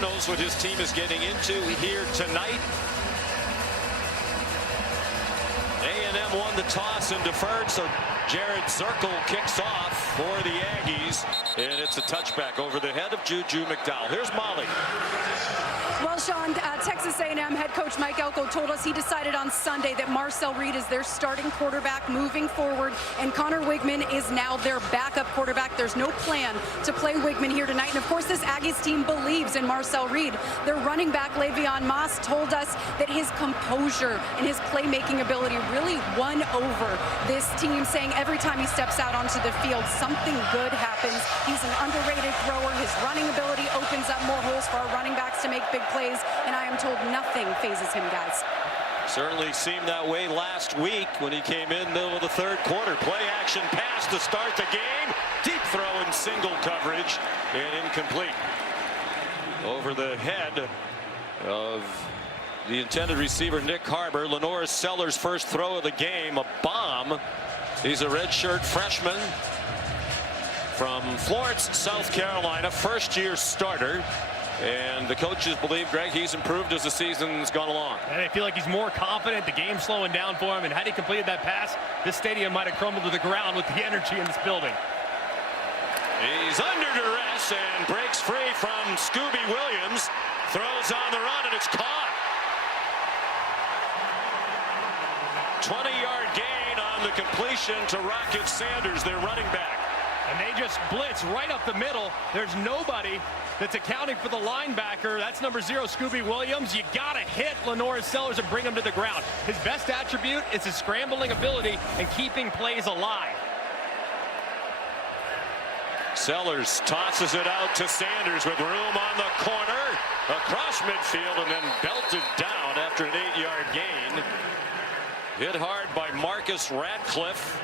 knows what his team is getting into here tonight. A&M won the toss and deferred, so Jared Zirkle kicks off for the Aggies, and it's a touchback over the head of Juju McDowell. Here's Molly. Well, Sean, Texas A&M head coach Mike Elko told us he decided on Sunday that Marcel Reed is their starting quarterback moving forward, and Connor Wigman is now their backup quarterback. There's no plan to play Wigman here tonight, and of course this Aggies team believes in Marcel Reed. Their running back Le'Veon Moss told us that his composure and his playmaking ability really won over this team, saying every time he steps out onto the field, something good happens. He's an underrated thrower. His running ability opens up more holes for our running backs to make big plays, and I am told nothing phases him, guys. Certainly seemed that way last week when he came in middle of the third quarter. Play action pass to start the game. Deep throw in single coverage and incomplete. Over the head of the intended receiver, Nick Harbor. Lenoris Sellers' first throw of the game, a bomb. He's a redshirt freshman from Florence, South Carolina, first-year starter. And the coaches believe, Greg, he's improved as the season's gone along. And I feel like he's more confident. The game's slowing down for him. And had he completed that pass, this stadium might have crumbled to the ground with the energy in this building. He's under duress and breaks free from Scooby Williams. Throws on the run, and it's caught. 20-yard gain on the completion to Rocket Sanders, their running back. And they just blitz right up the middle. There's nobody that's accounting for the linebacker. That's number 0, Scooby Williams. You got to hit Lenoris Sellers and bring him to the ground. His best attribute is his scrambling ability and keeping plays alive. Sellers tosses it out to Sanders with room on the corner. Across midfield and then belted down after an 8-yard gain. Hit hard by Marcus Radcliffe.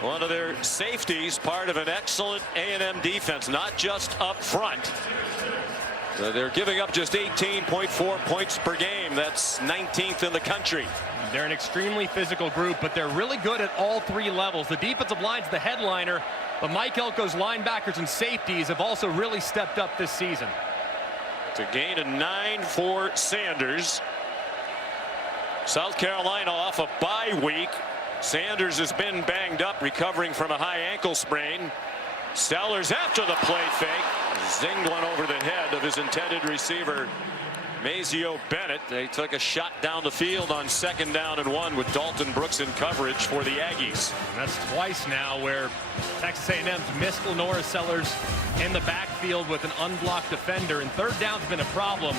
One of their safeties, part of an excellent A&M defense, not just up front. They're giving up just 18.4 points per game. That's 19th in the country. They're an extremely physical group, but they're really good at all 3 levels. The defensive line's the headliner, but Mike Elko's linebackers and safeties have also really stepped up this season. It's a gain of 9 for Sanders. South Carolina off a bye week. Sanders has been banged up, recovering from a high ankle sprain. Sellers after the play fake. Zinged one over the head of his intended receiver, Mazio Bennett. They took a shot down the field on 2nd down and 1 with Dalton Brooks in coverage for the Aggies. And that's twice now where Texas A&M's missed Lenoris Sellers in the backfield with an unblocked defender. And 3rd down's been a problem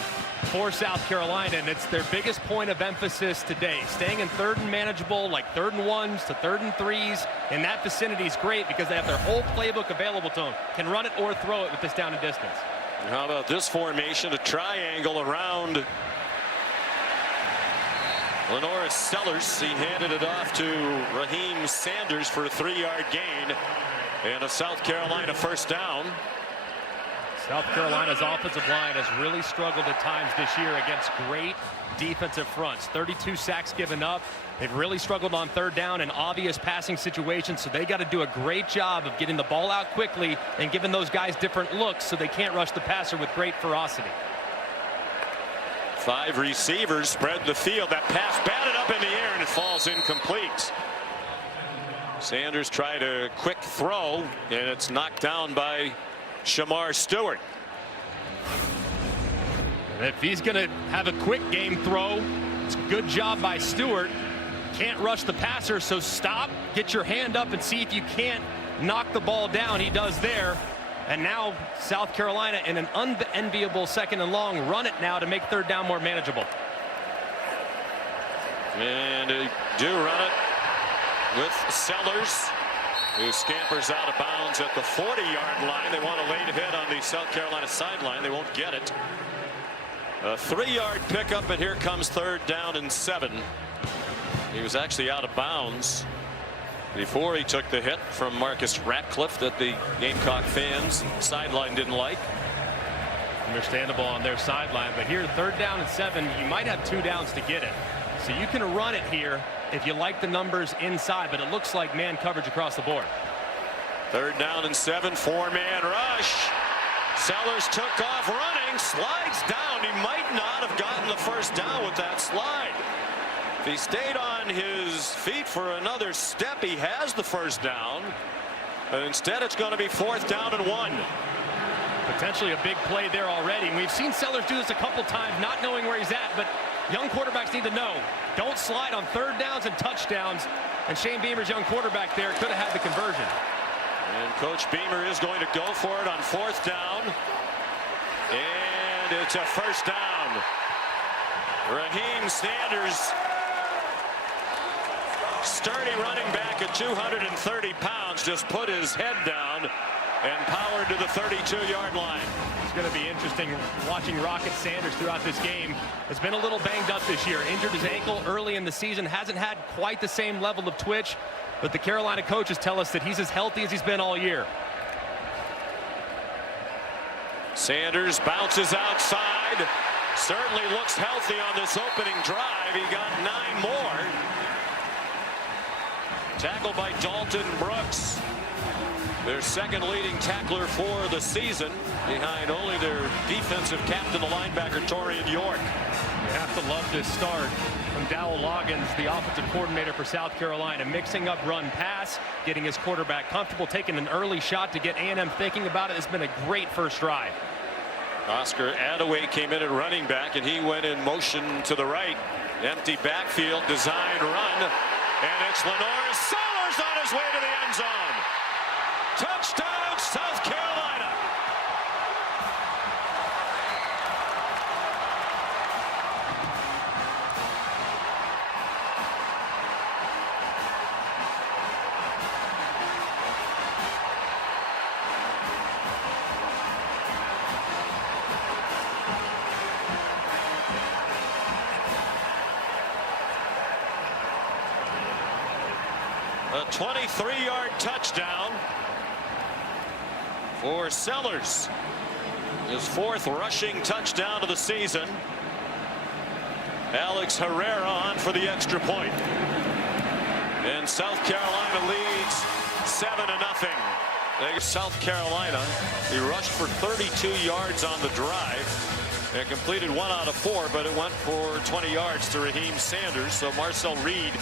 for South Carolina, and it's their biggest point of emphasis today. Staying in 3rd and manageable, like 3rd and 1s to 3rd and 3s, in that vicinity is great because they have their whole playbook available to them. Can run it or throw it with this down and distance. How about this formation? A triangle around Lenoris Sellers. He handed it off to Raheem Sanders for a 3-yard gain and a South Carolina first down. South Carolina's offensive line has really struggled at times this year against great defensive fronts. 32 sacks given up. They've really struggled on 3rd down in obvious passing situations, so they got to do a great job of getting the ball out quickly and giving those guys different looks so they can't rush the passer with great ferocity. 5 receivers spread the field. That pass batted up in the air and it falls incomplete. Sanders tried a quick throw and it's knocked down by Shamar Stewart. And if he's going to have a quick game throw, it's a good job by Stewart. Can't rush the passer, so stop, get your hand up and see if you can't knock the ball down. He does there. And now South Carolina in an unenviable 2nd and long. Run it now to make 3rd down more manageable. And they do run it with Sellers, who scampers out of bounds at the 40-yard line. They want a late hit on the South Carolina sideline. They won't get it. A 3-yard pickup, and here comes 3rd down and 7. He was actually out of bounds before he took the hit from Marcus Ratcliffe that the Gamecock fans sideline didn't like. Understandable on their sideline, but here 3rd down and 7, you might have 2 downs to get it. So you can run it here if you like the numbers inside, but it looks like man coverage across the board. 3rd down and 7, 4-man rush. Sellers took off running, slides down. He might not have gotten the first down with that slide. If he stayed on his feet for another step, he has the first down. But instead, it's going to be 4th down and 1. Potentially a big play there already. And we've seen Sellers do this a couple times, not knowing where he's at. But young quarterbacks need to know, don't slide on 3rd downs and touchdowns. And Shane Beamer's young quarterback there could have had the conversion. And Coach Beamer is going to go for it on 4th down. And it's a first down. Raheem Sanders, sturdy running back at 230 pounds, just put his head down and powered to the 32-yard line. It's going to be interesting watching Rocket Sanders throughout this game. Has been a little banged up this year. Injured his ankle early in the season. Hasn't had quite the same level of twitch. But the Carolina coaches tell us that he's as healthy as he's been all year. Sanders bounces outside. Certainly looks healthy on this opening drive. He got 9 more. Tackled by Dalton Brooks, their 2nd leading tackler for the season, behind only their defensive captain, the linebacker Torian York. You have to love this start from Dowell Loggins, the offensive coordinator for South Carolina, mixing up run pass, getting his quarterback comfortable, taking an early shot to get A&M thinking about it. It's been a great first drive. Oscar Adaway came in at running back, and he went in motion to the right. Empty backfield, design run, and it's Lenore Sellers on his way to the end zone. Touchdown, South Carolina. A 23-yard touchdown for Sellers. His 4th rushing touchdown of the season. Alex Herrera on for the extra point. And South Carolina leads 7-0. South Carolina, he rushed for 32 yards on the drive and completed 1 out of 4, but it went for 20 yards to Raheem Sanders. So Marcel Reed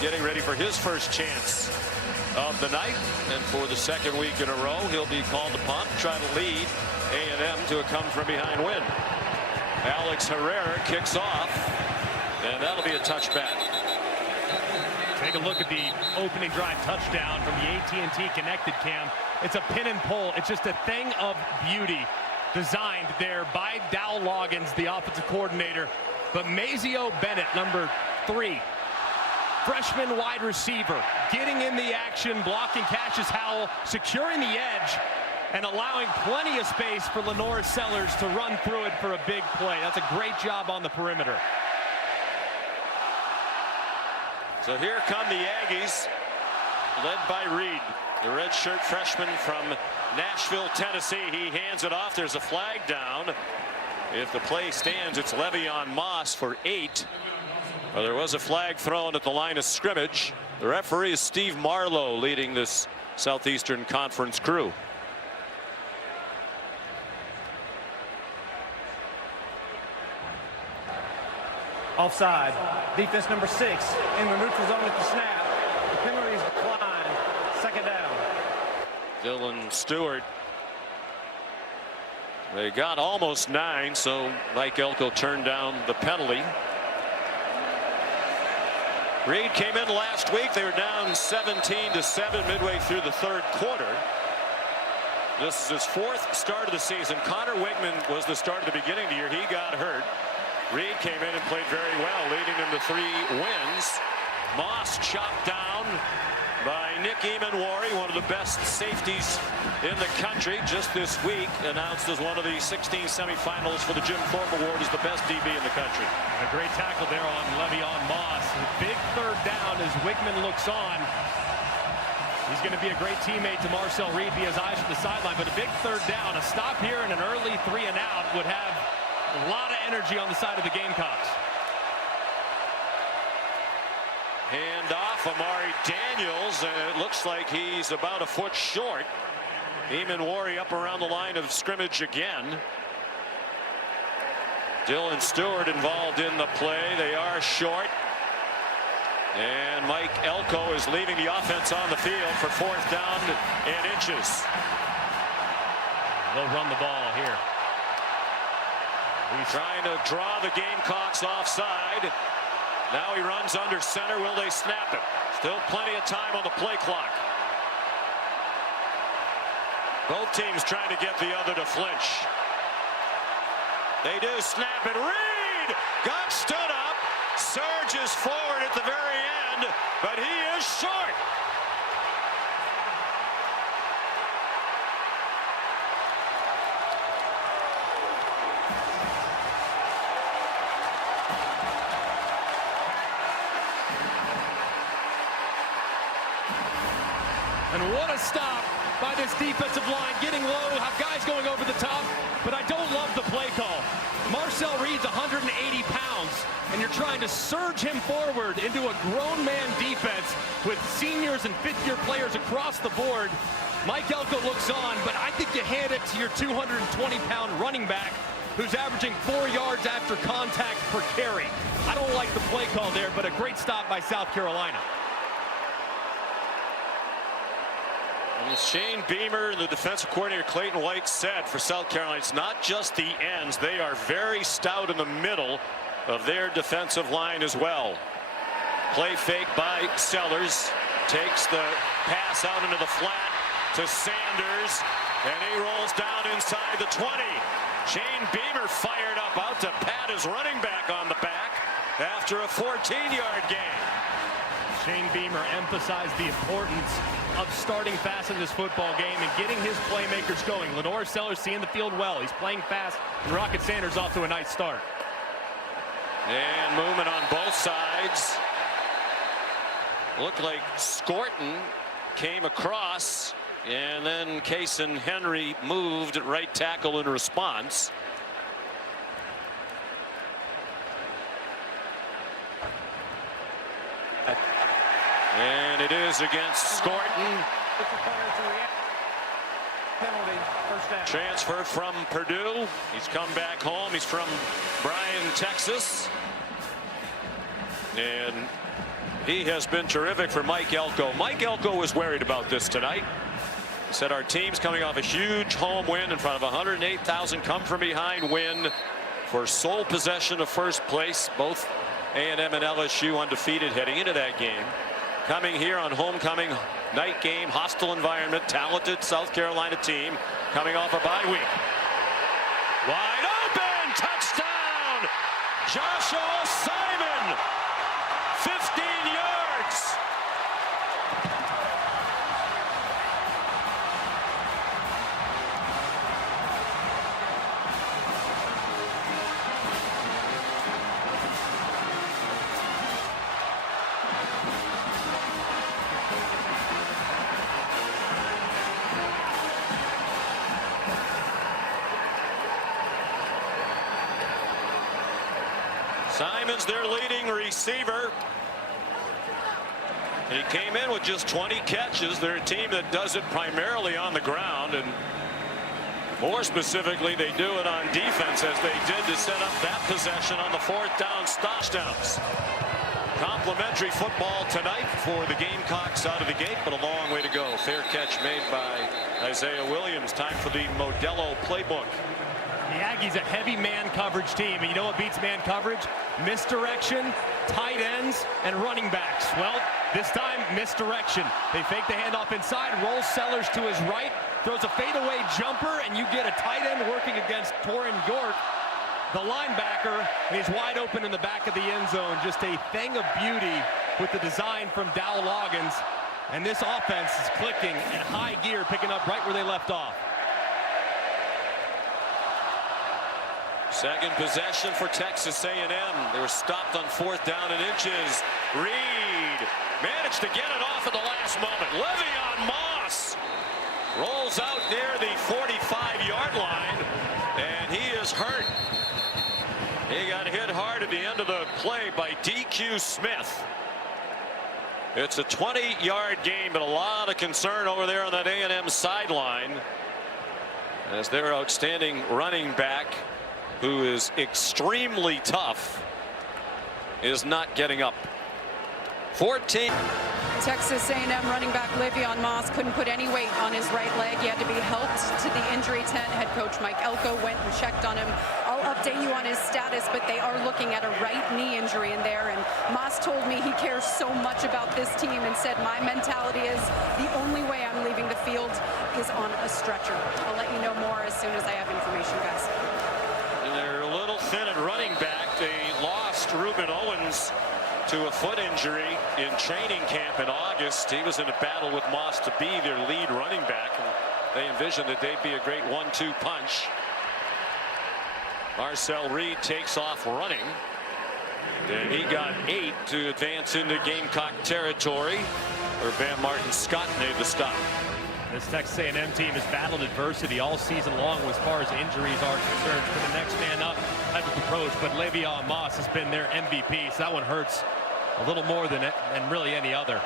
getting ready for his first chance of the night, and for the 2nd week in a row, he'll be called upon to try to lead A&M to a come-from-behind win. Alex Herrera kicks off, and that'll be a touchback. Take a look at the opening drive touchdown from the AT&T Connected Cam. It's a pin and pull. It's just a thing of beauty designed there by Dowell Loggins, the offensive coordinator. But Mazio Bennett, number 3, freshman wide receiver, getting in the action, blocking Cassius Howell, securing the edge, and allowing plenty of space for Lenore Sellers to run through it for a big play. That's a great job on the perimeter. So here come the Aggies, led by Reed, the redshirt freshman from Nashville, Tennessee. He hands it off. There's a flag down. If the play stands, it's Le'Veon Moss for 8. Well, there was a flag thrown at the line of scrimmage. The referee is Steve Marlowe, leading this Southeastern Conference crew. Offside. Defense number 6 in the neutral zone at the snap. The penalty is declined. 2nd down. Dylan Stewart. They got almost 9, so Mike Elko turned down the penalty. Reed came in last week. They were down 17-7 midway through the 3rd quarter. This is his 4th start of the season. Connor Wigman was the start at the beginning of the year. He got hurt. Reed came in and played very well, leading them to 3 wins. Moss chopped down by Nick Emanwari, one of the best safeties in the country, just this week announced as one of the 16 semifinals for the Jim Thorpe Award as the best DB in the country. A great tackle there on Le'Veon Moss. A big 3rd down as Wigman looks on. He's going to be a great teammate to Marcel Reed, be his eyes from the sideline, but a big 3rd down, a stop here and an early 3 and out would have a lot of energy on the side of the Gamecocks. Hand off Amari Daniels, and it looks like he's about a foot short. Eamon Wari up around the line of scrimmage again. Dylan Stewart involved in the play. They are short. And Mike Elko is leaving the offense on the field for 4th down and inches. They'll run the ball here. He's trying to draw the Gamecocks offside. Now he runs under center. Will they snap it? Still plenty of time on the play clock. Both teams trying to get the other to flinch. They do snap it. Reed got stood up. Surges forward at the very end, but he is short. And what a stop by this defensive line, getting low, have guys going over the top, but I don't love the play call. Marcel Reed's 180 pounds, and you're trying to surge him forward into a grown man defense with seniors and fifth-year players across the board. Mike Elko looks on, but I think you hand it to your 220-pound running back who's averaging 4 yards after contact per carry. I don't like the play call there, but a great stop by South Carolina. As Shane Beamer, the defensive coordinator Clayton White, said for South Carolina, it's not just the ends. They are very stout in the middle of their defensive line as well. Play fake by Sellers. Takes the pass out into the flat to Sanders. And he rolls down inside the 20. Shane Beamer fired up out to pat his running back on the back after a 14-yard gain. Shane Beamer emphasized the importance of starting fast in this football game and getting his playmakers going. Lenore Sellers seeing the field well. He's playing fast. And Rocket Sanders off to a nice start. And movement on both sides. Looked like Scorton came across, and then Cason Henry moved at right tackle in response. And it is against Scorton. Transfer from Purdue. He's come back home. He's from Bryan, Texas. And he has been terrific for Mike Elko. Mike Elko was worried about this tonight. He said our team's coming off a huge home win in front of 108,000 come from behind win for sole possession of first place. Both A&M and LSU undefeated heading into that game. Coming here on homecoming night game, hostile environment, talented South Carolina team coming off a bye week. Wide open, touchdown, Joshua Simon, 15 yards. Simon's their leading receiver. He came in with just 20 catches. They're a team that does it primarily on the ground, and more specifically, they do it on defense, as they did to set up that possession on the 4th down touchdowns. Complimentary football tonight for the Gamecocks out of the gate, but a long way to go. Fair catch made by Isaiah Williams. Time for the Modelo playbook. The Aggies a heavy man coverage team, and you know what beats man coverage? Misdirection, tight ends, and running backs. Well, this time misdirection. They fake the handoff inside, rolls Sellers to his right, throws a fadeaway jumper, and you get a tight end working against Torin York, the linebacker, and he's wide open in the back of the end zone. Just a thing of beauty with the design from Dow Loggins, and this offense is clicking in high gear, picking up right where they left off. Second possession for Texas A&M. They were stopped on 4th down and inches. Reed managed to get it off at the last moment. Le'Veon Moss rolls out near the 45-yard line, and he is hurt. He got hit hard at the end of the play by DQ Smith. It's a 20-yard game, but a lot of concern over there on that A&M sideline as their outstanding running back, who is extremely tough, is not getting up. 14. Texas A&M running back Le'Veon Moss couldn't put any weight on his right leg. He had to be helped to the injury tent. Head coach Mike Elko went and checked on him. I'll update you on his status, but they are looking at a right knee injury in there. And Moss told me he cares so much about this team and said, my mentality is the only way I'm leaving the field is on a stretcher. I'll let you know more as soon as I have information, guys. And they're a little thin at running back. They lost Reuben Owens to a foot injury in training camp in August. He was in a battle with Moss to be their lead running back, and they envisioned that they'd be a great 1-2 punch. Marcel Reed takes off running, and he got 8 to advance into Gamecock territory, where Van Martin Scott made the stop. This Texas A&M team has battled adversity all season long as far as injuries are concerned. For the next man up type of approach, but Le'Veon Moss has been their MVP, so that one hurts a little more than really any other.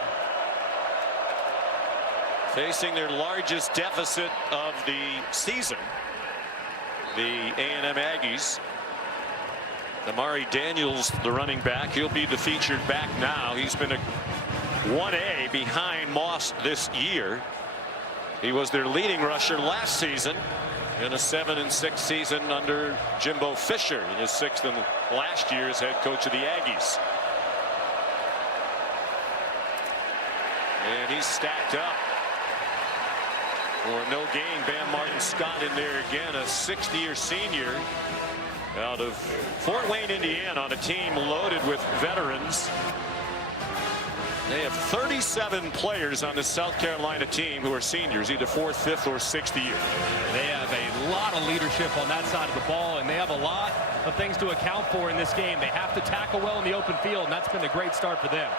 Facing their largest deficit of the season, the A&M Aggies. Amari Daniels, the running back, he'll be the featured back now. He's been a 1A behind Moss this year. He was their leading rusher last season in a 7-6 season under Jimbo Fisher in his 6th and last year as head coach of the Aggies. And he's stacked up for no gain. Van Martin Scott in there again, a 6th-year senior out of Fort Wayne, Indiana, on a team loaded with veterans. They have 37 players on the South Carolina team who are seniors, either 4th, 5th, or 6th year. They have a lot of leadership on that side of the ball, and they have a lot of things to account for in this game. They have to tackle well in the open field, and that's been a great start for them.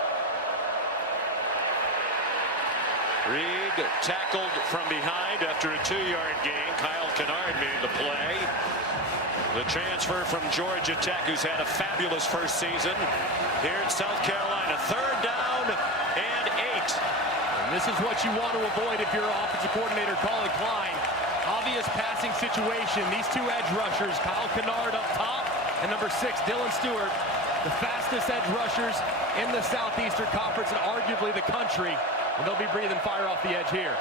Reed tackled from behind after a 2-yard gain. Kyle Kennard made the play. The transfer from Georgia Tech, who's had a fabulous first season here in South Carolina. 3rd down and 8. And this is what you want to avoid if you're offensive coordinator Colin Klein. Obvious passing situation. These 2 edge rushers, Kyle Kennard up top, and number 6, Dylan Stewart, the fastest edge rushers in the Southeastern Conference and arguably the country. And they'll be breathing fire off the edge here.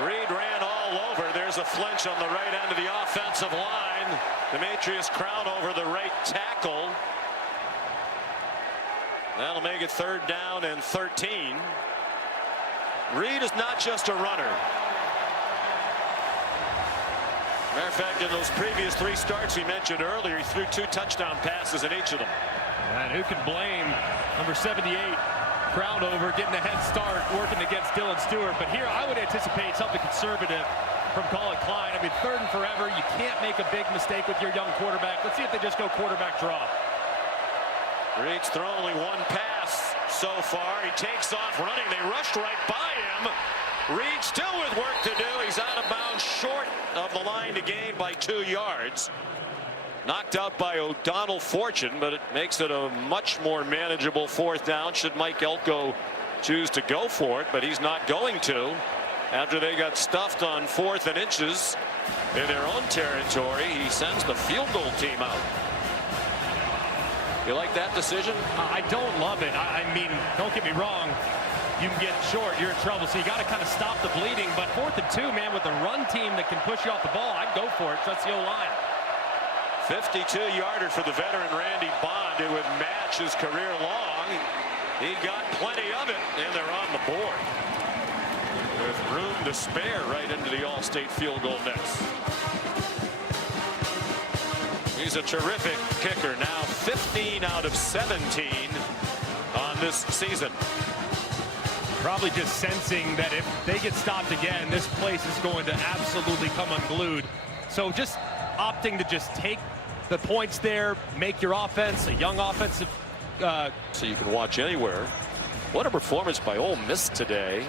Reed ran all over. There's a flinch on the right end of the offensive line. Demetrius Crown over the right tackle. That'll make it 3rd down and 13. Reed is not just a runner. Matter of fact, in those previous 3 starts he mentioned earlier, he threw 2 touchdown passes in each of them. And who can blame number 78? Crowdover getting a head start working against Dylan Stewart, but here I would anticipate something conservative from Colin Klein. I mean, 3rd and forever, you can't make a big mistake with your young quarterback. Let's see if they just go quarterback draw. Reed's thrown only 1 pass so far. He takes off running. They rushed right by him. Reed still with work to do. He's out of bounds short of the line to gain by 2 yards. Knocked out by O'Donnell Fortune, but it makes it a much more manageable 4th down should Mike Elko choose to go for it, but he's not going to after they got stuffed on 4th and inches in their own territory. He sends the field goal team out. You like that decision? I don't love it. I mean, don't get me wrong. You can get short, you're in trouble, so you got to kind of stop the bleeding. But 4th and 2, man, with a run team that can push you off the ball, I'd go for it. Trust the O-line. 52-yarder for the veteran Randy Bond. It would match his career long. He got plenty of it, and they're on the board with room to spare right into the All-State field goal nets. He's a terrific kicker, now 15 out of 17 on this season. Probably just sensing that if they get stopped again, this place is going to absolutely come unglued. So just opting to just take the points there, make your offense a young offensive. So you can watch anywhere. What a performance by Ole Miss today.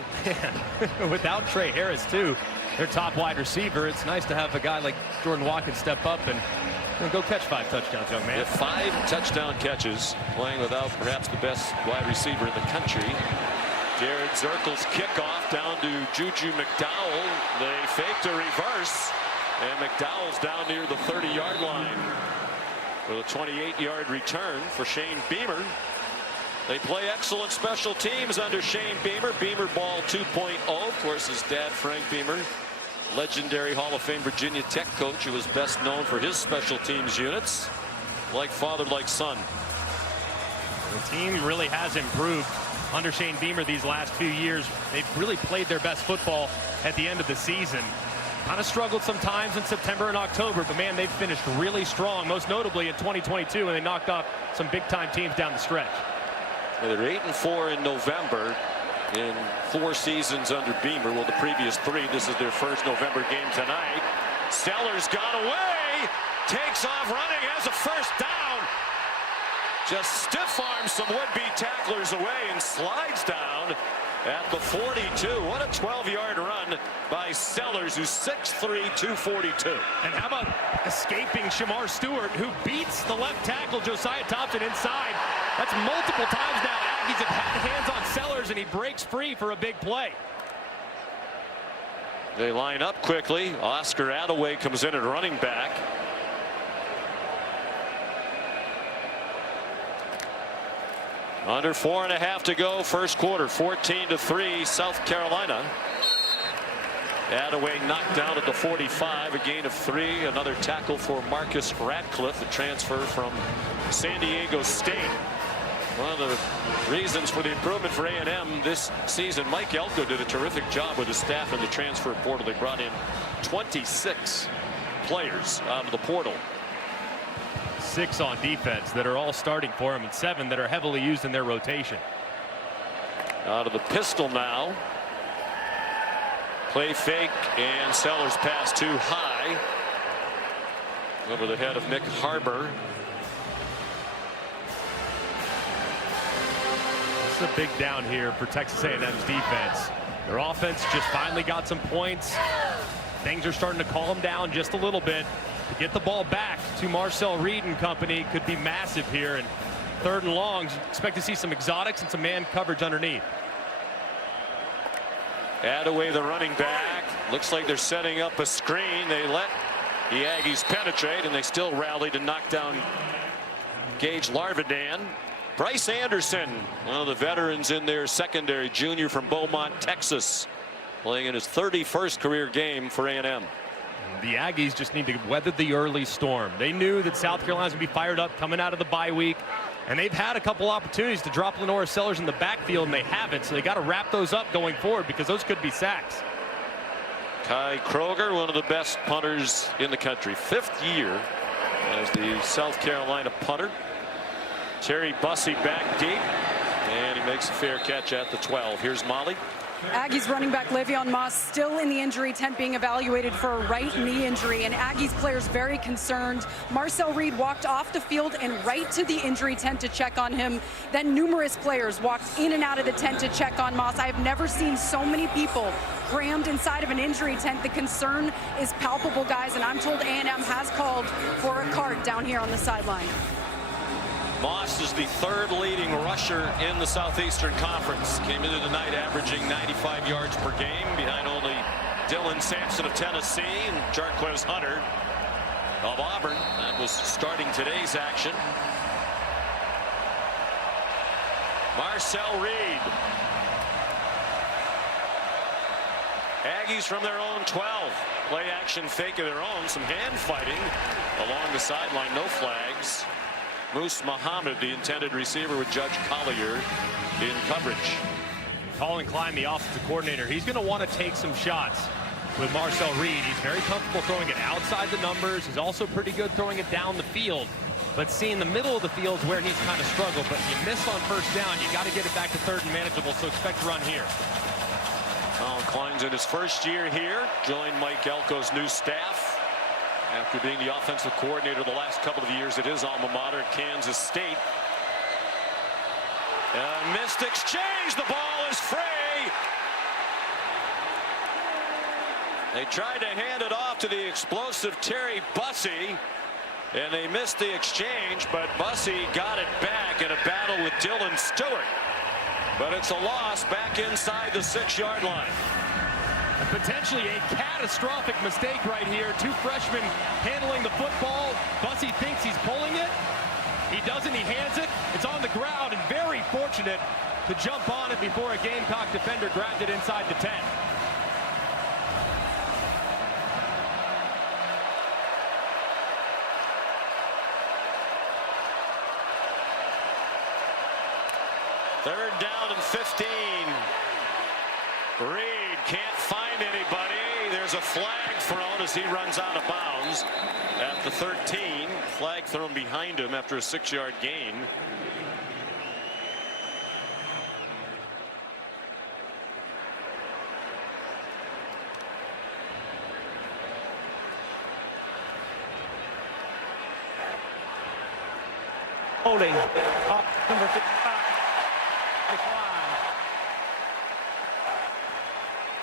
Without Trey Harris, too, their top wide receiver. It's nice to have a guy like Jordan Watkins step up and And go catch 5 touchdowns, young man. With 5 touchdown catches, playing without perhaps the best wide receiver in the country. Jared Zirkle's kickoff down to Juju McDowell. They faked a reverse, and McDowell's down near the 30-yard line with a 28-yard return for Shane Beamer. They play excellent special teams under Shane Beamer. Beamer ball 2.0. Of course, his dad, Frank Beamer, legendary Hall of Fame Virginia Tech coach, who was best known for his special teams units. Like father, like son. The team really has improved under Shane Beamer these last few years. They've really played their best football at the end of the season. Kind of struggled sometimes in September and October, but man, they've finished really strong, most notably in 2022 when they knocked off some big-time teams down the stretch. They're 8-4 in November in 4 seasons under Beamer. Well, the previous 3. This is their first November game tonight. Sellers got away, takes off running, has a first down. Just stiff arms some would-be tacklers away and slides down at the 42. What a 12-yard run by Sellers, who's 6'3", 242. And how about escaping Shamar Stewart, who beats the left tackle Josiah Thompson inside. That's multiple times now. Aggies have had hands on Sellers, and he breaks free for a big play. They line up quickly. Oscar Attaway comes in at running back. Under 4.5 to go, first quarter, 14-3, South Carolina. Attaway knocked down at the 45, a gain of 3. Another tackle for Marcus Radcliffe, a transfer from San Diego State. One of the reasons for the improvement for A&M this season. Mike Elko did a terrific job with his staff in the transfer portal. They brought in 26 players out of the portal. 6 on defense that are all starting for him, and 7 that are heavily used in their rotation. Out of the pistol now. Play fake, and Sellers pass too high. Over the head of Nick Harbor. This is a big down here for Texas A&M's defense. Their offense just finally got some points. Things are starting to calm down just a little bit. To get the ball back to Marcel Reed and company could be massive here. And 3rd and longs, expect to see some exotics and some man coverage underneath. Attaway, the running back. Looks like they're setting up a screen. They let the Aggies penetrate, and they still rally to knock down Gage Larvidan. Bryce Anderson, one of the veterans in their secondary, junior from Beaumont, Texas, playing in his 31st career game for A&M. The Aggies just need to weather the early storm. They knew that South Carolina's going to be fired up coming out of the bye week, and they've had a couple opportunities to drop Lenora Sellers in the backfield, and they haven't, so they got to wrap those up going forward because those could be sacks. Kai Kroger, one of the best punters in the country, 5th year as the South Carolina punter. Terry Bussey back deep, and he makes a fair catch at the 12. Here's Molly. Aggies running back Le'Veon Moss still in the injury tent, being evaluated for a right knee injury, and Aggies players very concerned. Marcel Reed walked off the field and right to the injury tent to check on him. Then numerous players walked in and out of the tent to check on Moss. I have never seen so many people crammed inside of an injury tent. The concern is palpable, guys, and I'm told A&M has called for a cart down here on the sideline. Moss is the 3rd leading rusher in the Southeastern Conference. Came into the night averaging 95 yards per game, behind only Dylan Sampson of Tennessee and Jarquez Hunter of Auburn. That was starting today's action. Marcel Reed. Aggies from their own 12. Play action fake of their own. Some hand fighting along the sideline. No flags. Moose Muhammad, the intended receiver, with Judge Collier in coverage. Colin Klein, the offensive coordinator, he's going to want to take some shots with Marcel Reed. He's very comfortable throwing it outside the numbers. He's also pretty good throwing it down the field. But seeing the middle of the field is where he's kind of struggled. But you miss on 1st down, you got to get it back to 3rd and manageable, so expect to run here. Colin Klein's in his 1st year here, joined Mike Elko's new staff after being the offensive coordinator the last couple of years at his alma mater, Kansas State. Missed exchange. The ball is free. They tried to hand it off to the explosive Terry Bussey. And they missed the exchange, but Bussey got it back in a battle with Dylan Stewart. But it's a loss back inside the 6-yard line. Potentially a catastrophic mistake right here. Two freshmen handling the football. Bussey thinks he's pulling it. He doesn't. He hands it. It's on the ground, and very fortunate to jump on it before a Gamecock defender grabbed it inside the 10. Third down and 15. Reed can't find anybody. There's a flag thrown as he runs out of bounds at the 13. Flag thrown behind him after a 6-yard gain. Holding. Number 55.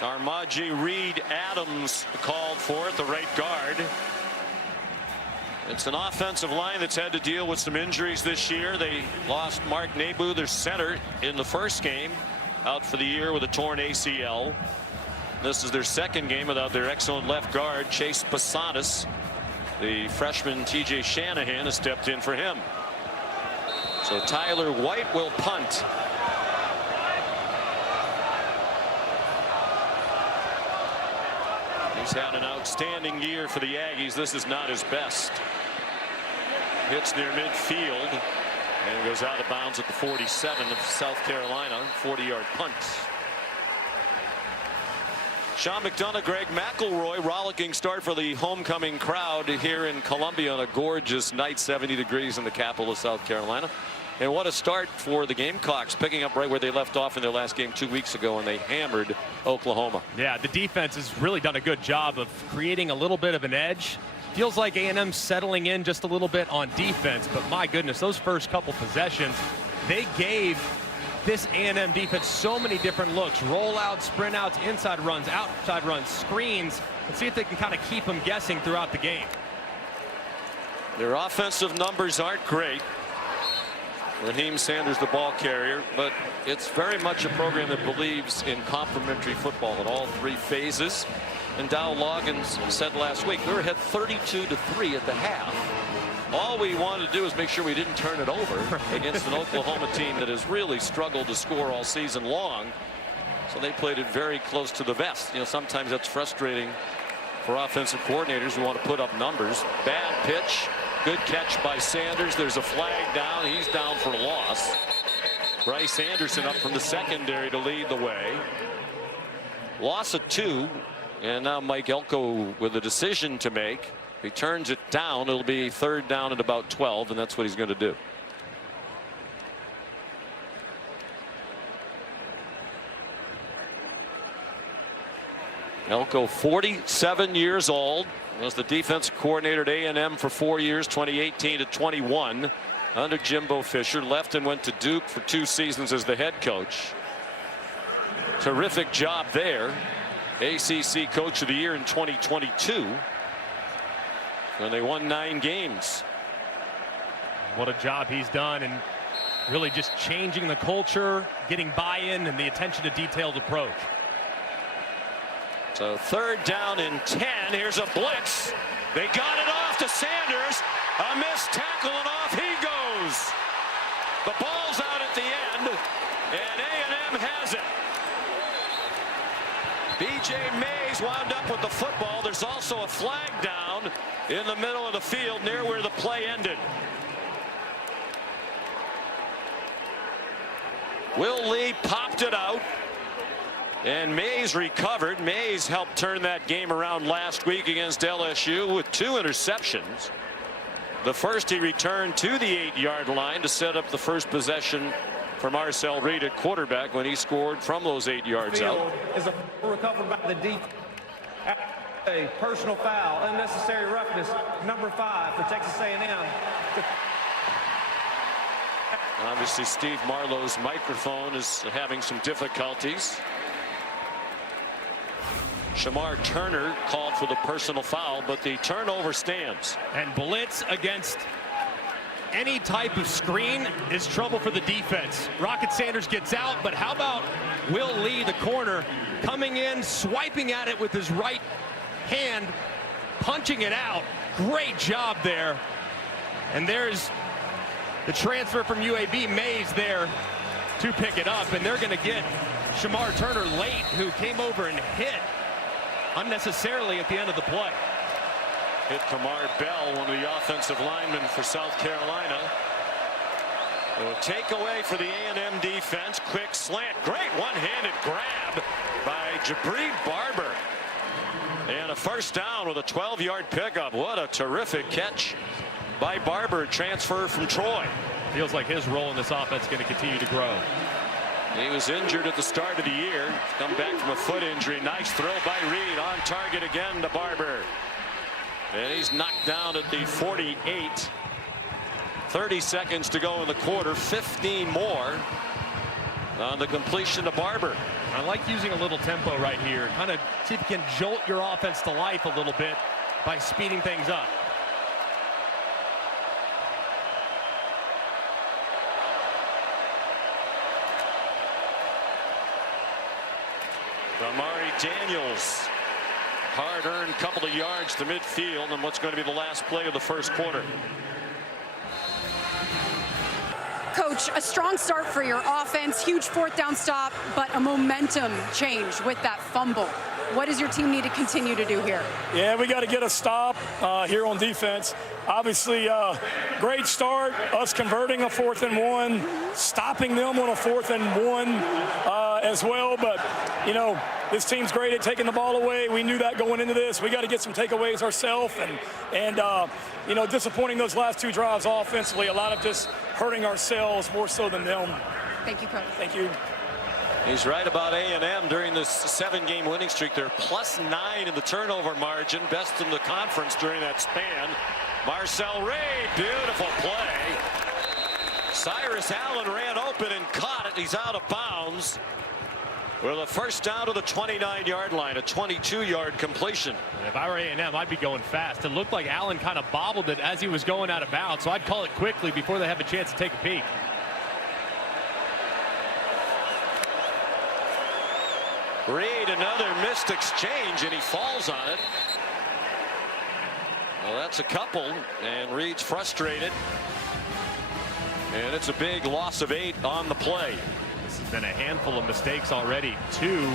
Armaji Reed Adams called for it, the right guard. It's an offensive line that's had to deal with some injuries this year. They lost Mark Nabu, their center, in the first game, out for the year with a torn ACL. This is their second game without their excellent left guard, Chase Basanis. The freshman TJ Shanahan has stepped in for him. So Tyler White will punt. He's had an outstanding year for the Aggies. This is not his best. Hits near midfield and goes out of bounds at the 47 of South Carolina. 40-yard punt. Sean McDonough, Greg McElroy, rollicking start for the homecoming crowd here in Columbia on a gorgeous night, 70 degrees in the capital of South Carolina. And what a start for the Gamecocks, picking up right where they left off in their last game 2 weeks ago, and they hammered Oklahoma. Yeah, the defense has really done a good job of creating a little bit of an edge. Feels like A&M settling in just a little bit on defense, but my goodness, those first couple possessions, they gave this A&M defense so many different looks. Rollouts, sprint outs, inside runs, outside runs, screens. Let's see if they can kind of keep them guessing throughout the game. Their offensive numbers aren't great. Raheem Sanders, the ball carrier, but it's very much a program that believes in complementary football in all three phases. And Dow Loggins said last week, we were ahead 32-3 at the half. All we wanted to do is make sure we didn't turn it over against an Oklahoma team that has really struggled to score all season long. So they played it very close to the vest. You know, sometimes that's frustrating for offensive coordinators who want to put up numbers. Bad pitch. Good catch by Sanders. There's a flag down. He's down for loss. Bryce Anderson up from the secondary to lead the way. Loss of 2. And now Mike Elko with a decision to make. If he turns it down, it'll be third down at about 12, and that's what he's going to do. Elko, 47 years old. Was the defensive coordinator at A&M for 4 years, 2018 to 21, under Jimbo Fisher. Left and went to Duke for 2 seasons as the head coach. Terrific job there. ACC Coach of the Year in 2022. And they won 9 games. What a job he's done, and really just changing the culture, getting buy-in, and the attention to detailed approach. So third down and 10. Here's a blitz. They got it off to Sanders. A missed tackle, and off he goes. The ball's out at the end, and A&M has it. B.J. Mays wound up with the football. There's also a flag down in the middle of the field near where the play ended. Will Lee popped it out. And Mays recovered. Mays helped turn that game around last week against LSU with 2 interceptions. The first he returned to the 8-yard line to set up the first possession for Marcel Reed at quarterback when he scored from those 8 yards out. Is a recovered by the defense. A personal foul, unnecessary roughness, number 5 for Texas A&M. Obviously, Steve Marlowe's microphone is having some difficulties. Shamar Turner called for the personal foul, but the turnover stands. And blitz against any type of screen is trouble for the defense. Rocket Sanders gets out, but how about Will Lee, the corner, coming in, swiping at it with his right hand, punching it out. Great job there. And there's the transfer from UAB, Mays, there to pick it up, and they're going to get Shamar Turner late, who came over and hit unnecessarily at the end of the play. Hit Kamar Bell, one of the offensive linemen for South Carolina. A takeaway for the A&M defense. Quick slant. Great one-handed grab by Jabri Barber. And a first down with a 12-yard pickup. What a terrific catch by Barber. Transfer from Troy. Feels like his role in this offense is going to continue to grow. He was injured at the start of the year. Come back from a foot injury. Nice throw by Reed. On target again to Barber. And he's knocked down at the 48. 30 seconds to go in the quarter. 15 more on the completion to Barber. I like using a little tempo right here. Kind of see if you can jolt your offense to life a little bit by speeding things up. Amari Daniels. Hard-earned couple of yards to midfield and what's going to be the last play of the first quarter. Coach, a strong start for your offense, huge fourth down stop, but a momentum change with that fumble. What does your team need to continue to do here? Yeah, we got to get a stop here on defense. Obviously, great start, us converting a 4th and 1, stopping them on a 4th and 1 as well. But, you know, this team's great at taking the ball away. We knew that going into this. We got to get some takeaways ourselves. And you know, disappointing those last 2 drives offensively, a lot of just hurting ourselves more so than them. Thank you, Coach. Thank you. He's right about A&M during this 7-game winning streak. They're +9 in the turnover margin, best in the conference during that span. Marcel Reid, beautiful play. Cyrus Allen ran open and caught it. He's out of bounds with a first down to the 29-yard line, a 22-yard completion. And if I were A&M, I'd be going fast. It looked like Allen kind of bobbled it as he was going out of bounds, so I'd call it quickly before they have a chance to take a peek. Reed, another missed exchange, and he falls on it. Well, that's a couple, and Reed's frustrated. And it's a big loss of 8 on the play. This has been a handful of mistakes already. 2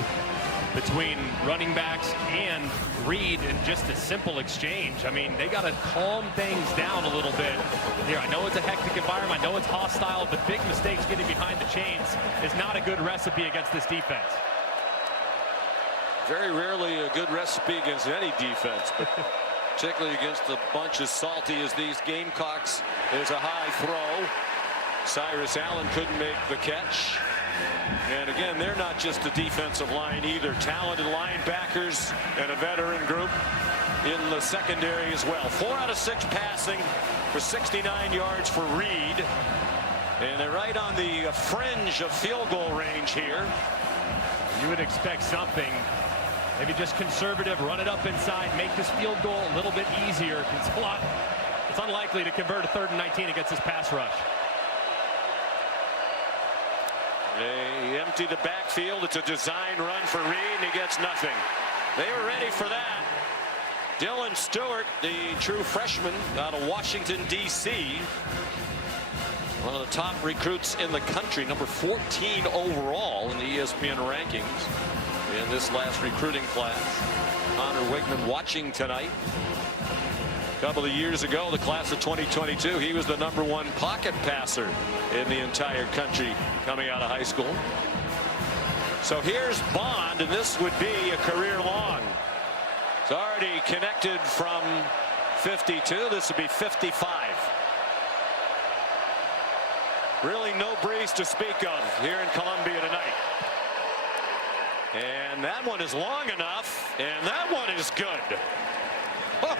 between running backs and Reed in just a simple exchange. I mean, they got to calm things down a little bit here. I know it's a hectic environment. I know it's hostile, but big mistakes getting behind the chains is not a good recipe against this defense. Very rarely a good recipe against any defense, but particularly against a bunch as salty as these Gamecocks. There's a high throw. Cyrus Allen couldn't make the catch. And again, they're not just a defensive line either. Talented linebackers and a veteran group in the secondary as well. 4 out of 6 passing for 69 yards for Reed. And they're right on the fringe of field goal range here. You would expect something. Maybe just conservative, run it up inside, make this field goal a little bit easier. It's unlikely to convert a 3rd and 19 against this pass rush. They empty the backfield. It's a design run for Reed, and he gets nothing. They were ready for that. Dylan Stewart, the true freshman out of Washington, D.C. One of the top recruits in the country, number 14 overall in the ESPN rankings in this last recruiting class. Connor Wigman watching tonight. A couple of years ago, the class of 2022, he was the #1 pocket passer in the entire country coming out of high school. So here's Bond, and this would be a career long. It's already connected from 52. This would be 55. Really no breeze to speak of here in Columbia tonight. And that one is long enough, and that one is good. Oh.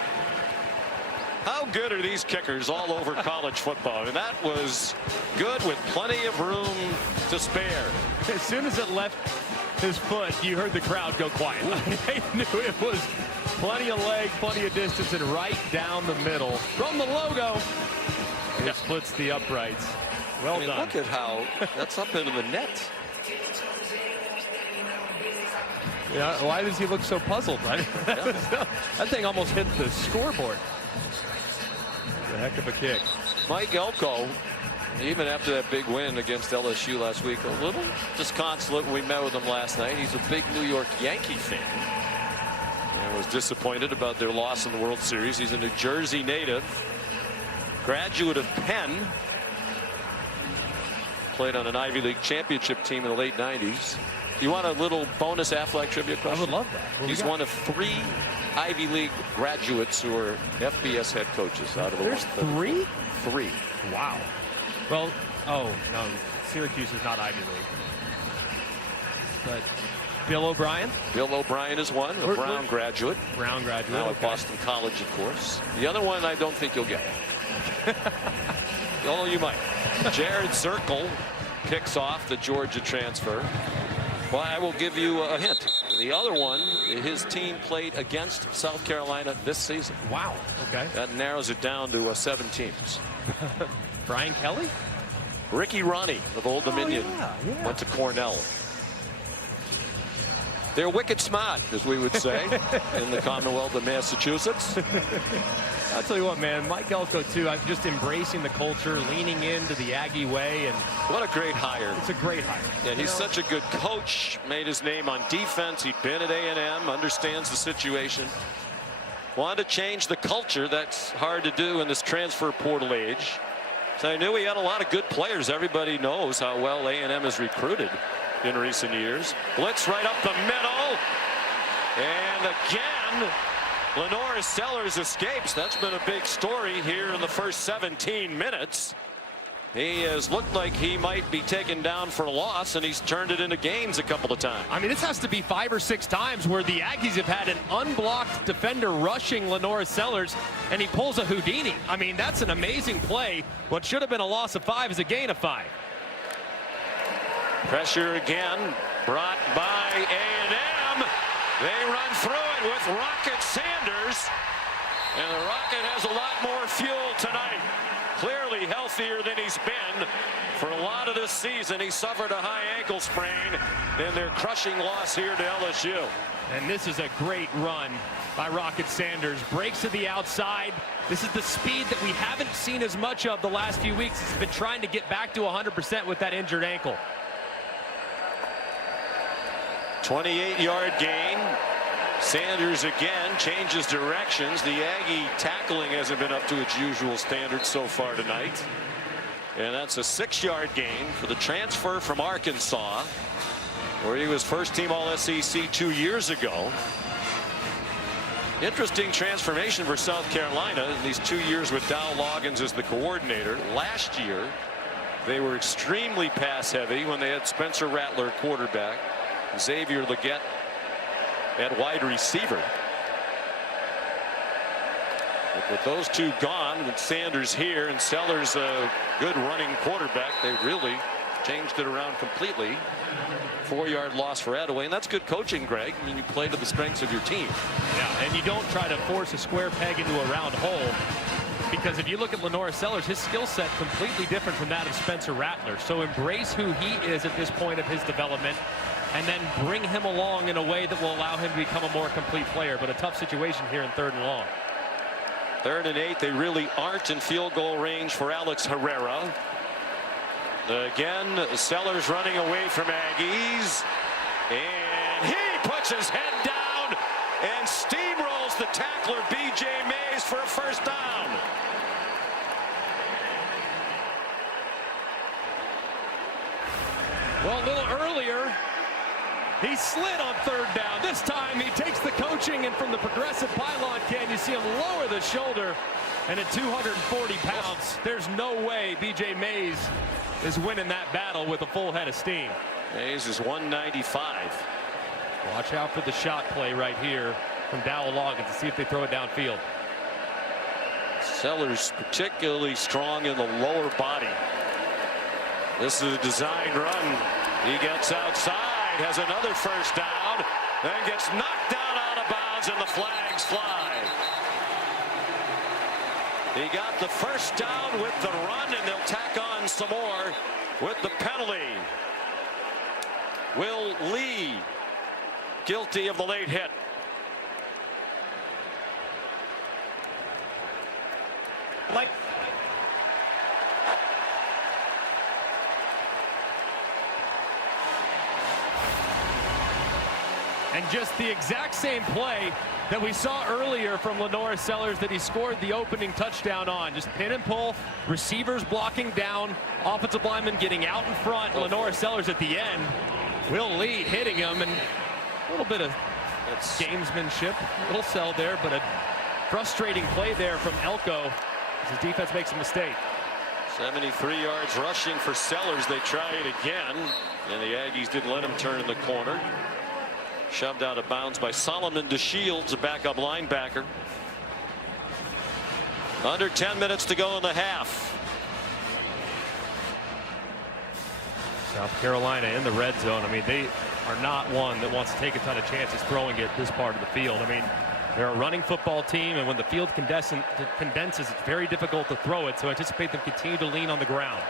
How good are these kickers all over college football? And that was good with plenty of room to spare. As soon as it left his foot, you heard the crowd go quiet. They knew it was plenty of leg, plenty of distance, and right down the middle from the logo. It splits the uprights. Well done. Look at how that's up into the net. Yeah, why does he look so puzzled? That thing almost hit the scoreboard. A heck of a kick. Mike Elko, even after that big win against LSU last week, a little disconsolate when we met with him last night. He's a big New York Yankee fan and was disappointed about their loss in the World Series. He's a New Jersey native, graduate of Penn, played on an Ivy League championship team in the late 90s. You want a little bonus Affleck trivia question? I would love that. He's one of 3 Ivy League graduates who are FBS head coaches out of the There's 134. 3? 3. Wow. Well, oh, no. Syracuse is not Ivy League. But Bill O'Brien? Bill O'Brien is one, a Brown graduate. Brown graduate. Now at Boston College, of course. The other one I don't think you'll get. Although you might. Jared Zirkle picks off the Georgia transfer. Well, I will give you a hint. The other one, his team played against South Carolina this season. Wow. Okay. That narrows it down to 7 teams. Brian Kelly? Ricky Ronnie of Old Dominion went to Cornell. They're wicked smart, as we would say, in the Commonwealth of Massachusetts. I'll tell you what, man, Mike Elko, too, I'm just embracing the culture, leaning into the Aggie way. And what a great hire. It's a great hire. Yeah, he's such a good coach, made his name on defense. He'd been at A&M, understands the situation. Wanted to change the culture. That's hard to do in this transfer portal age. So I knew he had a lot of good players. Everybody knows how well A&M has recruited in recent years. Blitz right up the middle. And again, Lenora Sellers escapes. That's been a big story here in the first 17 minutes. He has looked like he might be taken down for a loss, and he's turned it into gains a couple of times. I mean, this has to be 5 or 6 times where the Aggies have had an unblocked defender rushing Lenora Sellers, and he pulls a Houdini. I mean, that's an amazing play. What should have been a loss of 5 is a gain of 5. Pressure again, brought by A&M. They run through it with Rocket Sanders, and the Rocket has a lot more fuel tonight. Clearly healthier than he's been for a lot of this season. He suffered a high ankle sprain in their crushing loss here to LSU. And this is a great run by Rocket Sanders. Breaks to the outside. This is the speed that we haven't seen as much of the last few weeks. He's been trying to get back to 100% with that injured ankle. 28-yard gain. Sanders again changes directions. The Aggie tackling hasn't been up to its usual standards so far tonight. And that's a 6-yard gain for the transfer from Arkansas, where he was first-team All-SEC 2 years ago. Interesting transformation for South Carolina in these 2 years with Dow Loggins as the coordinator. Last year, they were extremely pass-heavy when they had Spencer Rattler quarterback, Xavier Legette at wide receiver. But with those two gone, with Sanders here and Sellers a good running quarterback, they really changed it around completely. 4-yard loss for Attaway, and that's good coaching, Greg. I mean, you play to the strengths of your team. Yeah, and you don't try to force a square peg into a round hole, because if you look at Lenora Sellers, his skill set completely different from that of Spencer Rattler. So embrace who he is at this point of his development, and then bring him along in a way that will allow him to become a more complete player. But a tough situation here in 3rd and long. 3rd and 8. They really aren't in field goal range for Alex Herrera. Again, Sellers running away from Aggies, and he puts his head down and steamrolls the tackler B.J. Mays for a first down. Well, a little earlier, he slid on 3rd down. This time he takes the coaching, and from the progressive pylon can you see him lower the shoulder, and at 240 pounds, there's no way B.J. Mays is winning that battle with a full head of steam. Mays is 195. Watch out for the shot play right here from Dowell Loggins to see if they throw it downfield. Sellers particularly strong in the lower body. This is a design run. He gets outside, White has another first down, then gets knocked down out of bounds, and the flags fly. He got the first down with the run, and they'll tack on some more with the penalty. Will Lee guilty of the late hit. And just the exact same play that we saw earlier from Lenora Sellers that he scored the opening touchdown on. Just pin and pull, receivers blocking down, offensive lineman getting out in front, Lenora Sellers at the end. Will Lee hitting him, and a little bit of gamesmanship, a little sell there, but a frustrating play there from Elko as his defense makes a mistake. 73 yards rushing for Sellers. They try it again, and the Aggies didn't let him turn in the corner. Shoved out of bounds by Solomon DeShields, a backup linebacker. Under 10 minutes to go in the half. South Carolina in the red zone. I mean, they are not one that wants to take a ton of chances throwing it this part of the field. I mean, they're a running football team, and when the field condenses, it's very difficult to throw it. So anticipate them continue to lean on the ground.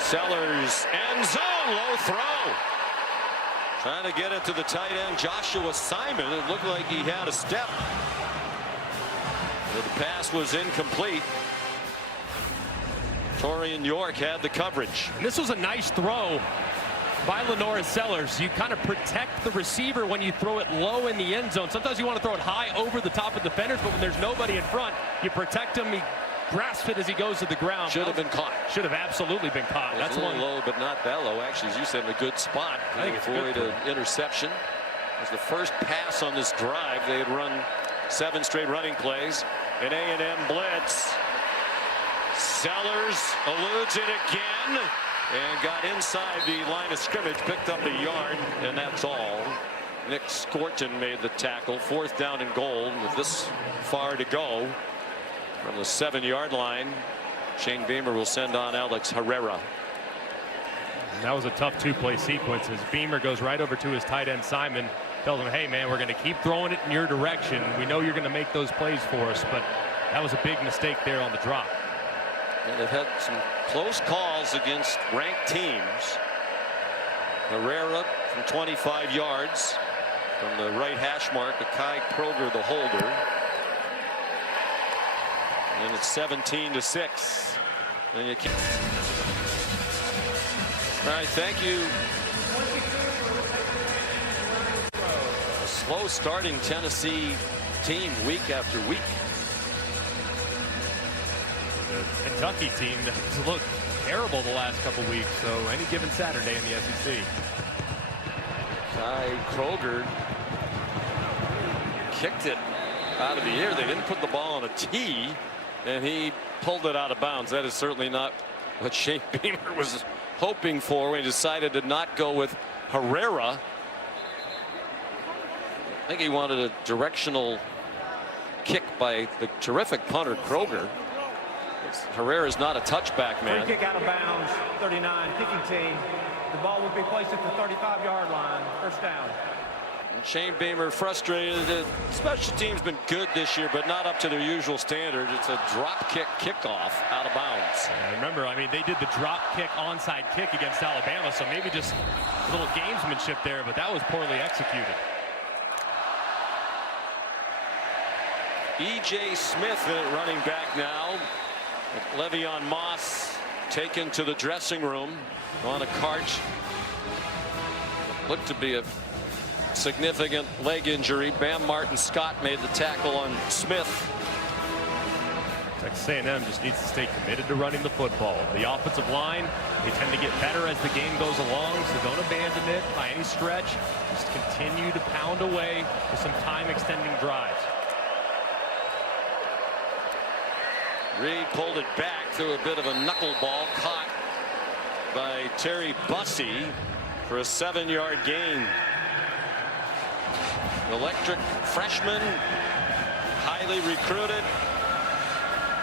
Sellers, end zone, low throw. Trying to get it to the tight end, Joshua Simon. It looked like he had a step. But the pass was incomplete. Torian York had the coverage. And this was a nice throw by Lenora Sellers. You kind of protect the receiver when you throw it low in the end zone. Sometimes you want to throw it high over the top of defenders, but when there's nobody in front, you protect him. He grasps it as he goes to the ground. Should have been caught. Should have absolutely been caught. That's a little low, but not that low. Actually, as you said, in a good spot. I think it's avoid an interception. It was the first pass on this drive. They had run 7 straight running plays. An A&M blitz. Sellers eludes it again and got inside the line of scrimmage, picked up a yard, and that's all. Nick Scorton made the tackle. 4th down and goal with this far to go. From the 7-yard line, Shane Beamer will send on Alex Herrera. And that was a tough 2-play sequence as Beamer goes right over to his tight end Simon, tells him, hey man, we're going to keep throwing it in your direction. We know you're going to make those plays for us, but that was a big mistake there on the drop. And they've had some close calls against ranked teams. Herrera from 25 yards from the right hash mark, Akai Kroger the holder. And it's 17-6. And you can't. All right, thank you. A slow starting Tennessee team week after week. The Kentucky team has looked terrible the last couple weeks, so any given Saturday in the SEC. Kai Kroger kicked it out of the air. They didn't put the ball on a tee, and he pulled it out of bounds. That is certainly not what Shane Beamer was hoping for when he decided to not go with Herrera. I think he wanted a directional kick by the terrific punter Kroger. Herrera's not a touchback man. Free kick out of bounds, 39, kicking team. The ball will be placed at the 35-yard line, first down. And Shane Beamer frustrated. The special team's been good this year, but not up to their usual standard. It's a drop kick kickoff out of bounds. And remember, I mean, they did the drop kick onside kick against Alabama, so maybe just a little gamesmanship there, but that was poorly executed. E.J. Smith running back now. Le'Veon Moss taken to the dressing room on a cart. Looked to be a significant leg injury. Bam Martin Scott made the tackle on Smith. Texas A&M just needs to stay committed to running the football. The offensive line, they tend to get better as the game goes along, so don't abandon it by any stretch. Just continue to pound away with some time extending drives. Reed pulled it back through a bit of a knuckleball, caught by Terry Bussey for a 7-yard gain. Electric freshman, highly recruited.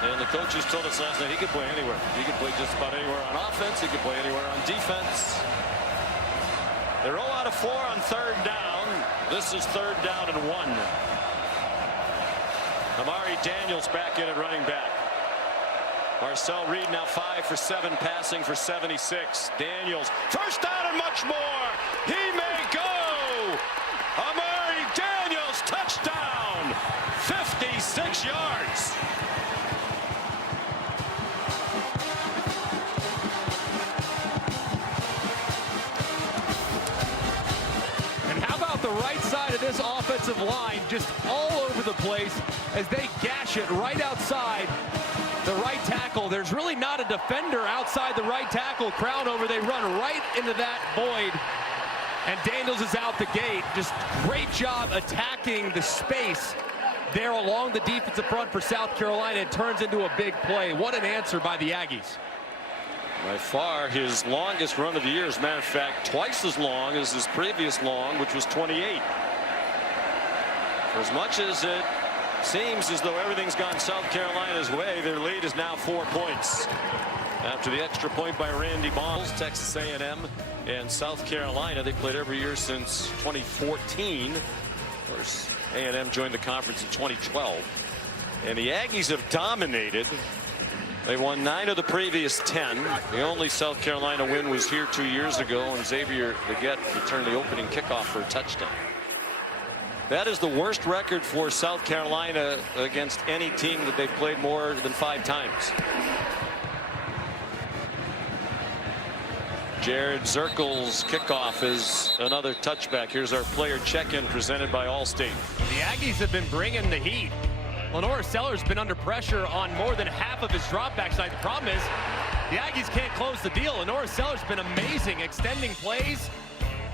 And the coaches told us last night he could play anywhere. He could play just about anywhere on offense. He could play anywhere on defense. They're 0 out of 4 on 3rd down. This is 3rd down and 1. Amari Daniels back in at running back. Marcel Reed now 5 for 7 passing for 76. Daniels first down and much more. He may go. Amari Daniels touchdown. 56 yards. And how about the right side of this offensive line, just all over the place as they gash it right outside the right tackle. There's really not a defender outside the right tackle. Crown over, they run right into that void. And Daniels is out the gate. Just great job attacking the space there along the defensive front for South Carolina. It turns into a big play. What an answer by the Aggies. By far his longest run of the year. As a matter of fact, twice as long as his previous long, which was 28. For as much as it seems as though everything's gone South Carolina's way, their lead is now 4 points. After the extra point by Randy Moss, Texas A&M and South Carolina, they played every year since 2014. Of course, A&M joined the conference in 2012. And the Aggies have dominated. They won 9 of the previous 10. The only South Carolina win was here 2 years ago, and Xavier Leggett returned the opening kickoff for a touchdown. That is the worst record for South Carolina against any team that they've played more than 5 times. Jared Zirkle's kickoff is another touchback. Here's our player check-in presented by Allstate. The Aggies have been bringing the heat. Lenore Seller's been under pressure on more than half of his dropbacks tonight. The problem is the Aggies can't close the deal. Lenore Seller's been amazing extending plays.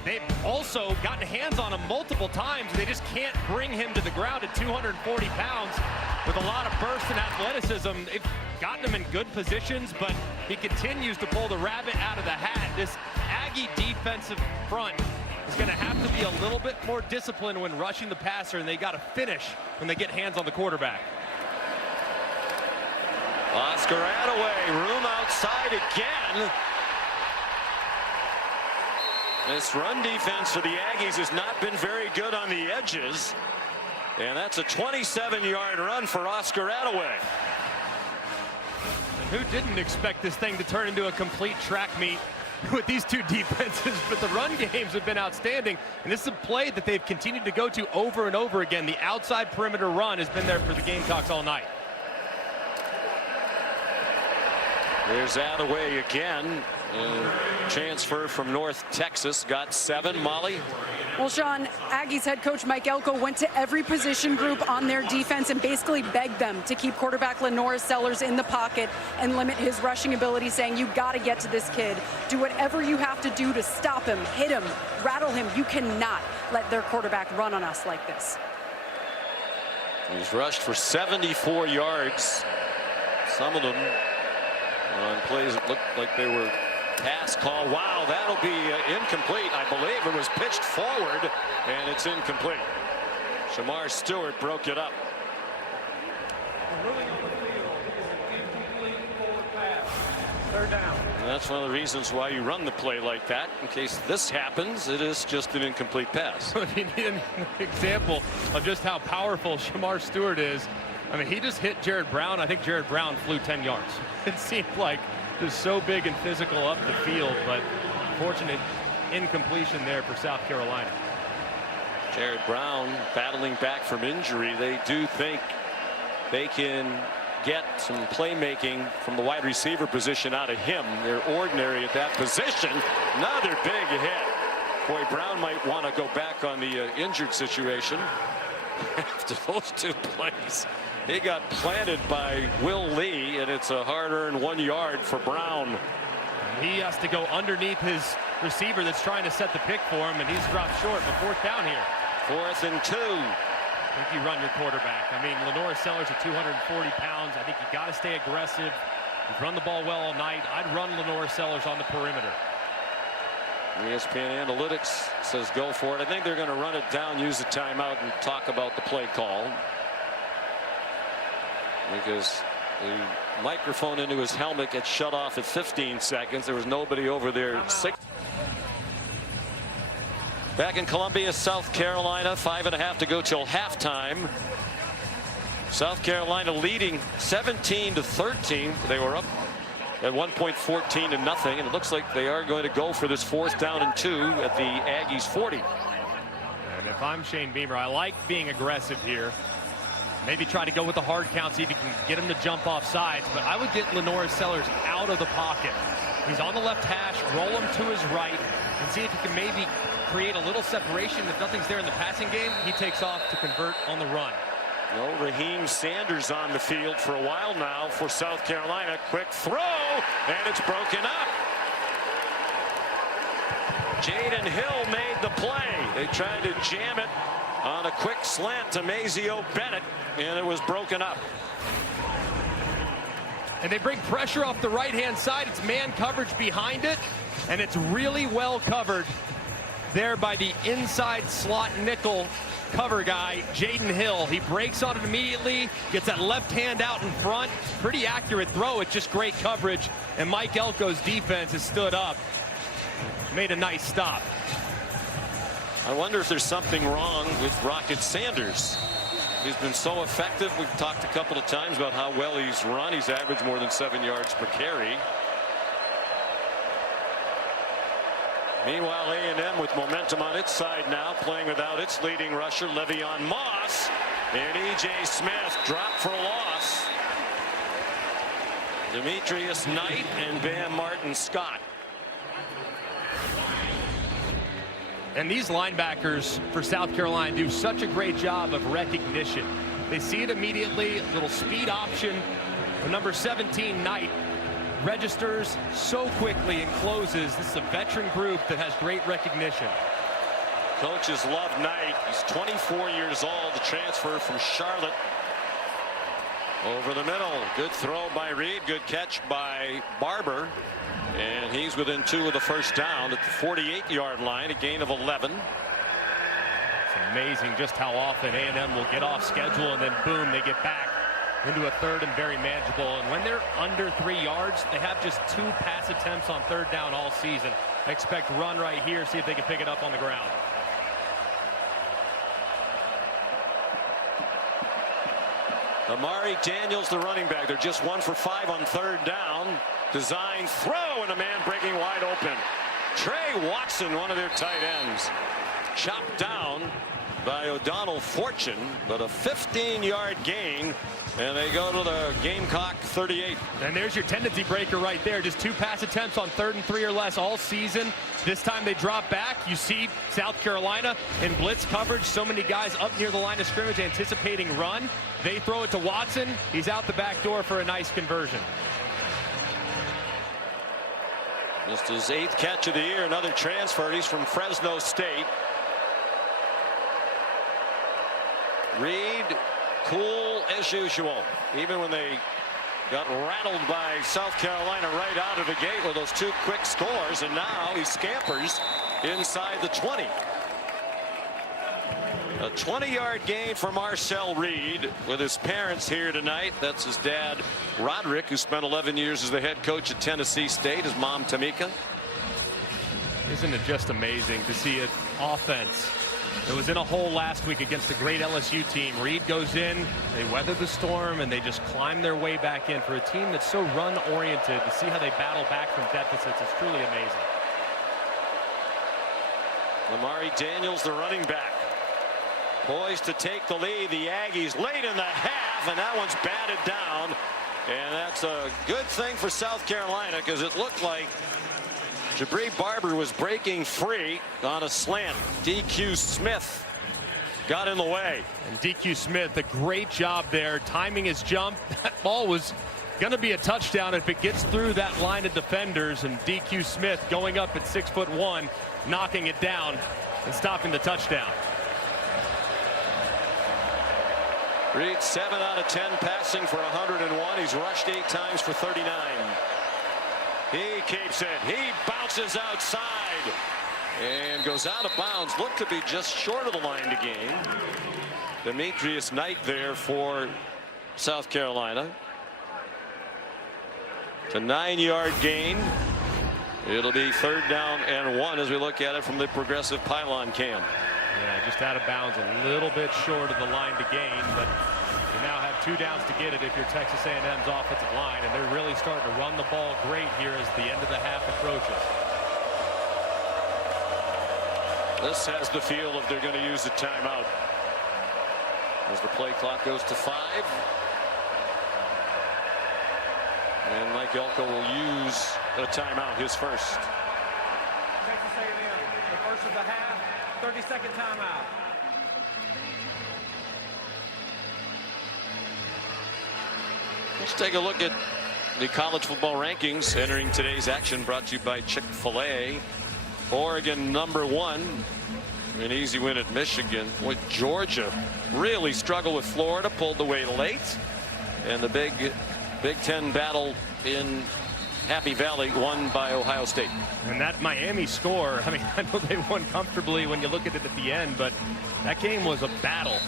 They've also gotten hands on him multiple times. They just can't bring him to the ground at 240 pounds with a lot of burst and athleticism. They've gotten him in good positions, but he continues to pull the rabbit out of the hat. This Aggie defensive front is going to have to be a little bit more disciplined when rushing the passer, and they got to finish when they get hands on the quarterback. Oscar Attaway, room outside again. This run defense for the Aggies has not been very good on the edges. And that's a 27-yard run for Oscar Attaway. And who didn't expect this thing to turn into a complete track meet with these two defenses? But the run games have been outstanding. And this is a play that they've continued to go to over and over again. The outside perimeter run has been there for the Gamecocks all night. There's Attaway again. Transfer from North Texas, got 7. Molly? Well, Sean, Aggies head coach Mike Elko went to every position group on their defense and basically begged them to keep quarterback Lenora Sellers in the pocket and limit his rushing ability, saying, you got to get to this kid. Do whatever you have to do to stop him, hit him, rattle him. You cannot let their quarterback run on us like this. He's rushed for 74 yards. Some of them on plays that looked like they were pass call. Wow, that'll be incomplete. I believe it was pitched forward, and it's incomplete. Shamar Stewart broke it up. Ruling on the field is an incomplete forward pass. 3rd down. And that's one of the reasons why you run the play like that. In case this happens, it is just an incomplete pass. If you need an example of just how powerful Shamar Stewart is, I mean, he just hit Jared Brown. I think Jared Brown flew 10 yards. It seemed like just so big and physical up the field, but fortunate incompletion there for South Carolina. Jared Brown battling back from injury. They do think they can get some playmaking from the wide receiver position out of him. They're ordinary at that position. Another big hit. Boy, Brown might want to go back on the injured situation after those 2 plays. He got planted by Will Lee, and it's a hard-earned 1 yard for Brown. He has to go underneath his receiver that's trying to set the pick for him, and he's dropped short. But 4th down here. 4th and 2. I think you run your quarterback. I mean, Lenora Sellers at 240 pounds. I think you got to stay aggressive. You've run the ball well all night. I'd run Lenora Sellers on the perimeter. ESPN Analytics says go for it. I think they're going to run it down, use the timeout, and talk about the play call. Because The microphone into his helmet gets shut off at 15 seconds. There was nobody over there. Back in Columbia, South Carolina, 5.5 to go till halftime. South Carolina leading 17-13. They were up at one point 14-0, and it looks like they are going to go for this 4th down and 2 at the Aggies 40. And if I'm Shane Beamer, I like being aggressive here. Maybe try to go with the hard count, see if you can get him to jump off sides, but I would get Lenoir Sellers out of the pocket. He's on the left hash, roll him to his right, and see if he can maybe create a little separation. If nothing's there in the passing game, he takes off to convert on the run. No Raheem Sanders on the field for a while now for South Carolina. Quick throw, and it's broken up. Jaden Hill made the play. They tried to jam it on a quick slant to Mazeo Bennett, and it was broken up. And they bring pressure off the right-hand side. It's man coverage behind it, and it's really well covered there by the inside slot nickel cover guy, Jaden Hill. He breaks on it immediately, gets that left hand out in front. Pretty accurate throw. It's just great coverage, and Mike Elko's defense has stood up, made a nice stop. I wonder if there's something wrong with Rocket Sanders. He's been so effective. We've talked a couple of times about how well he's run. He's averaged more than 7 yards per carry. Meanwhile, A&M with momentum on its side now, playing without its leading rusher, Le'Veon Moss. And E.J. Smith dropped for a loss. Demetrius Knight and Bam Martin Scott. And these linebackers for South Carolina do such a great job of recognition. They see it immediately, a little speed option. The number 17, Knight, registers so quickly and closes. This is a veteran group that has great recognition. Coaches love Knight. He's 24 years old, the transfer from Charlotte. Over the middle, good throw by Reed, good catch by Barber. And he's within 2 of the first down at the 48-yard line, a gain of 11. It's amazing just how often A&M will get off schedule and then boom, they get back into a third and very manageable. And when they're under 3 yards, they have just 2 pass attempts on 3rd down all season. I expect run right here, see if they can pick it up on the ground. Amari Daniels, the running back. They're just 1 for 5 on 3rd down. Design throw, and a man breaking wide open. Trey Watson, one of their tight ends, chopped down by O'Donnell Fortune, but a 15-yard gain, and they go to the Gamecock 38. And there's your tendency breaker right there. Just 2 pass attempts on 3rd and 3 or less all season. This time they drop back. You see South Carolina in blitz coverage. So many guys up near the line of scrimmage anticipating run. They throw it to Watson. He's out the back door for a nice conversion. Just his 8th catch of the year, another transfer. He's from Fresno State. Reed, cool as usual, even when they got rattled by South Carolina right out of the gate with those 2 quick scores, and now he scampers inside the 20. A 20-yard gain for Marcel Reed with his parents here tonight. That's his dad, Roderick, who spent 11 years as the head coach at Tennessee State, his mom, Tamika. Isn't it just amazing to see an offense that was in a hole last week against a great LSU team? Reed goes in, they weather the storm, and they just climb their way back in. For a team that's so run-oriented, to see how they battle back from deficits is truly amazing. Amari Daniels, the running back, poised to take the lead. The Aggies late in the half, and that one's batted down. And that's a good thing for South Carolina, because it looked like Jabri Barber was breaking free on a slant. DQ Smith got in the way. And DQ Smith, a great job there, timing his jump. That ball was going to be a touchdown if it gets through that line of defenders. And DQ Smith going up at 6'1", knocking it down and stopping the touchdown. Reed 7 out of 10 passing for 101. He's rushed 8 times for 39. He keeps it. He bounces outside and goes out of bounds. Looked to be just short of the line to gain. Demetrius Knight there for South Carolina. It's a 9-yard gain. It'll be 3rd down and 1 as we look at it from the progressive pylon cam. Yeah, just out of bounds, a little bit short of the line to gain, but you now have 2 downs to get it if you're Texas A&M's offensive line, and they're really starting to run the ball great here as the end of the half approaches. This has the feel of they're going to use a timeout as the play clock goes to 5. And Mike Elko will use a timeout, his first. Texas A&M, the first of the half, 30-second timeout. Let's take a look at the college football rankings entering today's action, brought to you by Chick-fil-A. Oregon #1, an easy win at Michigan. With Georgia really struggled with Florida, pulled away late, and the Big Ten battle in Happy Valley won by Ohio State. And that Miami score, I mean, I know they won comfortably when you look at it at the end, but that game was a battle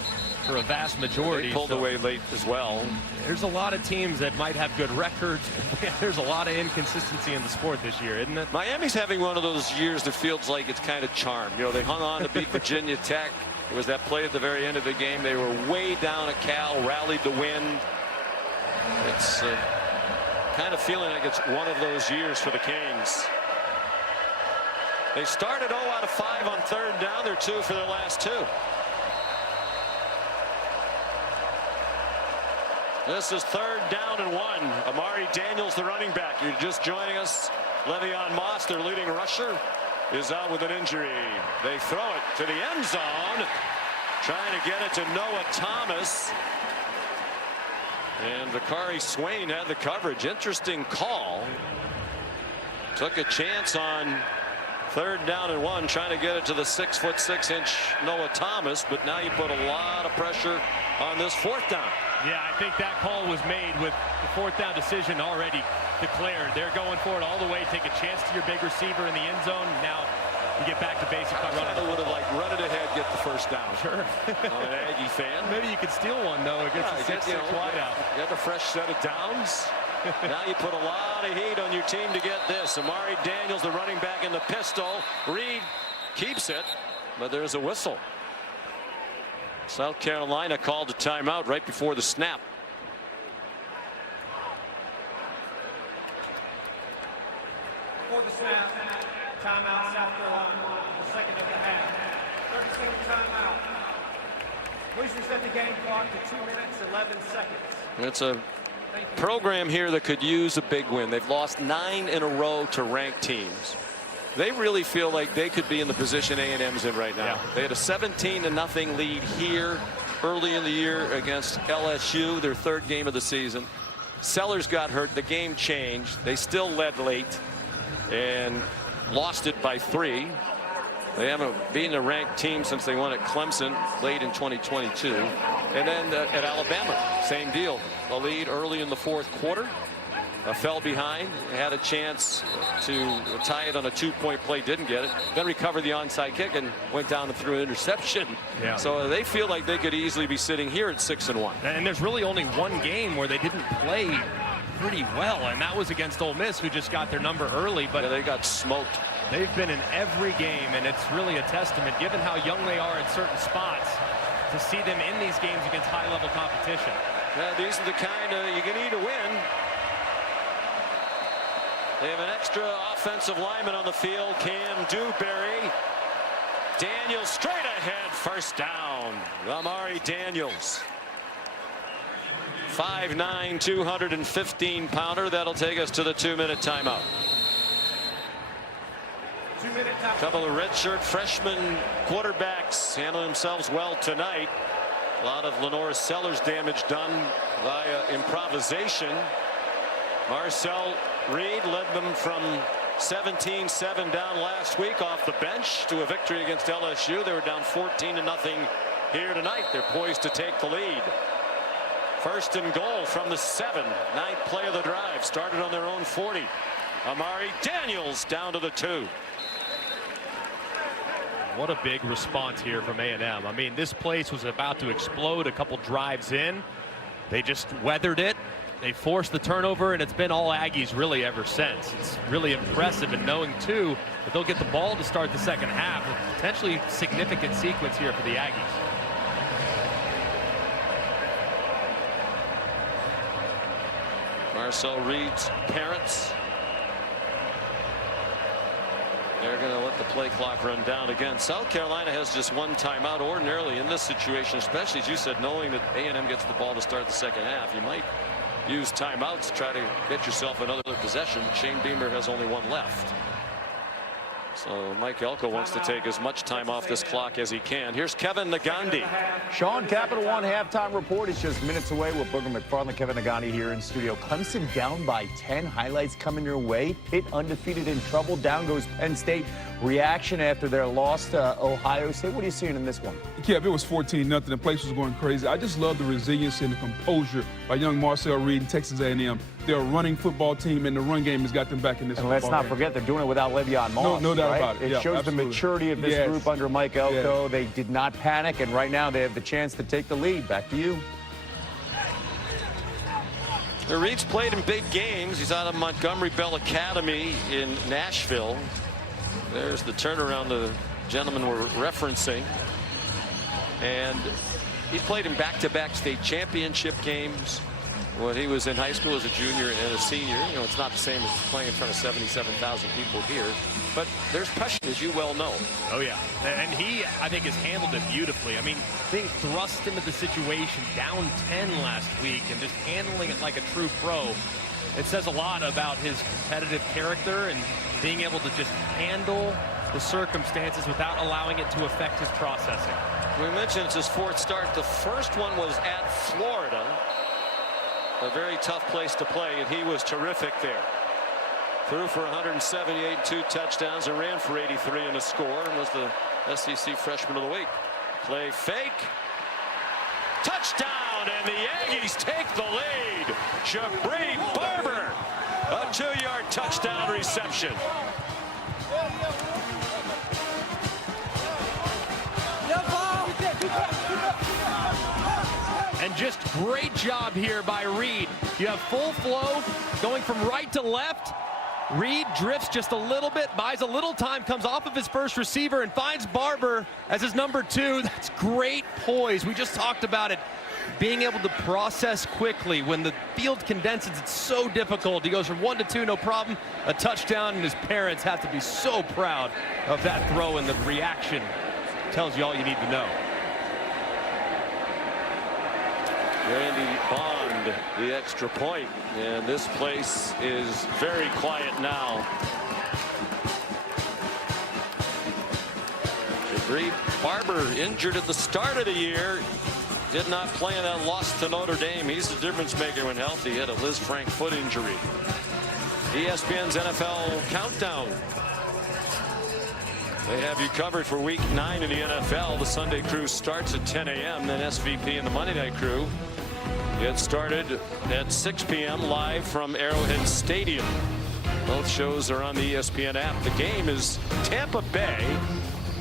for a vast majority. They pulled away late as well. There's a lot of teams that might have good records. There's a lot of inconsistency in the sport this year, isn't it? Miami's having one of those years that feels like it's kind of charmed. You know, they hung on to beat Virginia Tech. It was that play at the very end of the game. They were way down at Cal, rallied to win. It's kind of feeling like it's one of those years for the Canes. They started 0 out of 5 on 3rd down. They're 2 for their last 2. This is 3rd down and 1. Amari Daniels, the running back. You're just joining us. Le'Veon Moss, their leading rusher, is out with an injury. They throw it to the end zone, trying to get it to Noah Thomas. And Vakari Swain had the coverage. Interesting call. Took a chance on 3rd down and 1, trying to get it to the 6'6" Noah Thomas, but now you put a lot of pressure on this 4th down. Yeah, I think that call was made with the 4th down decision already declared. They're going for it all the way, take a chance to your big receiver in the end zone. Now you get back to basic by running. I would have like run it ahead, get the 1st down. Sure. I'm an Aggie fan. Maybe you could steal one though against the 6'6" wideout. You have a fresh set of downs. Now you put a lot of heat on your team to get this. Amari Daniels, the running back, in the pistol. Reed keeps it, but there's a whistle. South Carolina called a timeout right before the snap. Before the snap, timeout, South Carolina, the 2nd of the half. 30-second timeout. Please reset the game clock to 2 minutes, 11 seconds. It's a program here that could use a big win. They've lost 9 in a row to ranked teams. They really feel like they could be in the position A&M's in right now. Yeah. They had a 17-0 lead here early in the year against LSU, their 3rd game of the season. Sellers got hurt. The game changed. They still led late and lost it by 3. They haven't beaten a ranked team since they won at Clemson late in 2022. And then at Alabama, same deal. A lead early in the 4th quarter. Fell behind, had a chance to tie it on a 2-point play, didn't get it, then recovered the onside kick and went down and threw an interception. Yeah. So they feel like they could easily be sitting here at 6-1. And there's really only one game where they didn't play pretty well, and that was against Ole Miss, who just got their number early. But yeah, they got smoked. They've been in every game, and it's really a testament, given how young they are at certain spots, to see them in these games against high-level competition. Yeah, these are the kind you can need to win. They have an extra offensive lineman on the field, Cam Dewberry. Daniels straight ahead, 1st down. Amari Daniels. 5'9", 215-pounder. That'll take us to the 2-minute timeout. A couple of redshirt freshman quarterbacks handle themselves well tonight. A lot of Lenore Sellers damage done via improvisation. Marcel Reed led them from 17-7 down last week off the bench to a victory against LSU. They were down 14-0 here tonight. They're poised to take the lead. 1st and goal from the 7. 9th play of the drive. Started on their own 40. Amari Daniels down to the 2. What a big response here from A&M. I mean, this place was about to explode a couple drives in. They just weathered it. They forced the turnover, and it's been all Aggies really ever since. It's really impressive, and knowing, too, that they'll get the ball to start the second half. A potentially significant sequence here for the Aggies. Marcel Reed's parents, they're going to let the play clock run down again. South Carolina has just one timeout. Ordinarily in this situation, especially as you said, knowing that A&M gets the ball to start the second half, you might use timeouts to try to get yourself another possession. Shane Beamer has only one left. So Mike Elko wants to take as much time off this clock as he can. Here's Kevin Nagandi. Sean, Capital One halftime report is just minutes away with Booger McFarland, Kevin Nagandi here in studio. Clemson down by 10. Highlights coming your way. Pitt undefeated in trouble. Down goes Penn State. Reaction after their loss to Ohio State. What are you seeing in this one? Yeah, it was 14-0. The place was going crazy. I just love the resilience and the composure by young Marcel Reed and Texas A&M. They're a running football team, and the run game has got them back in this. And let's not forget, they're doing it without Le'Veon Moss. No doubt right? about it. It shows absolutely. the maturity of this group under Mike Elko. They did not panic, and right now they have the chance to take the lead. Back to you. Reed's played in big games. He's out of Montgomery Bell Academy in Nashville. There's the turnaround the gentleman we're referencing. And he played in back-to-back state championship games when he was in high school as a junior and a senior. You know, it's not the same as playing in front of 77,000 people here. But there's pressure, as you well know. Oh, yeah. And he, I think, has handled it beautifully. I mean, being thrust into the situation, down 10 last week, and just handling it like a true pro. It says a lot about his competitive character and being able to just handle the circumstances without allowing it to affect his processing. We mentioned it's his fourth start. The first one was at Florida. A very tough place to play, and he was terrific there. Threw for 178, 2 touchdowns, and ran for 83 and a score, and was the SEC Freshman of the Week. Play fake. Touchdown, and the Aggies take the lead. Jabri Barber, a 2-yard touchdown reception. And just great job here by Reed. You have full flow going from right to left. Reed drifts just a little bit, buys a little time, comes off of his first receiver and finds Barber as his number 2. That's great poise. We just talked about it. Being able to process quickly when the field condenses, it's so difficult. He goes from 1 to 2, no problem. A touchdown, and his parents have to be so proud of that throw, and the reaction tells you all you need to know. Randy Bond, the extra point, and this place is very quiet now. Jabri Barber injured at the start of the year. Did not play in that loss to Notre Dame. He's the difference maker when healthy. He had a Liz Frank foot injury. ESPN's NFL Countdown. They have you covered for week 9 in the NFL. The Sunday crew starts at 10 a.m. Then SVP and the Monday night crew get started at 6 p.m. live from Arrowhead Stadium. Both shows are on the ESPN app. The game is Tampa Bay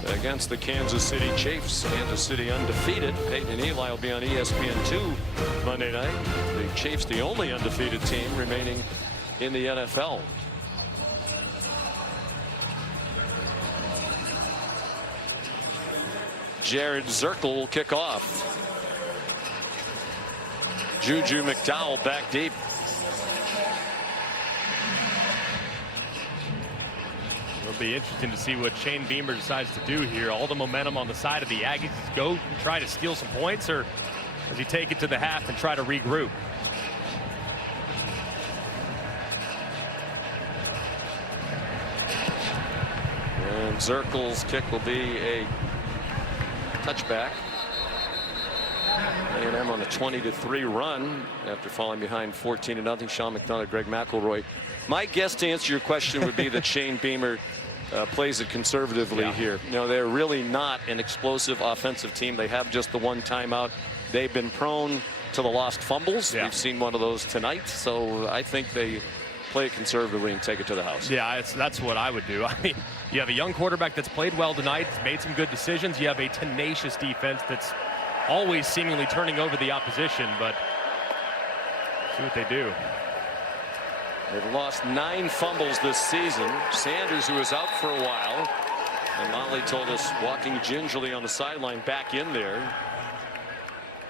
against the Kansas City Chiefs. Kansas City undefeated. Peyton and Eli will be on ESPN2 Monday night. The Chiefs, the only undefeated team remaining in the NFL. Jared Zirkle will kick off. Juju McDowell back deep. It'll be interesting to see what Shane Beamer decides to do here. All the momentum on the side of the Aggies. Go and try to steal some points, or does he take it to the half and try to regroup? And Zirkle's kick will be a touchback. A&M on a 20-3 run after falling behind 14-0. Sean McDonough, Greg McElroy. My guess to answer your question would be that Shane Beamer plays it conservatively here. You know, they're really not an explosive offensive team. They have just the one timeout. They've been prone to the lost fumbles. We've seen one of those tonight. So I think they play it conservatively and take it to the house. Yeah, that's what I would do. I mean, you have a young quarterback that's played well tonight, made some good decisions. You have a tenacious defense that's always seemingly turning over the opposition, but See what they do. They've lost 9 fumbles this season. Sanders, who was out for a while, and Molly told us walking gingerly on the sideline back in there.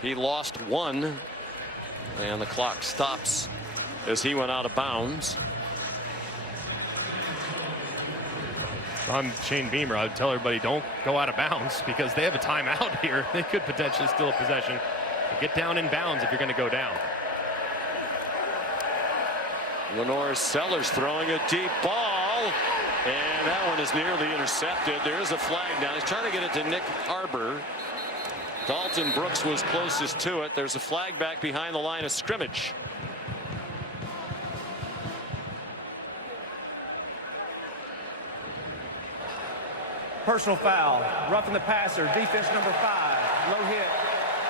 He lost 1, and the clock stops as he went out of bounds. If I'm Shane Beamer, I would tell everybody don't go out of bounds because they have a timeout here. They could potentially steal a possession. But get down in bounds if you're going to go down. Lenore Sellers throwing a deep ball, and that one is nearly intercepted. There's a flag down. He's trying to get it to Nick Arbor. Dalton Brooks was closest to it. There's a flag back behind the line of scrimmage. Personal foul, roughing the passer, defense number 5, low hit,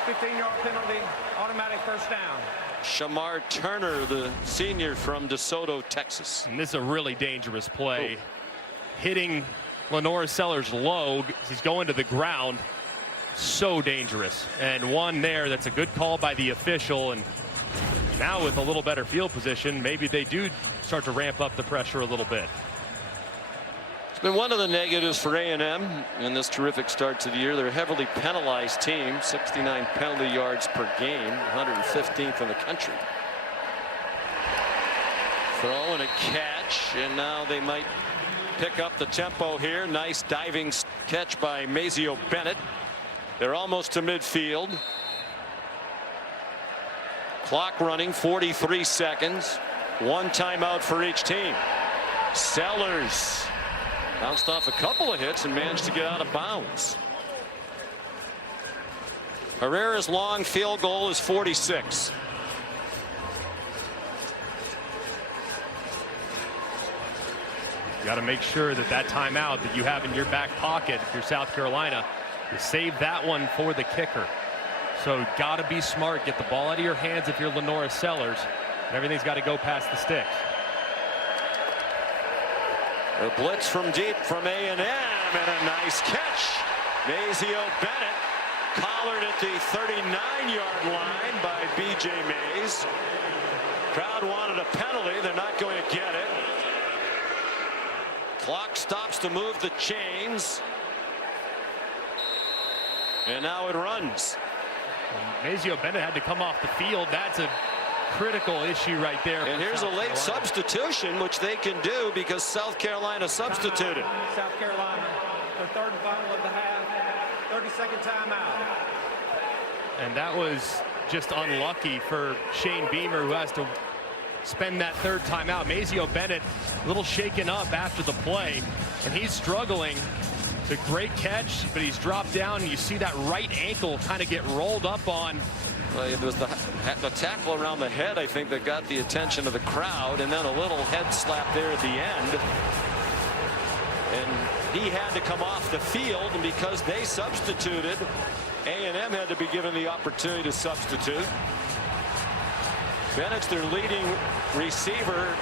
15-yard penalty, automatic first down. Shamar Turner, the senior from DeSoto, Texas. And this is a really dangerous play. Hitting Lenore Sellers low. He's going to the ground. So dangerous. And one there, that's a good call by the official. And now with a little better field position, maybe they do start to ramp up the pressure a little bit. It's been one of the negatives for A&M in this terrific start to the year. They're a heavily penalized team, 69 penalty yards per game, 115th in the country. Throw and a catch, and now they might pick up the tempo here. Nice diving catch by Mazio Bennett. They're almost to midfield. Clock running, 43 seconds. 1 timeout for each team. Sellers bounced off a couple of hits and managed to get out of bounds. Herrera's long field goal is 46. You got to make sure that that timeout that you have in your back pocket, if you're South Carolina, you save that one for the kicker. So got to be smart. Get the ball out of your hands if you're Lenora Sellers. And everything's got to go past the sticks. A blitz from deep from A&M, and a nice catch. Mazio Bennett collared at the 39-yard line by B.J. Mays. Crowd wanted a penalty. They're not going to get it. Clock stops to move the chains. And now it runs. Mazio Bennett had to come off the field. That's a critical issue right there. And here's a late substitution, which they can do because South Carolina substituted. South Carolina, the third and final of the half, 30-second timeout. And that was just unlucky for Shane Beamer, who has to spend that third timeout. Mazio Bennett a little shaken up after the play, and he's struggling. It's a great catch, but he's dropped down, and you see that right ankle kind of get rolled up on. Well, it was the tackle around the head, I think, that got the attention of the crowd, and then a little head slap there at the end. And he had to come off the field, and because they substituted, A&M had to be given the opportunity to substitute. Bennett's their leading receiver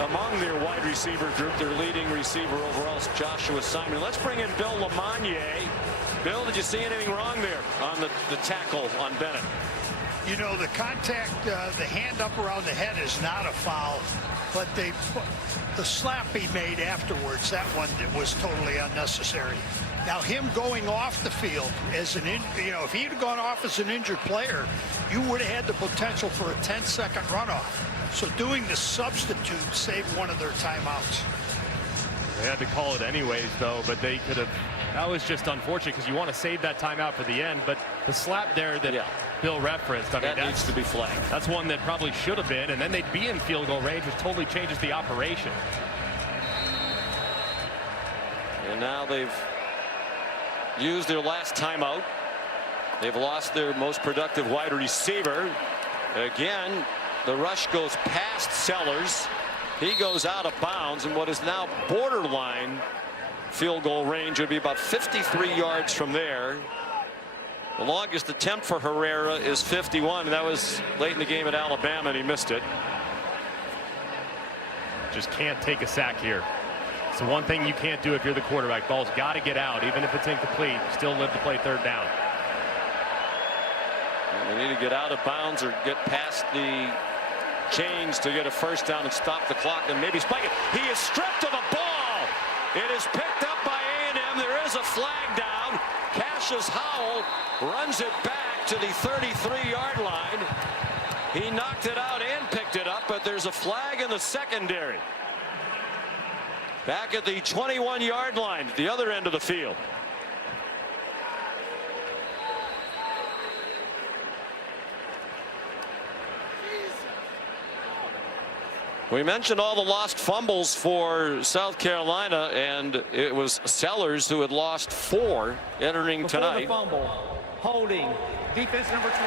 among their wide receiver group. Their leading receiver overall is Joshua Simon. Let's bring in Bill Lamagnier. Bill, did you see anything wrong there on the tackle on Bennett? You know, the contact, the hand up around the head is not a foul, but the slap he made afterwards, that one was totally unnecessary. Now, him going off the field as if he'd have gone off as an injured player, you would have had the potential for a 10-second runoff. So doing the substitute saved one of their timeouts. They had to call it anyways, though, but they could have. That was just unfortunate because you want to save that timeout for the end. But the slap there that Bill referenced, I mean, that needs to be flagged. That's one that probably should have been, and then they'd be in field goal range, which totally changes the operation. And now they've used their last timeout. They've lost their most productive wide receiver. Again, the rush goes past Sellers. He goes out of bounds, and what is now borderline field goal range would be about 53 yards from there. The longest attempt for Herrera is 51, and that was late in the game at Alabama, and he missed it. Just can't take a sack here. It's the one thing you can't do if you're the quarterback. Ball's got to get out, even if it's incomplete. Still live to play third down. And they need to get out of bounds or get past the chains to get a first down and stop the clock and maybe spike it. He is stripped of the ball. It is picked up by A&M. There is a flag down. Cassius Howell runs it back to the 33-yard line. He knocked it out and picked it up, but there's a flag in the secondary. Back at the 21-yard line, the other end of the field. We mentioned all the lost fumbles for South Carolina, and it was Sellers who had lost 4 entering Before tonight. the fumble, holding, defense number 20.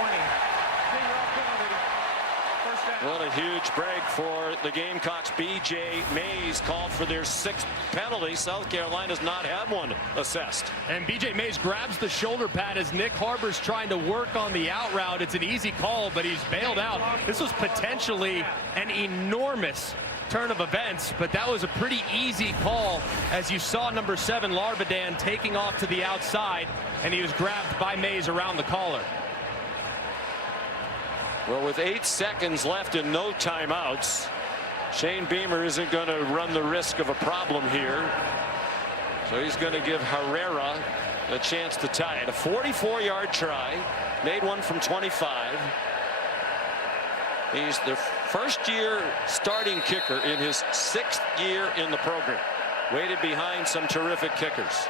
What a huge break for the Gamecocks. B.J. Mays called for their 6th penalty. South Carolina's not had one assessed. And B.J. Mays grabs the shoulder pad as Nick Harbor's trying to work on the out route. It's an easy call, but he's bailed out. This was potentially an enormous turn of events, but that was a pretty easy call as you saw number 7 Larbadan taking off to the outside, and he was grabbed by Mays around the collar. Well, with 8 seconds left and no timeouts, Shane Beamer isn't going to run the risk of a problem here. So he's going to give Herrera a chance to tie it. A 44-yard try, made one from 25. He's the first-year starting kicker in his 6th year in the program. Waited behind some terrific kickers.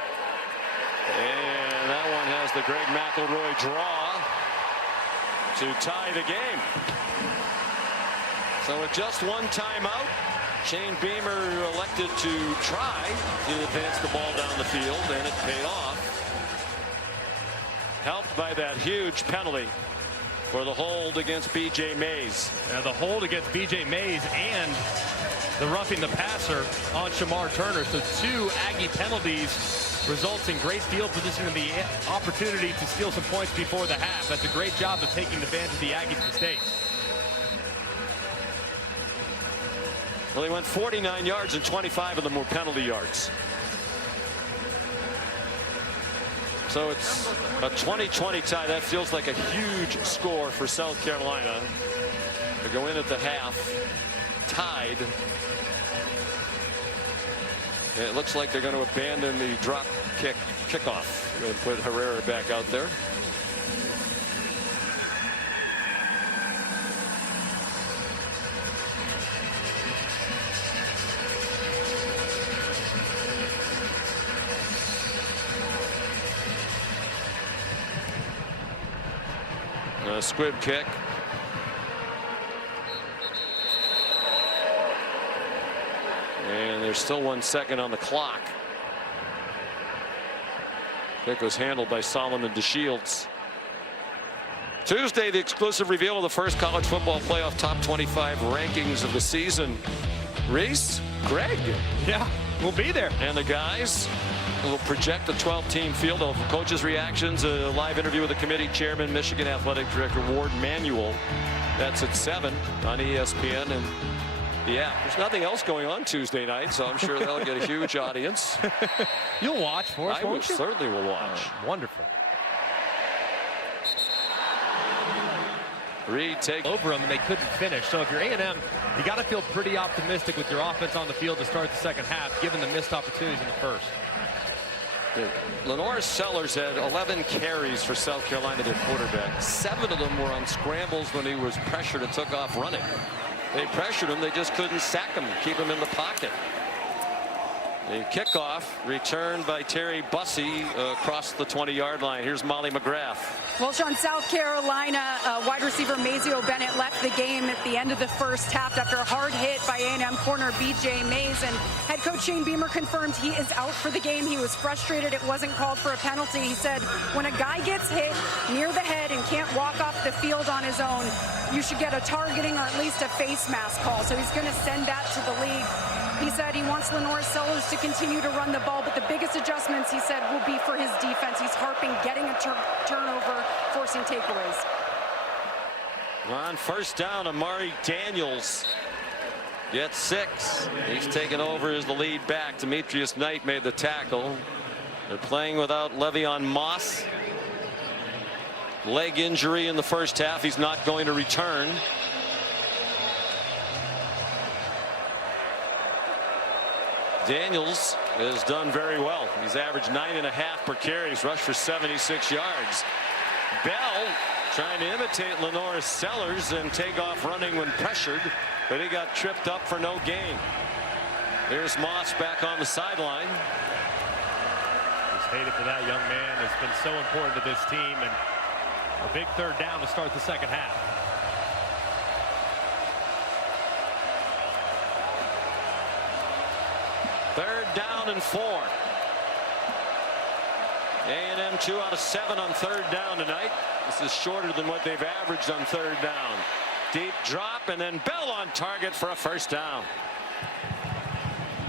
And that one has the Greg McElroy draw to tie the game. So with just one timeout, Shane Beamer elected to try to advance the ball down the field, and it paid off. Helped by that huge penalty for the hold against B.J. Mays. Now the hold against B.J. Mays and the roughing the passer on Shamar Turner. So 2 Aggie penalties results in great field position and the opportunity to steal some points before the half. That's a great job of taking advantage of the Aggies' mistakes. Well, he went 49 yards and 25 of them were penalty yards. So it's a 20-20 tie. That feels like a huge score for South Carolina to go in at the half tied. It looks like they're going to abandon the drop kickoff and put Herrera back out there. A squib kick. And there's still 1 second on the clock. Kick was handled by Solomon DeShields. Tuesday, the exclusive reveal of the first college football playoff top 25 rankings of the season. Reese, Greg. Yeah, we'll be there. And the guys will project a 12-team field of coaches' reactions, a live interview with the committee chairman, Michigan Athletic Director Ward Manuel. That's at 7 on ESPN. And yeah, there's nothing else going on Tuesday night, so I'm sure they'll get a huge audience. You'll watch for us, won't you? Certainly will watch. Wonderful. Reed take over them and they couldn't finish. So if you're A&M, you got to feel pretty optimistic with your offense on the field to start the second half, given the missed opportunities in the first. Lenore Sellers had 11 carries for South Carolina, their quarterback. 7 of them were on scrambles when he was pressured and took off running. They pressured him, they just couldn't sack him, keep him in the pocket. The kickoff returned by Terry Bussey across the 20-yard line. Here's Molly McGrath. Well, Sean, South Carolina wide receiver Mazio Bennett left the game at the end of the first half after a hard hit by A&M corner B.J. Mays. And head coach Shane Beamer confirmed he is out for the game. He was frustrated it wasn't called for a penalty. He said when a guy gets hit near the head and can't walk off the field on his own, you should get a targeting or at least a face mask call. So he's going to send that to the league. He said he wants Lenore Sellers to continue to run the ball, but the biggest adjustments, he said, will be for his defense. He's harping, getting a turnover, forcing takeaways. On first down, Amari Daniels gets 6. He's taken over as the lead back. Demetrius Knight made the tackle. They're playing without Le'Veon Moss. Leg injury in the first half. He's not going to return. Daniels has done very well. He's averaged 9.5 per carry. He's rushed for 76 yards. Bell trying to imitate Lenore Sellers and take off running when pressured, but he got tripped up for no gain. There's Moss back on the sideline. Just hated for that young man. It's been so important to this team, and a big third down to start the second half. Third down and 4. A&M 2 out of 7 on third down tonight. This is shorter than what they've averaged on third down. Deep drop, and then Bell on target for a first down.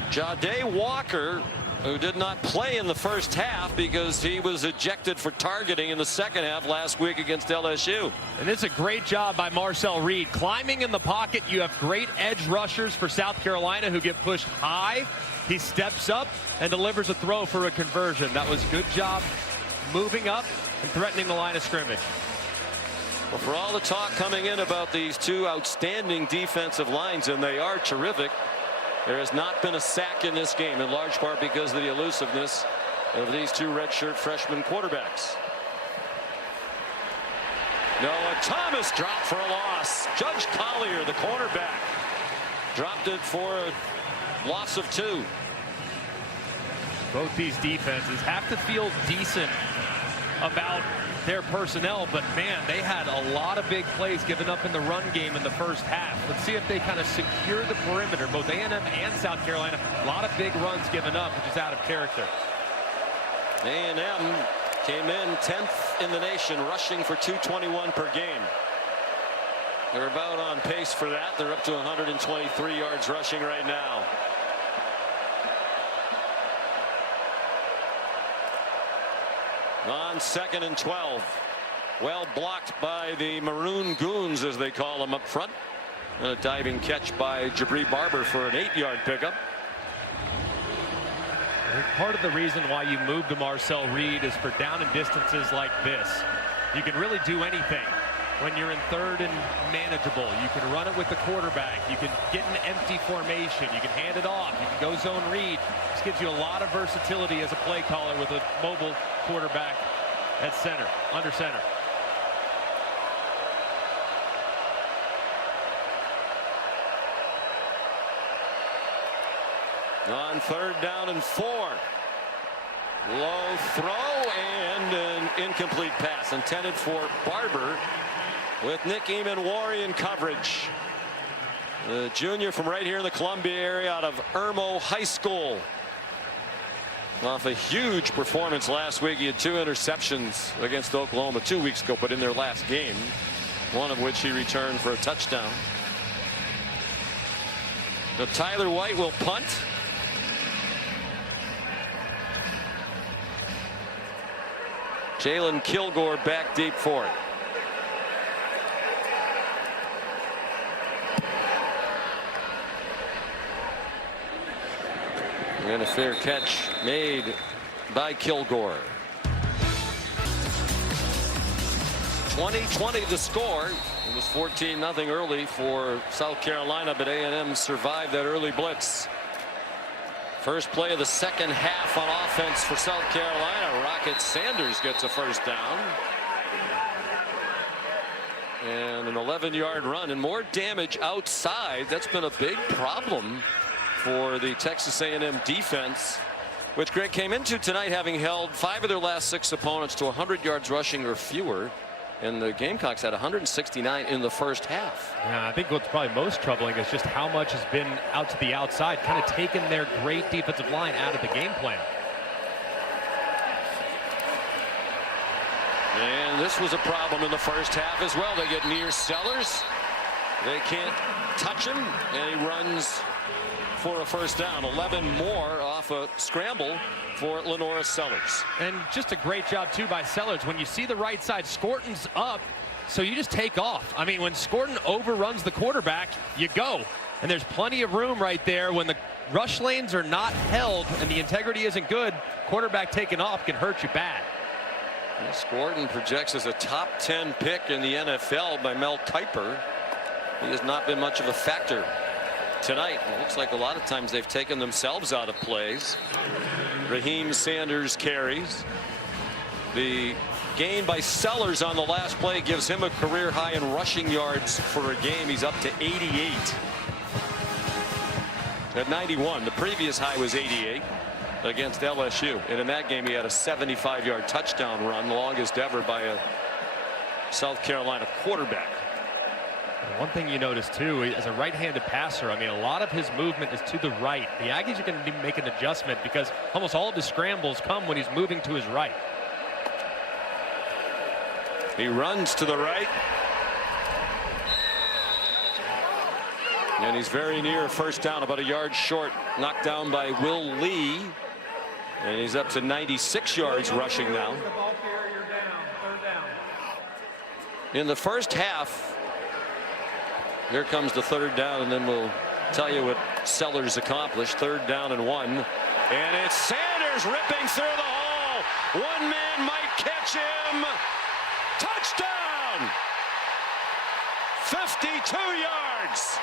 Jahdae Walker, who did not play in the first half because he was ejected for targeting in the second half last week against LSU. And it's a great job by Marcel Reed. Climbing in the pocket, you have great edge rushers for South Carolina who get pushed high. He steps up and delivers a throw for a conversion. That was a good job moving up and threatening the line of scrimmage. Well, for all the talk coming in about these two outstanding defensive lines, and they are terrific, there has not been a sack in this game, in large part because of the elusiveness of these two redshirt freshman quarterbacks. Noah Thomas dropped for a loss. Judge Collier, the cornerback, dropped it for a loss of 2. Both these defenses have to feel decent about their personnel, but man, they had a lot of big plays given up in the run game in the first half. Let's see if they kind of secure the perimeter. Both A&M and South Carolina, a lot of big runs given up, which is out of character. A&M came in 10th in the nation, rushing for 221 per game. They're about on pace for that. They're up to 123 yards rushing right now. On 2nd and 12. Well blocked by the Maroon Goons, as they call them, up front. And a diving catch by Jabri Barber for an 8-yard pickup. Part of the reason why you move to Marcel Reed is for down and distances like this. You can really do anything when you're in third and manageable. You can run it with the quarterback. You can get an empty formation. You can hand it off. You can go zone read. This gives you a lot of versatility as a play caller with a mobile quarterback at center, under center. On third down and 4. Low throw and an incomplete pass intended for Barber, with Nick Eamon-Wari in coverage. The junior from right here in the Columbia area out of Irmo High School. Off a huge performance last week. He had 2 interceptions against Oklahoma 2 weeks ago, but in their last game, one of which he returned for a touchdown. So Tyler White will punt. Jalen Kilgore back deep for it. And a fair catch made by Kilgore. 20-20 the score. It was 14-0 early for South Carolina, but A&M survived that early blitz. First play of the second half on offense for South Carolina. Rocket Sanders gets a first down. And an 11-yard run and more damage outside. That's been a big problem for the Texas A&M defense, which Greg came into tonight having held 5 of their last 6 opponents to 100 yards rushing or fewer. And the Gamecocks had 169 in the first half. Yeah, I think what's probably most troubling is just how much has been out to the outside, kind of taken their great defensive line out of the game plan. And this was a problem in the first half as well. They get near Sellers. They can't touch him, and he runs for a first down. 11 more off a scramble for Lenora Sellers. And just a great job too by Sellers. When you see the right side, Scorton's up, so you just take off. I mean, when Scorton overruns the quarterback, you go. And there's plenty of room right there. When the rush lanes are not held and the integrity isn't good, quarterback taking off can hurt you bad. And Scorton projects as a top 10 pick in the NFL by Mel Kiper. He has not been much of a factor tonight. It looks like a lot of times they've taken themselves out of plays. Raheem Sanders carries. The gain by Sellers on the last play gives him a career high in rushing yards for a game. He's up to 88 at 91. The previous high was 88 against LSU, and in that game he had a 75-yard touchdown run, the longest ever by a South Carolina quarterback. One thing you notice too, as a right-handed passer, I mean, a lot of his movement is to the right. The Aggies are going to need to make an adjustment because almost all of his scrambles come when he's moving to his right. He runs to the right. And he's very near a first down, about a yard short, knocked down by Will Lee. And he's up to 96 yards rushing now. In the first half, here comes the third down, and then we'll tell you what Sellers accomplished. 3rd down and 1. And it's Sanders ripping through the hole. One man might catch him. Touchdown! 52 yards.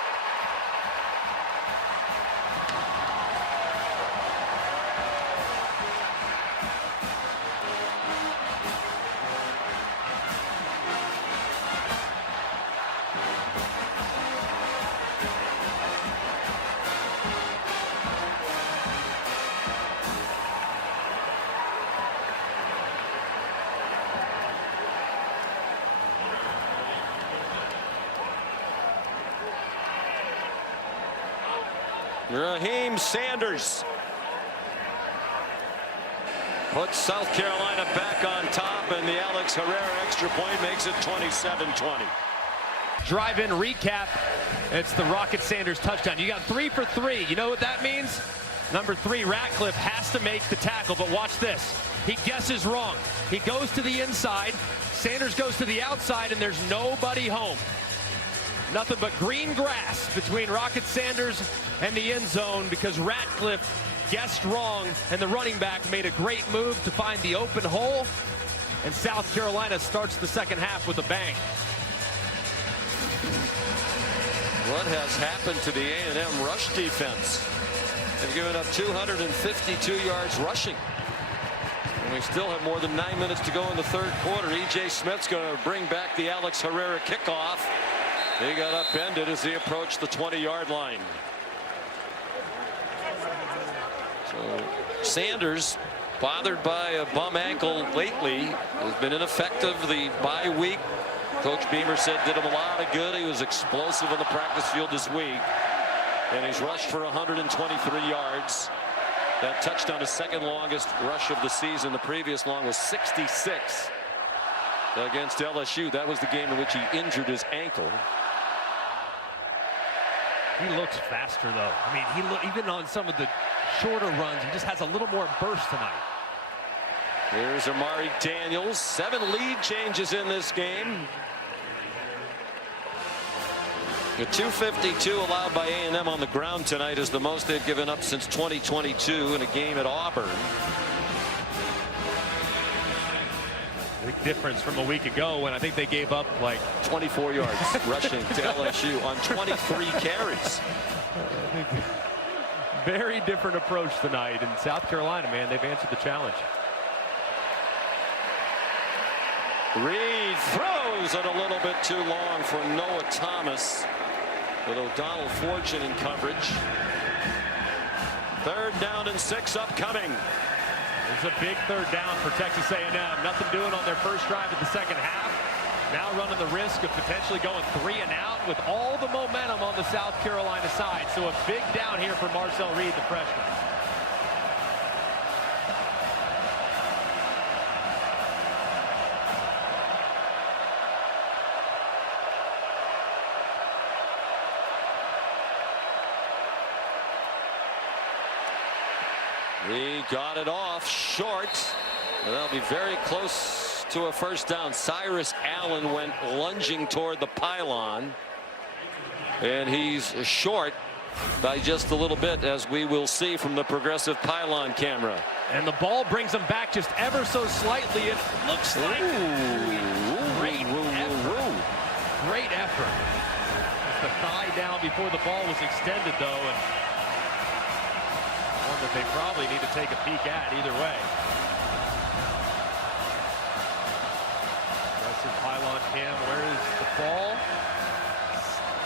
Raheem Sanders puts South Carolina back on top, and the Alex Herrera extra point makes it 27-20. Drive-in recap. It's the Rocket Sanders touchdown. You got 3 for 3. You know what that means? Number 3, Ratcliffe has to make the tackle, but watch this. He guesses wrong. He goes to the inside. Sanders goes to the outside, and there's nobody home. Nothing but green grass between Rocket Sanders and the end zone because Ratcliffe guessed wrong, and the running back made a great move to find the open hole, and South Carolina starts the second half with a bang. What has happened to the A&M rush defense? They've given up 252 yards rushing. And we still have more than 9 minutes to go in the third quarter. E.J. Smith's going to bring back the Alex Herrera kickoff. He got upended as he approached the 20-yard line. So Sanders, bothered by a bum ankle lately, has been ineffective the bye week. Coach Beamer said did him a lot of good. He was explosive on the practice field this week. And he's rushed for 123 yards. That touchdown, his second longest rush of the season. The previous long was 66 against LSU. That was the game in which he injured his ankle. He looks faster, though. I mean, even on some of the shorter runs, he just has a little more burst tonight. Here's Amari Daniels. 7 lead changes in this game. The 252 allowed by A&M on the ground tonight is the most they've given up since 2022 in a game at Auburn. Big difference from a week ago when I think they gave up like 24 yards rushing to LSU on 23 carries. Very different approach tonight. In South Carolina, man, they've answered the challenge. Reed throws it a little bit too long for Noah Thomas, with O'Donnell Fortune in coverage. 3rd down and 6 upcoming. There's a big 3rd down for Texas A&M. Nothing doing on their first drive of the second half. Now running the risk of potentially going 3 and out with all the momentum on the South Carolina side. So a big down here for Marcel Reed, the freshman. He got it off short. And that'll be very close to a first down. Cyrus Allen went lunging toward the pylon. And he's short by just a little bit, as we will see from the progressive pylon camera. And the ball brings him back just ever so slightly. It looks like great effort. The the thigh down before the ball was extended, though, and one that they probably need to take a peek at either way. Aggressive pylon cam. Where is the ball?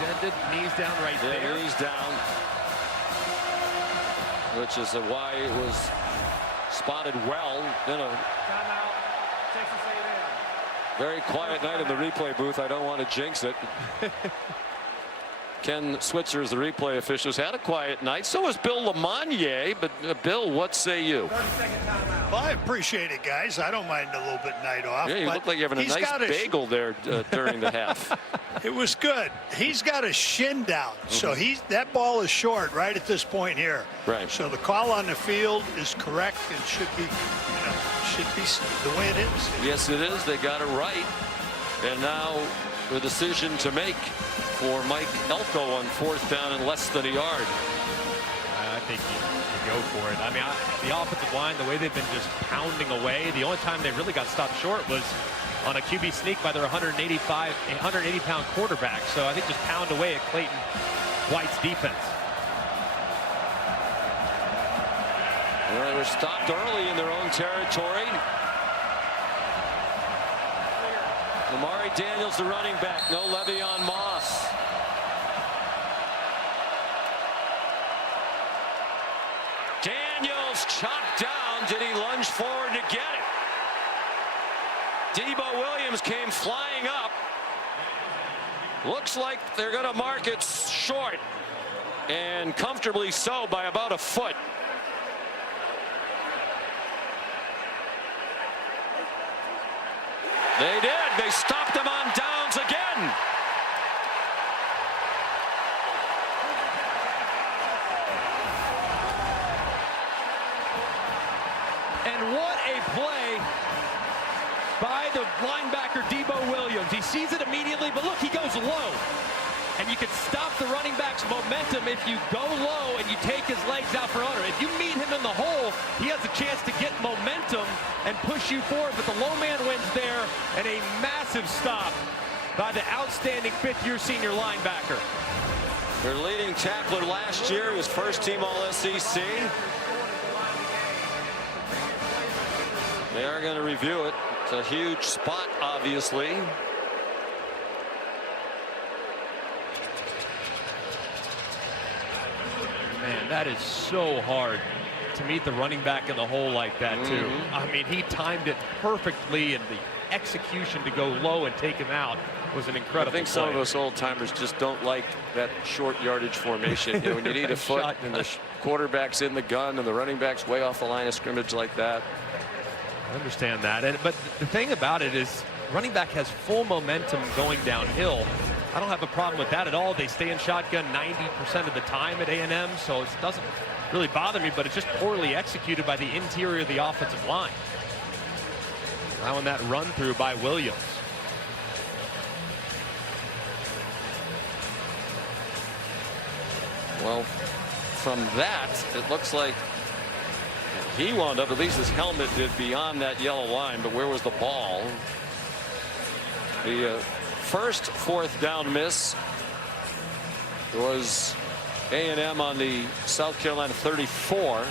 Extended, knees down right there. Knees down, which is why it was spotted well in a Timeout, Texas A&M. very quiet night in the replay booth. I don't want to jinx it. Ken Switzer, the replay officials, had a quiet night. So was Bill Lamonier. But Bill, what say you? 30-second timeout. Well, I appreciate it, guys. I don't mind a little bit night off. Yeah, you but look like you're having a he's nice got bagel there during the half. It was good. He's got his shin down, so that ball is short right at this point here. Right. So the call on the field is correct and should be the way it is. Yes, it is. They got it right. And now the decision to make for Mike Elko on 4th down and less than a yard. I think you go for it. I mean, the offensive line, the way they've been just pounding away, the only time they really got stopped short was on a QB sneak by their 180-pound quarterback. So I think just pound away at Clayton White's defense. Well, they were stopped early in their own territory. Lamari Daniels, the running back. No Le'Veon Moss. Daniels chopped down. Did he lunge forward to get it? Debo Williams came flying up. Looks like they're going to mark it short, and comfortably so by about a foot. They did. They stopped them on downs again. And what a play by the linebacker Debo Williams. He sees it immediately, but look, he goes low. And you can stop the running back's momentum if you go low and you take his legs out for under. If you meet him in the hole, he has a chance to get momentum and push you forward. But the low man wins there, and a massive stop by the outstanding 5th-year senior linebacker. Their leading tackler last year was first-team All-SEC. They are going to review it. It's a huge spot, obviously. Man, that is so hard to meet the running back in the hole like that, too. I mean, he timed it perfectly, and the execution to go low and take him out was an incredible I think some of us old-timers just don't like that short yardage formation. You know, when you need a foot and the quarterback's in the gun and the running back's way off the line of scrimmage like that. I understand that. But the thing about it is running back has full momentum going downhill. I don't have a problem with that at all. They stay in shotgun 90% of the time at A&M, so it doesn't really bother me, but it's just poorly executed by the interior of the offensive line. Allowing that run through by Williams. Well, from that, it looks like he wound up, at least his helmet did, beyond that yellow line, but where was the ball? The first 4th down miss was A&M on the South Carolina 34.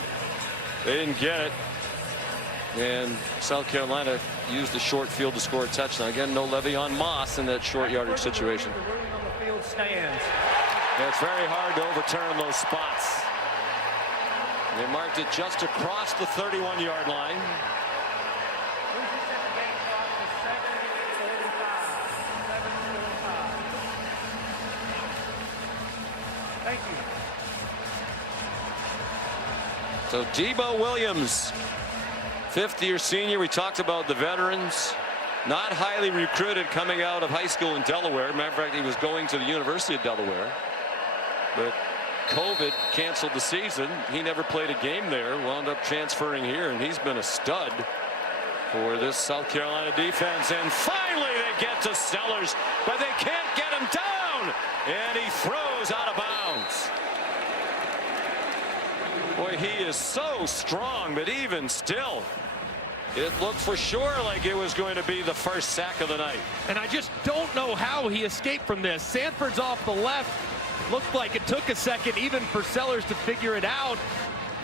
They didn't get it, and South Carolina used the short field to score a touchdown. Again, no Le'Veon Moss in that short yardage situation. The ruling on the field stands. Yeah, it's very hard to overturn those spots. They marked it just across the 31-yard line. Thank you. So Debo Williams, 5th-year senior. We talked about the veterans. Not highly recruited coming out of high school in Delaware. Matter of fact, he was going to the University of Delaware. But COVID canceled the season. He never played a game there. Wound up transferring here, and he's been a stud for this South Carolina defense. And finally they get to Sellers, but they can't get him down. And he throws out of bounds. Boy, he is so strong, but even still, It looked for sure like it was going to be the first sack of the night. And I just don't know how he escaped from this. Sanford's off the left. Looked like it took a second even for Sellers to figure it out.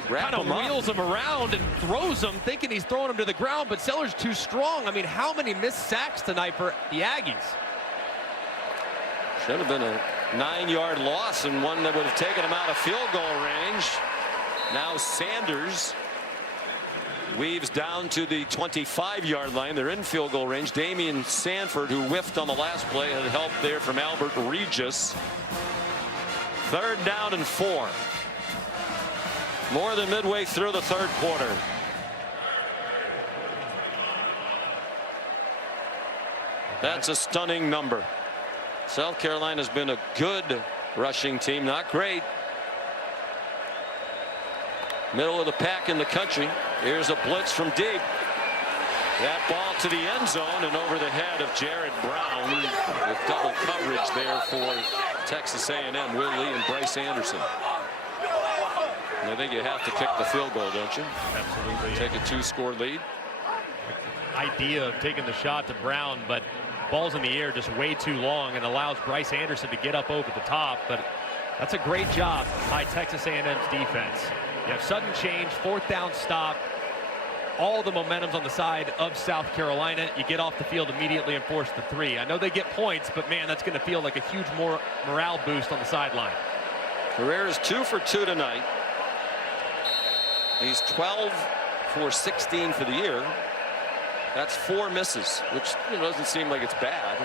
Kind of wheels him around and throws him, thinking he's throwing him to the ground, but Sellers too strong. I mean, how many missed sacks tonight for the Aggies? Should have been a 9-yard loss and one that would have taken him out of field goal range. Now Sanders weaves down to the 25-yard line. They're in field goal range. Damian Sanford, who whiffed on the last play, had help there from Albert Regis. 3rd down and 4. More than midway through the 3rd quarter. That's a stunning number. South Carolina has been a good rushing team, not great. Middle of the pack in the country. Here's a blitz from deep. That ball to the end zone and over the head of Jared Brown with double coverage there for Texas A&M. Will Lee and Bryce Anderson. And I think you have to kick the field goal, don't you? Absolutely. Take a 2-score lead. Idea of taking the shot to Brown, but ball's in the air just way too long and allows Bryce Anderson to get up over the top. But that's a great job by Texas A&M's defense. You have sudden change, 4th down stop. All the momentum's on the side of South Carolina. You get off the field immediately and force the 3. I know they get points, but man, that's going to feel like a huge morale boost on the sideline. Carrera's 2 for 2 tonight. He's 12 for 16 for the year. That's 4 misses, which doesn't seem like it's bad,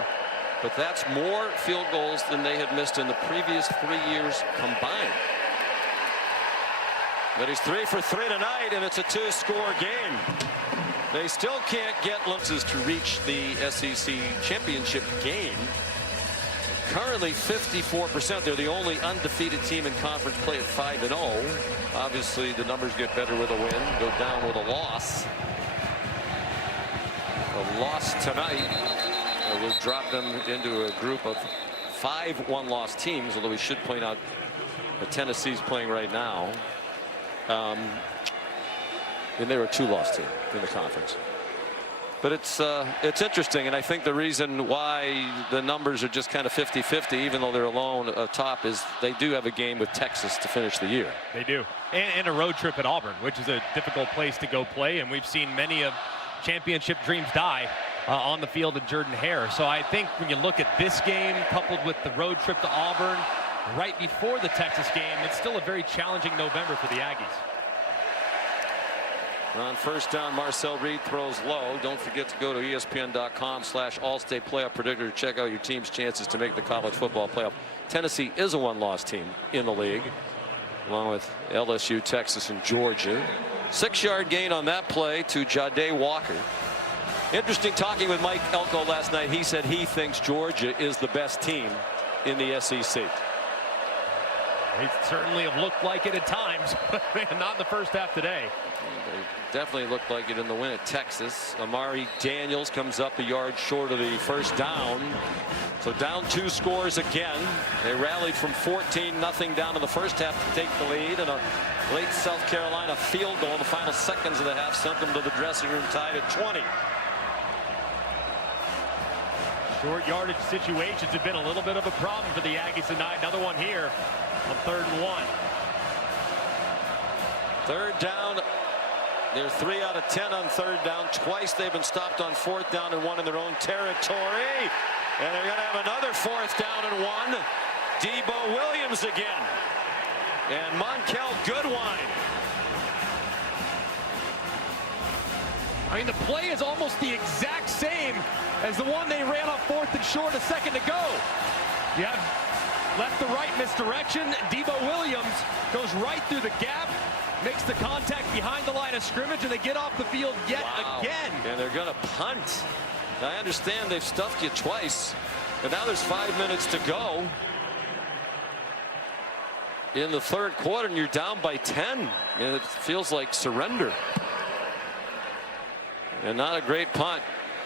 but that's more field goals than they had missed in the previous 3 years combined. But he's 3 for 3 tonight, and it's a 2-score game. They still can't get glimpses to reach the SEC championship game. Currently 54%. They're the only undefeated team in conference play at 5-0. Obviously, the numbers get better with a win, go down with a loss. A loss tonight will drop them into a group of 5 one-loss teams, although we should point out that Tennessee's playing right now. And they were a 2-loss team in the conference. But it's interesting, and I think the reason why the numbers are just kind of 50-50, even though they're alone atop, is they do have a game with Texas to finish the year. They do, and a road trip at Auburn, which is a difficult place to go play, and we've seen many of championship dreams die on the field of Jordan-Hare. So I think when you look at this game, coupled with the road trip to Auburn right before the Texas game, it's still a very challenging November for the Aggies. On 1st down, Marcel Reed throws low. Don't forget to go to ESPN.com/All-State Playoff Predictor to check out your team's chances to make the college football playoff. Tennessee is a 1-loss team in the league, along with LSU, Texas, and Georgia. 6-yard gain on that play to Ja'Day Walker. Interesting talking with Mike Elko last night. He said he thinks Georgia is the best team in the SEC. They certainly have looked like it at times, but not in the first half today. They definitely looked like it in the win at Texas. Amari Daniels comes up a yard short of the 1st down. So down 2 scores again. They rallied from 14-0 down in the first half to take the lead, and a late South Carolina field goal in the final seconds of the half sent them to the dressing room tied at 20. Short yardage situations have been a little bit of a problem for the Aggies tonight. Another one here on 3rd and 1. 3rd down. They're 3 out of 10 on 3rd down. Twice they've been stopped on 4th down and 1 in their own territory. And they're going to have another 4th down and 1. Debo Williams again. And Monkel Goodwine. I mean, the play is almost the exact same as the one they ran on 4th and short a second ago. You have left to right misdirection. Debo Williams goes right through the gap, makes the contact behind the line of scrimmage, and they get off the field yet again. And they're going to punt. I understand they've stuffed you twice, but now there's 5 minutes to go in the 3rd quarter, and you're down by 10. And it feels like surrender. And not a great punt.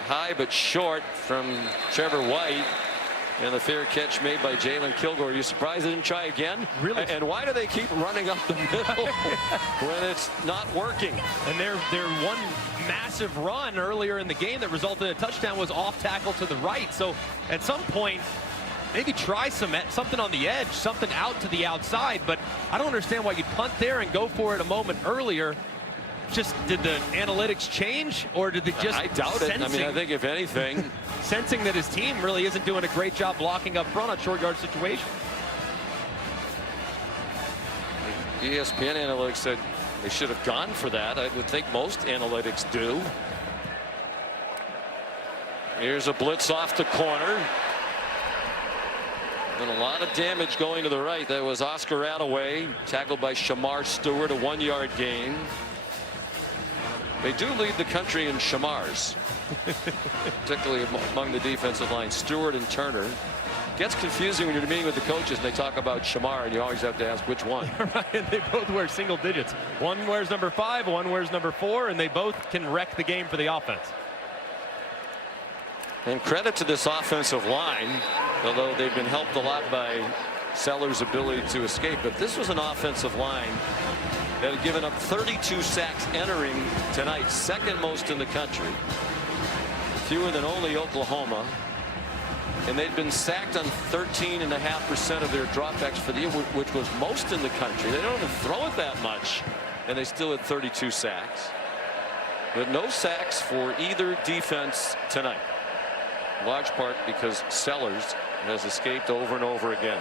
High but short from Trevor White. And the fair catch made by Jalen Kilgore. Are you surprised they didn't try again? Really? And why do they keep running up the middle when it's not working? And they're 1 massive run earlier in the game that resulted in a touchdown was off tackle to the right. So at some point, maybe try something on the edge, something out to the outside. But I don't understand why you'd punt there and go for it a moment earlier. Just did the analytics change, or did it just? I doubt it. I mean, I think if anything, sensing that his team really isn't doing a great job blocking up front on short yard situations. ESPN analytics said they should have gone for that. I would think most analytics do. Here's a blitz off the corner. And a lot of damage going to the right. That was Oscar Attaway, tackled by Shamar Stewart, a 1-yard gain. They do lead the country in Shamars, particularly among the defensive line. Stewart and Turner. Gets confusing when you're meeting with the coaches and they talk about Shamar, and you always have to ask which one. Right, and they both wear single digits. One wears number 5, one wears number 4, and they both can wreck the game for the offense. And credit to this offensive line, although they've been helped a lot by Sellers' ability to escape. But this was an offensive line that had given up 32 sacks entering tonight, second most in the country, fewer than only Oklahoma. And they'd been sacked on 13.5% of their dropbacks for the year, which was most in the country. They don't even throw it that much, and they still had 32 sacks. But no sacks for either defense tonight, in large part because Sellers has escaped over and over again.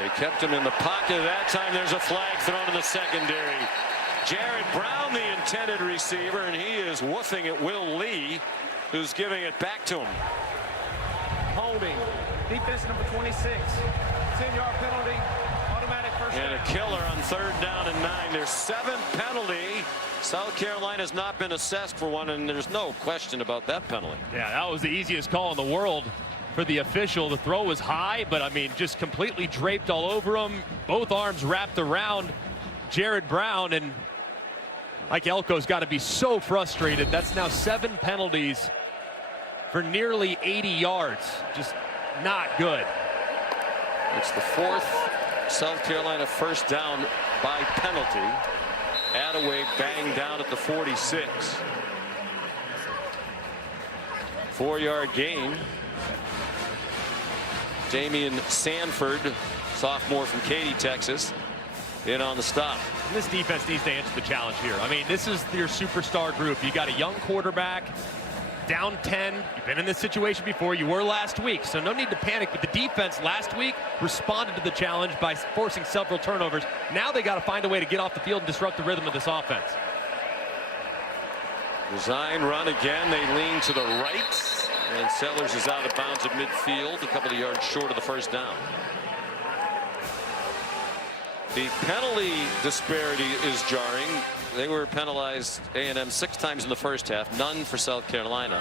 They kept him in the pocket. That time there's a flag thrown in the secondary. Jared Brown, the intended receiver, and he is woofing at Will Lee, who's giving it back to him. Holding. Defense number 26. 10-yard penalty. Automatic first down. And a killer on 3rd down and 9. Their 7th penalty. South Carolina's not been assessed for one, and there's no question about that penalty. Yeah, that was the easiest call in the world for the official. The throw was high, but I mean, just completely draped all over him. Both arms wrapped around Jared Brown, and Mike Elko's got to be so frustrated. That's now 7 penalties for nearly 80 yards. Just not good. It's the 4th South Carolina first down by penalty. Attaway banged down at the 46. 4-yard gain. Damian Sanford, sophomore from Katy, Texas, in on the stop. And this defense needs to answer the challenge here. I mean, this is your superstar group. You got a young quarterback, down 10. You've been in this situation before. You were last week, so no need to panic. But the defense last week responded to the challenge by forcing several turnovers. Now they got to find a way to get off the field and disrupt the rhythm of this offense. Design run again. They lean to the right. And Sellers is out of bounds at midfield, a couple of yards short of the first down. The penalty disparity is jarring. They were penalized, A&M, 6 times in the first half, none for South Carolina.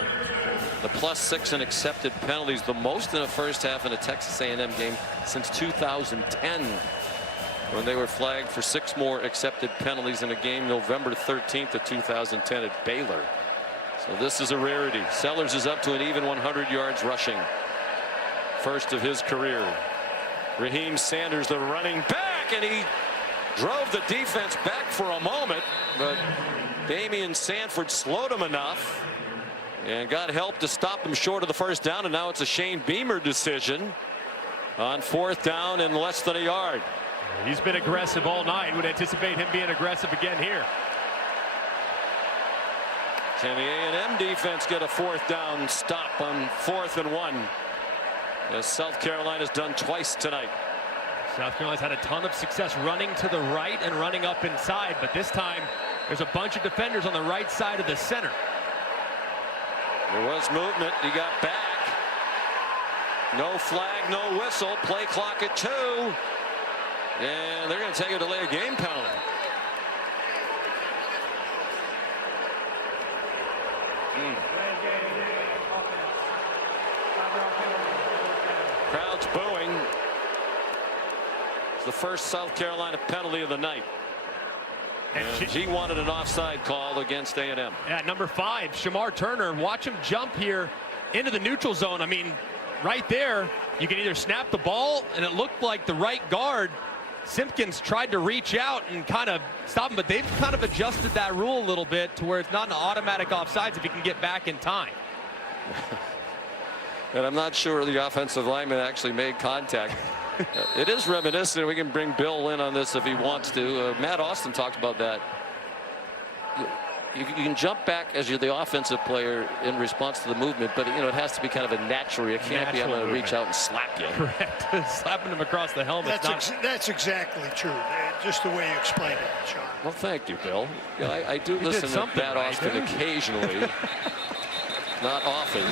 The +6 in accepted penalties, the most in a first half in a Texas A&M game since 2010, when they were flagged for 6 more accepted penalties in a game November 13th of 2010 at Baylor. So this is a rarity. Sellers is up to an even 100 yards rushing. First of his career. Raheem Sanders, the running back, and he drove the defense back for a moment, but Damian Sanford slowed him enough and got help to stop him short of the first down, and now it's a Shane Beamer decision on 4th down and less than a yard. He's been aggressive all night. Would anticipate him being aggressive again here. Can the A&M defense get a 4th down stop on 4th and 1? As South Carolina's done twice tonight. South Carolina's had a ton of success running to the right and running up inside, but this time there's a bunch of defenders on the right side of the center. There was movement. He got back. No flag, no whistle. Play clock at 2. And they're going to take a delay of game penalty. Crowd's booing. It's the first South Carolina penalty of the night. And he wanted an offside call against A&M. Yeah, number 5, Shamar Turner. Watch him jump here into the neutral zone. I mean, right there, you can either snap the ball, and it looked like the right guard Simpkins tried to reach out and kind of stop him, but they've kind of adjusted that rule a little bit to where it's not an automatic offsides if he can get back in time. And I'm not sure the offensive lineman actually made contact. It is reminiscent. We can bring Bill in on this if he wants to. Matt Austin talked about that. You can jump back as you're the offensive player in response to the movement, but it has to be kind of a natural. You can't be able to reach out and slap you. Correct. Slapping him across the helmet. That's exactly true. Just the way you explained it, Sean. Well, thank you, Bill. I do listen to Matt Austin occasionally. Not often.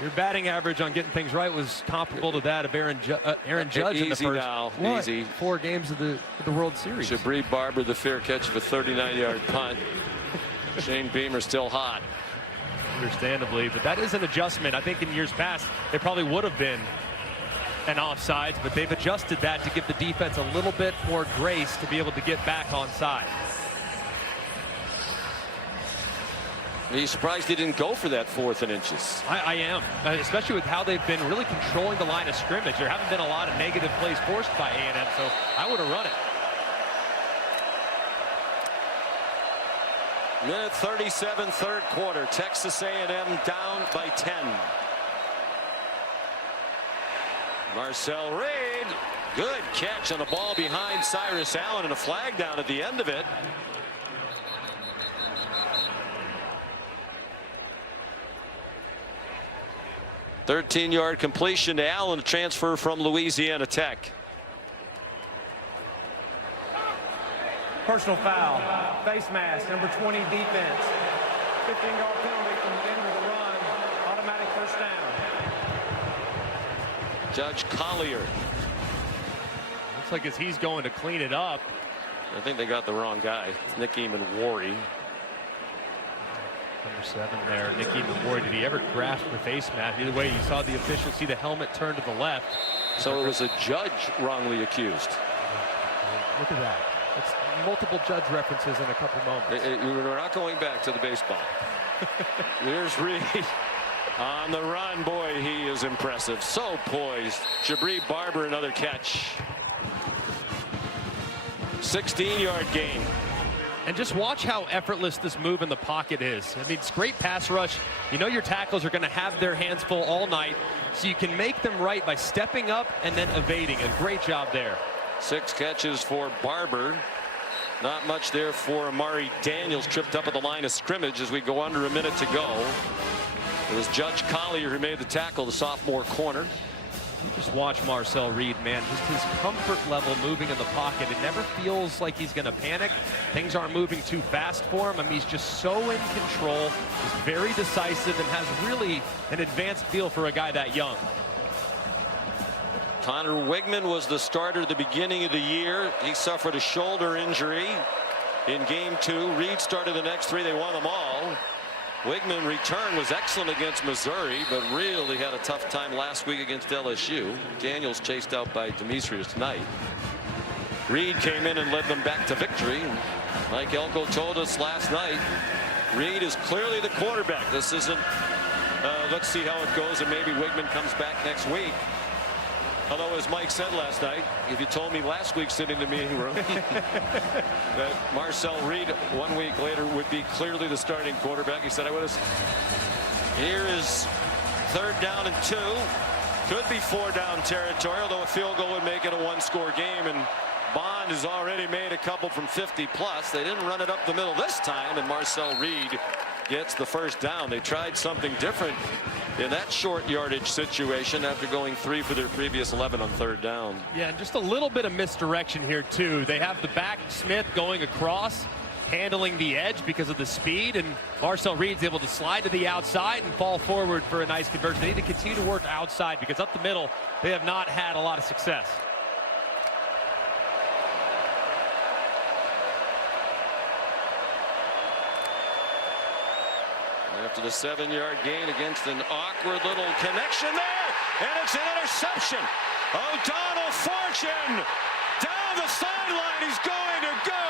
Your batting average on getting things right was comparable to that of Aaron Judge in the first easy 4 games of the World Series. Jabri Barber, the fair catch of a 39-yard punt. Shane Beamer still hot. Understandably, but that is an adjustment. I think in years past, it probably would have been an offsides, but they've adjusted that to give the defense a little bit more grace to be able to get back onside. Are you surprised he didn't go for that 4th and inches? I am, especially with how they've been really controlling the line of scrimmage. There haven't been a lot of negative plays forced by A&M, so I would have run it. Minute 37, third quarter. Texas A&M down by 10. Marcel Reed, good catch on a ball behind Cyrus Allen and a flag down at the end of it. Thirteen-yard completion to Allen, a transfer from Louisiana Tech. Personal foul, face mask, number 20 defense. 15-yard penalty from the end of the run, automatic first down. Judge Collier. Looks like as he's going to clean it up. I think they got the wrong guy. It's Nick Eamon-Warry. Number 7 there, Nick Eamon-Warry. Did he ever grasp the face mask? Either way, you saw the official see the helmet turn to the left. So it was a judge wrongly accused. Look at that. That's multiple judge references in a couple moments. We're not going back to the baseball. There's Reed on the run. Boy, he is impressive. So poised. Jabri Barber, another catch. 16-yard gain. And just watch how effortless this move in the pocket is. I mean, it's great pass rush. You know your tackles are going to have their hands full all night, so you can make them right by stepping up and then evading. A great job there. 6 catches for Barber. Not much there for Amari Daniels, tripped up at the line of scrimmage as we go under a minute to go. It was Judge Collier who made the tackle, the sophomore corner. You just watch Marcel Reed, man. Just his comfort level moving in the pocket. It never feels like he's going to panic. Things aren't moving too fast for him. I mean, he's just so in control. He's very decisive and has really an advanced feel for a guy that young. Connor Wigman was the starter at the beginning of the year. He suffered a shoulder injury in game 2. Reed started the next 3. They won them all. Wigman return was excellent against Missouri, but really had a tough time last week against LSU. Daniels chased out by Demetrius tonight. Reed came in and led them back to victory. Mike Elko told us last night, Reed is clearly the quarterback. This isn't, let's see how it goes, and maybe Wigman comes back next week. Although, as Mike said last night, if you told me last week sitting in the meeting room that Marcel Reed 1 week later would be clearly the starting quarterback, he said I would have. Here is 3rd down and 2. Could be 4-down territory, although a field goal would make it a 1-score game. And Bond has already made a couple from 50 plus. They didn't run it up the middle this time, and Marcel Reed gets the 1st down. They tried something different in that short yardage situation after going 3 for their previous 11 on 3rd down. Yeah, and just a little bit of misdirection here too. They have the back Smith going across, handling the edge because of the speed, and Marcel Reed's able to slide to the outside and fall forward for a nice conversion. They need to continue to work outside because up the middle they have not had a lot of success. After the 7-yard gain against an awkward little connection there, and it's an interception. O'Donnell Fortune down the sideline. He's going to go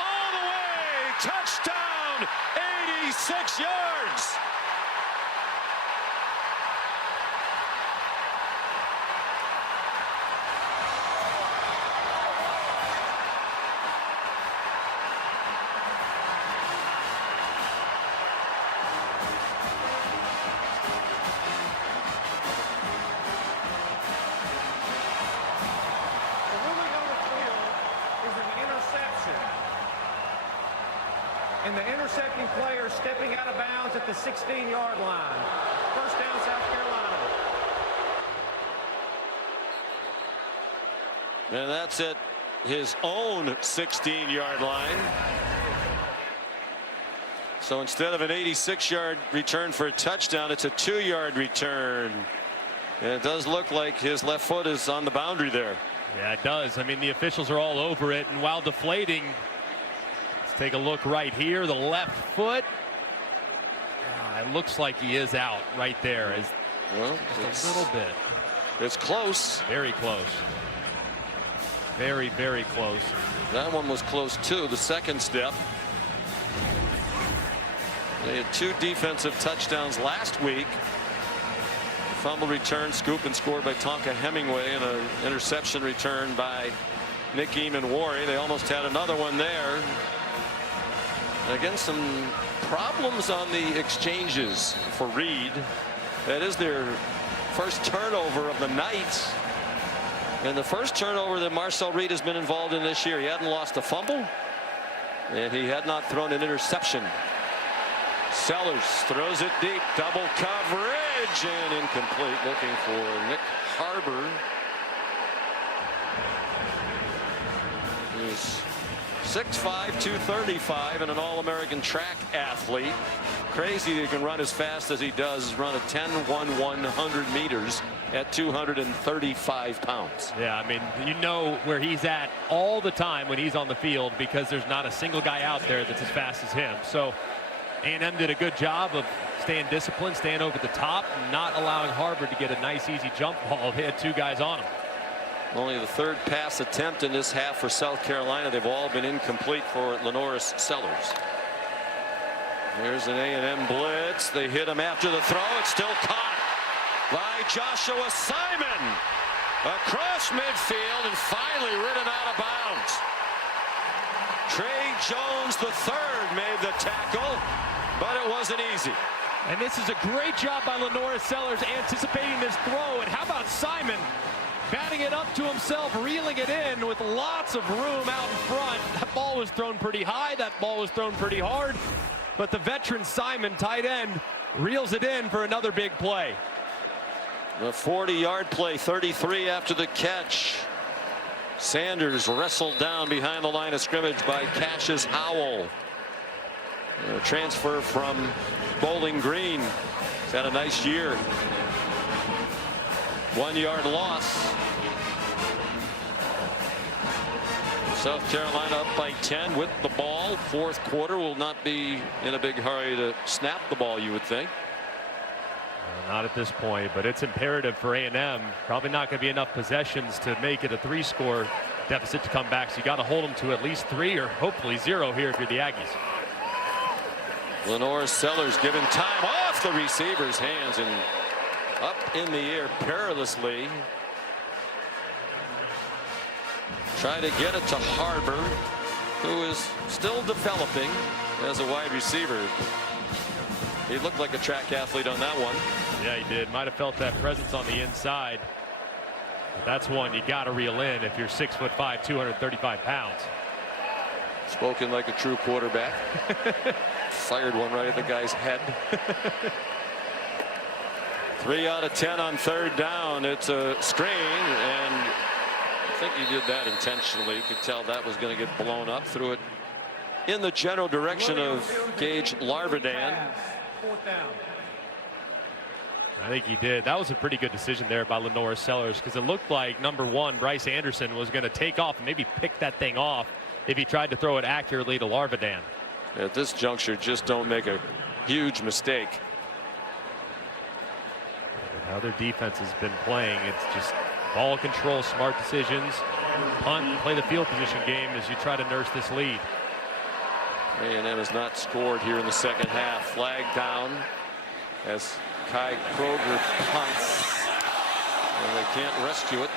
all the way. Touchdown, 86 yards. intercepting player stepping out of bounds at the 16-yard line. First down, South Carolina. And that's at his own 16-yard line. So instead of an 86-yard return for a touchdown, it's a 2-yard return. And it does look like his left foot is on the boundary there. Yeah, it does. I mean, the officials are all over it. And while deflating, let's take a look right here. The left foot. It looks like he is out right there. Well, just a little bit. It's close. Very close. Very, very close. That one was close too. The second step. They had 2 defensive touchdowns last week. Fumble return, scoop and score by Tonka Hemingway, and an interception return by Nick Eamon-Warry. They almost had another one there. And again, some problems on the exchanges for Reed. That is their first turnover of the night. And the first turnover that Marcel Reed has been involved in this year. He hadn't lost a fumble, and he had not thrown an interception. Sellers throws it deep, double coverage, and incomplete. Looking for Nick Harbor. He's 6'5", 235, and an All-American track athlete. Crazy that he can run as fast as he does. Run a 10-1 100 meters at 235 pounds. Yeah, I mean, you know where he's at all the time when he's on the field, because there's not a single guy out there that's as fast as him. So A&M did a good job of staying disciplined, staying over the top, not allowing Harvard to get a nice, easy jump ball. They had 2 guys on him. Only the 3rd pass attempt in this half for South Carolina. They've all been incomplete for Lenoris Sellers. Here's an A&M blitz. They hit him after the throw. It's still caught by Joshua Simon across midfield and finally ridden out of bounds. Trey Jones III made the tackle, but it wasn't easy. And this is a great job by Lenoris Sellers anticipating this throw. And how about Simon batting it up to himself, reeling it in with lots of room out in front. That ball was thrown pretty high. That ball was thrown pretty hard. But the veteran Simon, tight end, reels it in for another big play. The 40-yard play, 33 after the catch. Sanders wrestled down behind the line of scrimmage by Cassius Howell. A transfer from Bowling Green. He's had a nice year. 1-yard loss. South Carolina up by 10 with the ball. 4th quarter, will not be in a big hurry to snap the ball, you would think. Not at this point, but it's imperative for A&M. Probably not going to be enough possessions to make it a 3-score deficit to come back. So you got to hold them to at least 3 or hopefully 0 here if you're the Aggies. Lenoris Sellers given time off the receiver's hands and up in the air perilously. Try to get it to Harbor, who is still developing as a wide receiver. He looked like a track athlete on that one. Yeah, he did. Might have felt that presence on the inside. But that's one you got to reel in if you're 6'5", 235 pounds. Spoken like a true quarterback. Fired one right at the guy's head. 3 out of 10 on 3rd down. It's a screen, and I think he did that intentionally. You could tell that was going to get blown up. Threw it in the general direction of Gage Larvadan. 4th down. I think he did. That was a pretty good decision there by Lenoris Sellers, because it looked like number 1, Bryce Anderson, was going to take off and maybe pick that thing off if he tried to throw it accurately to Larvadan. At this juncture, just don't make a huge mistake. How their defense has been playing, it's just ball control, smart decisions, punt, play the field position game as you try to nurse this lead. A&M has not scored here in the 2nd half. Flag down as Kai Kroger punts. And they can't rescue it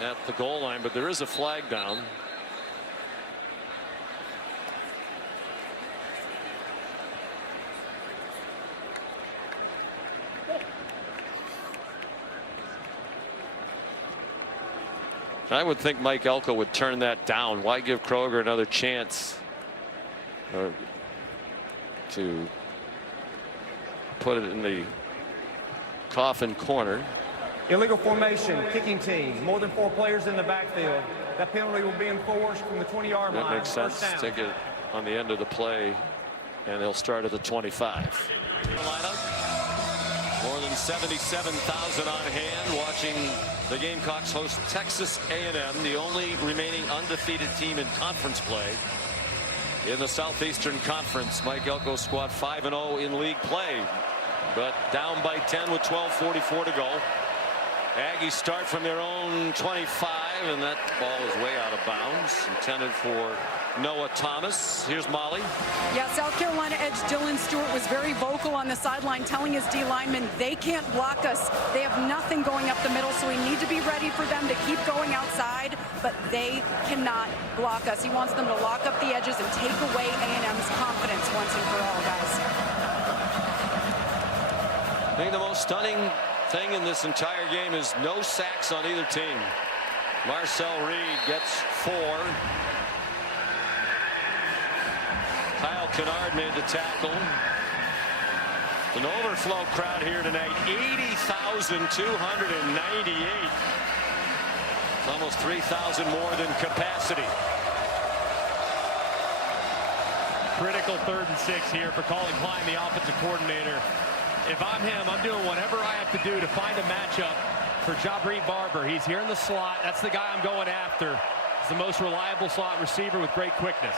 at the goal line, but there is a flag down. I would think Mike Elko would turn that down. Why give Kroger another chance? to put it in the coffin corner. Illegal formation, kicking team, more than 4 players in the backfield. That penalty will be enforced from the 20-yard line. That makes sense. Take it on the end of the play, and they'll start at the 25. Carolina, more than 77,000 on hand watching the Gamecocks host Texas A&M, the only remaining undefeated team in conference play in the Southeastern Conference. Mike Elko's squad 5-0 in league play, but down by 10 with 12:44 to go. Aggies start from their own 25, and that ball is way out of bounds, intended for Noah Thomas. Here's Molly. Yeah, South Carolina edge Dylan Stewart was very vocal on the sideline, telling his D linemen they can't block us. They have nothing going up the middle, so we need to be ready for them to keep going outside, but they cannot block us. He wants them to lock up the edges and take away A&M's confidence once and for all, guys. I think the most stunning thing in this entire game is no sacks on either team. Marcel Reed gets 4. Kyle Kennard made the tackle. An overflow crowd here tonight, 80,298. Almost 3,000 more than capacity. Critical 3rd and 6 here for Colin Klein, the offensive coordinator. If I'm him, I'm doing whatever I have to do to find a matchup for Jabri Barber. He's here in the slot. That's the guy I'm going after. He's the most reliable slot receiver with great quickness.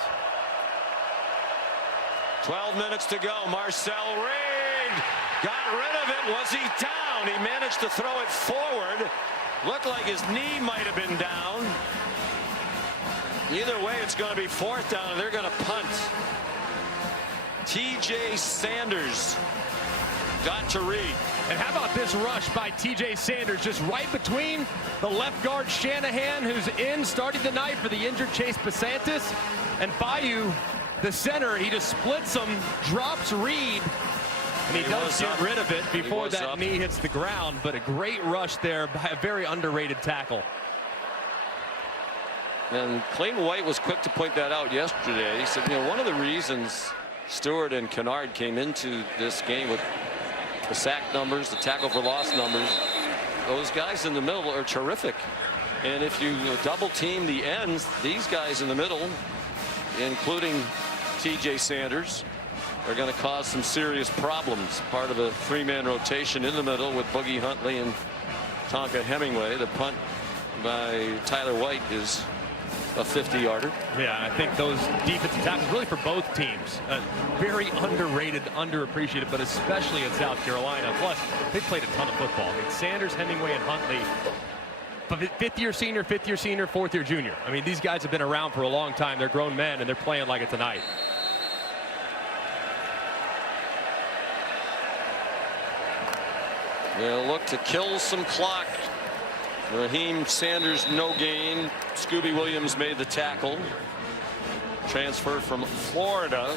12 minutes to go. Marcel Reed got rid of it. Was he down? He managed to throw it forward. Looked like his knee might have been down. Either way, it's going to be 4th down, and they're going to punt. TJ Sanders got to Reed. And how about this rush by TJ Sanders, just right between the left guard Shanahan, who's in starting tonight for the injured Chase Basantis, and Bayou, the center. He just splits them, drops Reed, and he does get rid of it before that knee hits the ground. But a great rush there by a very underrated tackle. And Clayton White was quick to point that out yesterday. He said, you know, one of the reasons Stewart and Kennard came into this game with the sack numbers, the tackle for loss numbers, those guys in the middle are terrific. And if you double team the ends, these guys in the middle, including TJ Sanders, are going to cause some serious problems. Part of a 3-man rotation in the middle with Boogie Huntley and Tonka Hemingway. The punt by Tyler White is a 50-yarder. Yeah, I think those defensive tackles really for both teams, very underrated, underappreciated, but especially in South Carolina. Plus, they played a ton of football. I mean, Sanders, Hemingway, and Huntley, but 5th-year senior, 4th-year junior. I mean, these guys have been around for a long time. They're grown men, and they're playing like it tonight. They'll look to kill some clock. Raheem Sanders, no gain. Scooby Williams made the tackle. Transfer from Florida.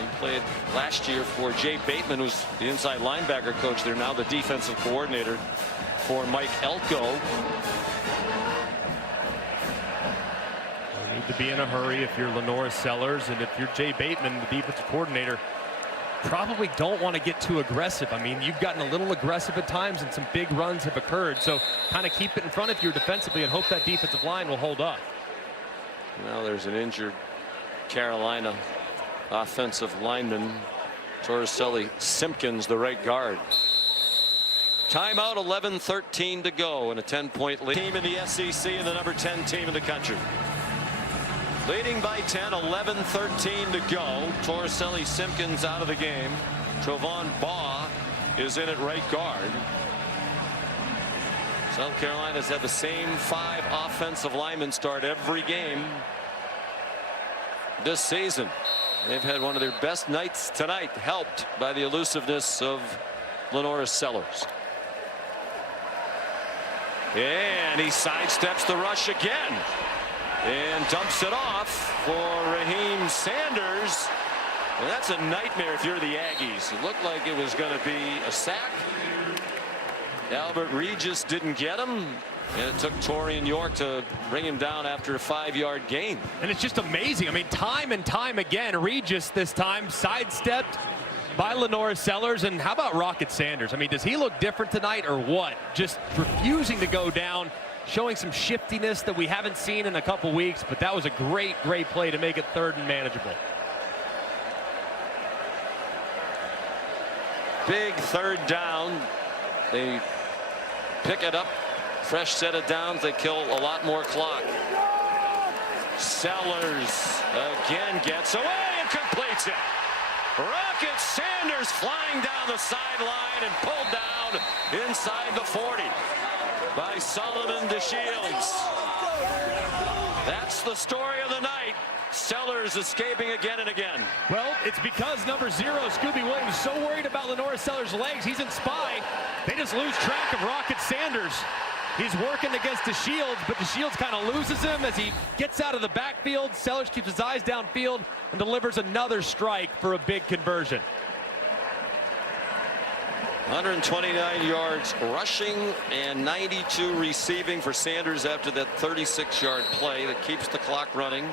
He played last year for Jay Bateman, who's the inside linebacker coach there, now the defensive coordinator for Mike Elko. You need to be in a hurry if you're Lenora Sellers, and if you're Jay Bateman, the defensive coordinator. Probably don't want to get too aggressive. I mean, you've gotten a little aggressive at times, and some big runs have occurred. So kind of keep it in front of you defensively and hope that defensive line will hold up. Now there's an injured Carolina offensive lineman, Torricelli Simpkins, the right guard. Timeout, 11:13 to go, and a 10-point lead. Team in the SEC and the number 10 team in the country. Leading by 10, 11:13 to go. Torricelli Simpkins out of the game. Trovon Baugh is in at right guard. South Carolina's had the same 5 offensive linemen start every game this season. They've had one of their best nights tonight, helped by the elusiveness of Lenora Sellers. And he sidesteps the rush again and dumps it off for Raheem Sanders. And that's a nightmare if you're the Aggies. It looked like it was going to be a sack. Albert Regis didn't get him, and it took Torian York to bring him down after a 5-yard gain. And it's just amazing. I mean, time and time again, Regis this time sidestepped, by Lenora Sellers. And how about Rocket Sanders? I mean, does he look different tonight or what? Just refusing to go down, showing some shiftiness that we haven't seen in a couple weeks. But that was a great play to make it 3rd and manageable. Big 3rd down. They pick it up. Fresh set of downs. They kill a lot more clock. Sellers again gets away and completes it. Rocket Sanders flying down the sideline and pulled down inside the 40 by Solomon DeShields. That's the story of the night. Sellers escaping again and again. Well, it's because number 0, Scooby Williams, is so worried about Lenora Sellers' legs. He's in spy. They just lose track of Rocket Sanders. He's working against DeShields, but DeShields kind of loses him as he gets out of the backfield. Sellers keeps his eyes downfield and delivers another strike for a big conversion. 129 yards rushing and 92 receiving for Sanders after that 36-yard play that keeps the clock running.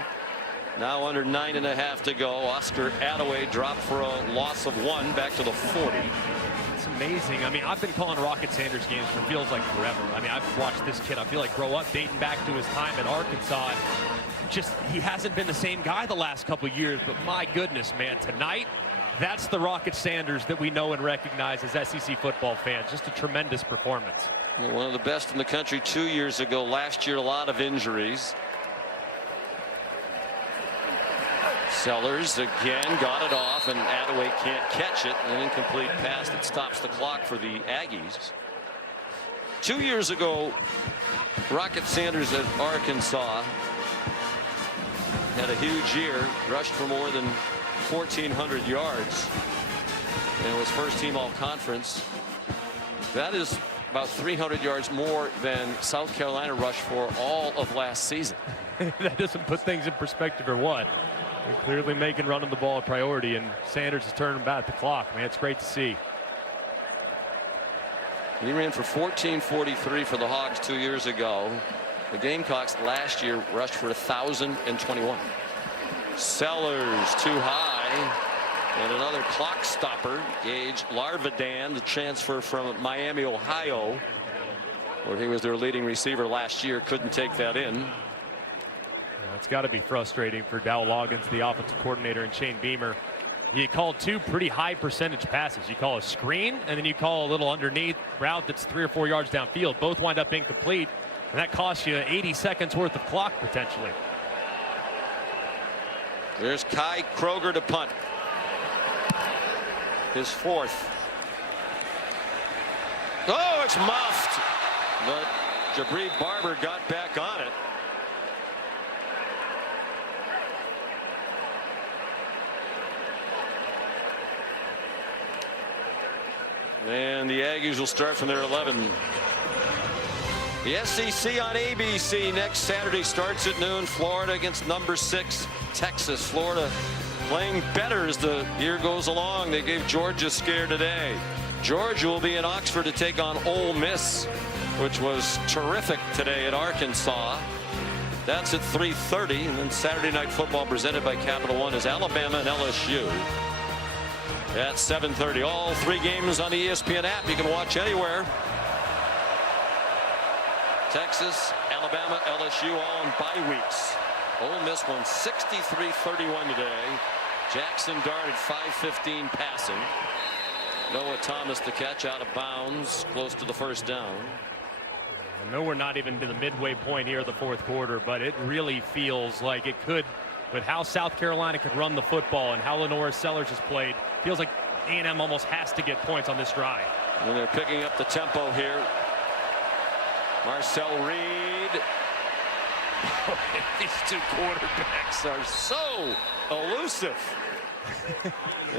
Now under 9.5 to go. Oscar Attaway dropped for a loss of 1 back to the 40. It's amazing. I mean, I've been calling Rocket Sanders games for feels like forever. I mean, I've watched this kid, I feel like, grow up, dating back to his time at Arkansas. Just, he hasn't been the same guy the last couple of years, but my goodness, man, tonight, that's the Rocket Sanders that we know and recognize as SEC football fans. Just a tremendous performance. One of the best in the country 2 years ago. Last year, a lot of injuries. Sellers again got it off, and Attaway can't catch it. An incomplete pass that stops the clock for the Aggies. 2 years ago, Rocket Sanders at Arkansas had a huge year, rushed for more than 1,400 yards, and was first team all-conference. That is about 300 yards more than South Carolina rushed for all of last season. That doesn't put things in perspective or what? They're clearly making running the ball a priority, and Sanders is turning back the clock. Man, it's great to see. He ran for 1443 for the Hogs 2 years ago. The Gamecocks last year rushed for 1,021. Sellers too high, and another clock stopper. Gage Larvidan, the transfer from Miami, Ohio, where he was their leading receiver last year, couldn't take that in. It's got to be frustrating for Dow Loggins, the offensive coordinator, and Shane Beamer. You call 2 pretty high percentage passes. You call a screen, and then you call a little underneath route that's 3 or 4 yards downfield. Both wind up incomplete, and that costs you 80 seconds worth of clock potentially. There's Kai Kroger to punt. His 4th. Oh, it's muffed, but Jabri Barber got back on it. And the Aggies will start from their 11. The SEC on ABC next Saturday starts at noon. Florida against number 6 Texas. Florida playing better as the year goes along. They gave Georgia a scare today. Georgia will be in Oxford to take on Ole Miss, which was terrific today at Arkansas. That's at 3:30, and then Saturday Night Football presented by Capital One is Alabama and LSU. At 7:30, all 3 games on the ESPN app. You can watch anywhere. Texas, Alabama, LSU all on bye weeks. Ole Miss won 63-31 today. Jackson Dart at 5:15 passing. Noah Thomas the catch out of bounds close to the first down. I know we're not even to the midway point here of the 4th quarter, but it really feels like it could, with how South Carolina could run the football and how Lenora Sellers has played. Feels like A&M almost has to get points on this drive. And they're picking up the tempo here. Marcel Reed. These 2 quarterbacks are so elusive.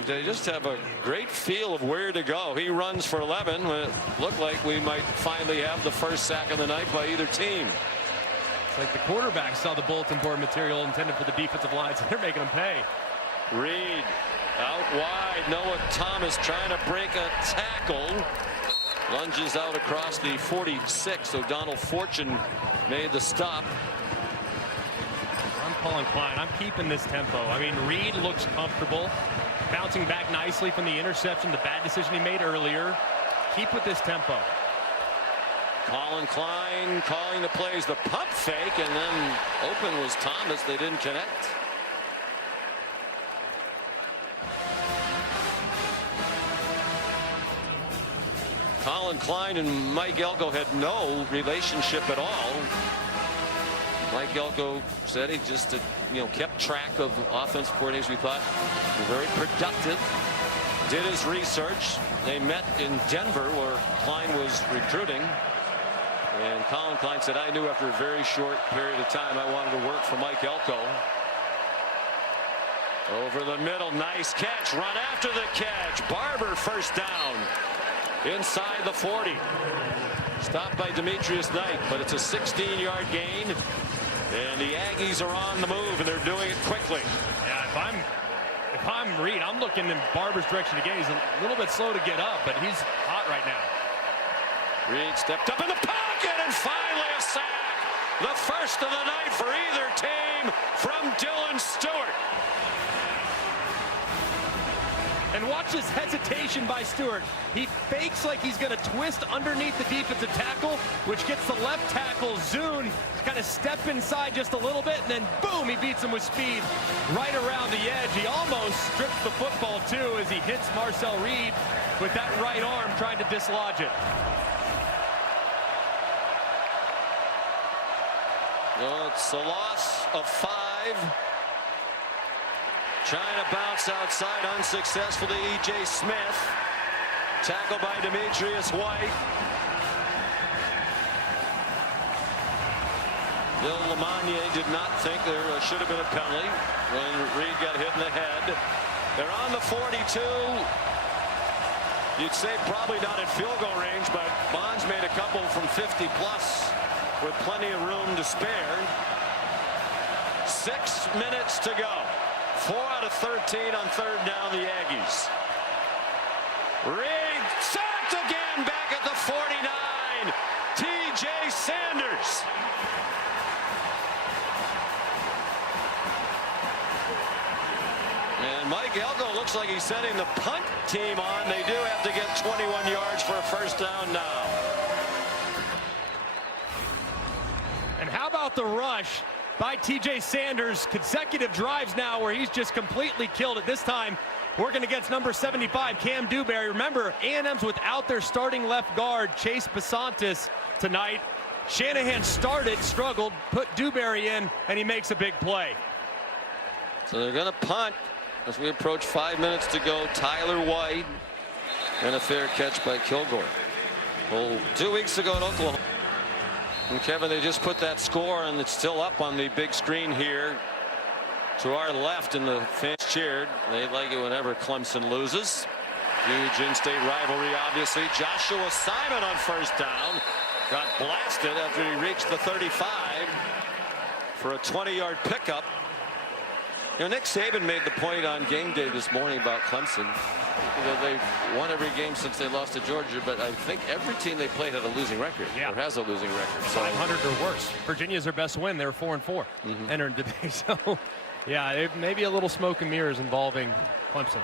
They just have a great feel of where to go. He runs for 11. It looked like we might finally have the first sack of the night by either team. It's like the quarterback saw the bulletin board material intended for the defensive lines, and they're making them pay. Reed out wide. Noah Thomas trying to break a tackle. Lunges out across the 46. So Donald Fortune made the stop. I'm calling Klein. I'm keeping this tempo. I mean, Reed looks comfortable. bouncing back nicely from the interception, the bad decision he made earlier. Keep with this tempo. Colin Klein calling the plays, the pump fake, and then open was Thomas. They didn't connect. Colin Klein and Mike Elko had no relationship at all. Mike Elko said he just kept track of offensive coordinators. We thought were very productive. Did his research. They met in Denver where Klein was recruiting. And Colin Klein said, I knew after a very short period of time I wanted to work for Mike Elko. Over the middle, nice catch, run after the catch. Barber first down inside the 40. Stopped by Demetrius Knight, but it's a 16-yard gain. And the Aggies are on the move, and they're doing it quickly. Yeah, if I'm Reed, I'm looking in Barber's direction again. He's a little bit slow to get up, but he's hot right now. Reed stepped up in the pocket, and finally a sack. The first of the night for either team from Dylan Stewart. And watch this hesitation by Stewart. He fakes like he's going to twist underneath the defensive tackle, which gets the left tackle, Zune, to kind of step inside just a little bit, and then boom, he beats him with speed right around the edge. He almost strips the football, too, as he hits Marcel Reed with that right arm trying to dislodge it. Well, it's a loss of 5. Trying to bounce outside, unsuccessful to E.J. Smith. Tackled by Demetrius White. Bill Lamagna did not think there should have been a penalty when Reed got hit in the head. They're on the 42. You'd say probably not at field goal range, but Bonds made a couple from 50 plus with plenty of room to spare. 6 minutes to go. 4 out of 13 on third down, the Aggies. Reed sacked again back at the 49. T.J. Sanders. And Mike Elko looks like he's sending the punt team on. They do have to get 21 yards for a first down now. And how about the rush by T.J. Sanders? Consecutive drives now where he's just completely killed it. This time working against number 75, Cam Dewberry. Remember, A&M's without their starting left guard, Chase Basantis, tonight. Shanahan started, struggled, put Dewberry in, and he makes a big play. So they're going to punt as we approach 5 minutes to go. Tyler White and a fair catch by Kilgore. Well, 2 weeks ago in Oklahoma. And Kevin, they just put that score, and it's still up on the big screen here to our left, and the fans cheered. They like it whenever Clemson loses. Huge in-state rivalry, obviously. Joshua Simon on first down got blasted after he reached the 35 for a 20-yard pickup. You know, Nick Saban made the point on game day this morning about Clemson. You know, they've won every game since they lost to Georgia, but I think every team they played had a losing record, or has a losing record. So 500 or worse. Virginia's their best win. They're 4-4 entering today. So, yeah, maybe a little smoke and mirrors involving Clemson.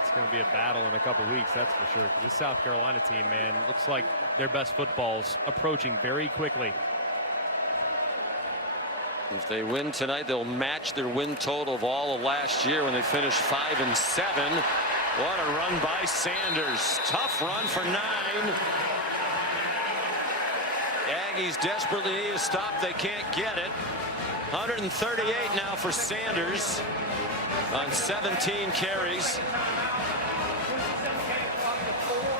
It's going to be a battle in a couple weeks, that's for sure. This South Carolina team, man, looks like their best football's approaching very quickly. If they win tonight, they'll match their win total of all of last year when they finished 5-7. What a run by Sanders. Tough run for 9. Aggies desperately need a stop. They can't get it. 138 now for Sanders on 17 carries,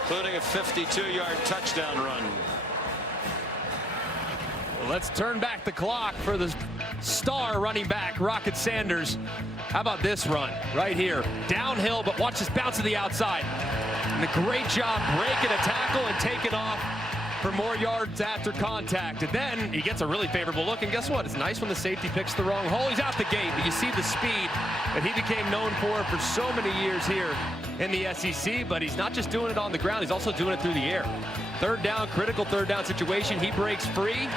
including a 52-yard touchdown run. Let's turn back the clock for the star running back, Rocket Sanders. How about this run right here? Downhill, but watch this bounce to the outside. And a great job breaking a tackle and taking off for more yards after contact. And then he gets a really favorable look. And guess what? It's nice when the safety picks the wrong hole. He's out the gate, but you see the speed that he became known for so many years here in the SEC. But he's not just doing it on the ground. He's also doing it through the air. Third down, critical third down situation. He breaks free,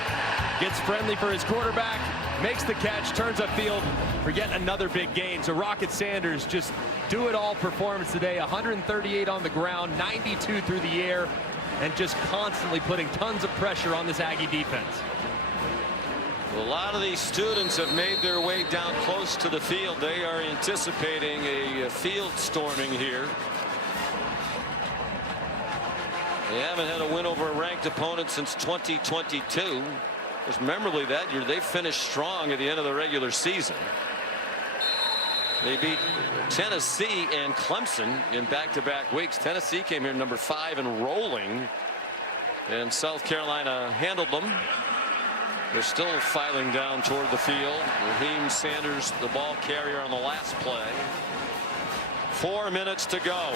gets friendly for his quarterback, makes the catch, turns upfield for yet another big gain. So Rocket Sanders just do-it-all performance today. 138 on the ground, 92 through the air, and just constantly putting tons of pressure on this Aggie defense. A lot of these students have made their way down close to the field. They are anticipating a field storming here. They haven't had a win over a ranked opponent since 2022. Just memorably that year, they finished strong at the end of the regular season. They beat Tennessee and Clemson in back-to-back weeks. Tennessee came here number 5 and rolling, and South Carolina handled them. They're still filing down toward the field. Raheem Sanders, the ball carrier on the last play. 4 minutes to go.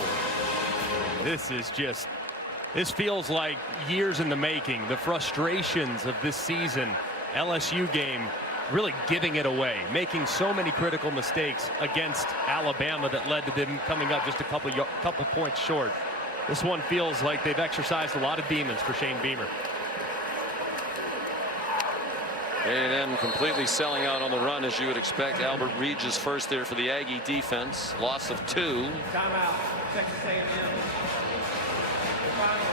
This feels like years in the making. The frustrations of this season, LSU game, really giving it away, making so many critical mistakes against Alabama that led to them coming up just a couple points short. This one feels like they've exercised a lot of demons for Shane Beamer. A&M completely selling out on the run, as you would expect. Albert Regis first there for the Aggie defense. Loss of 2. Timeout, Texas A&M. Final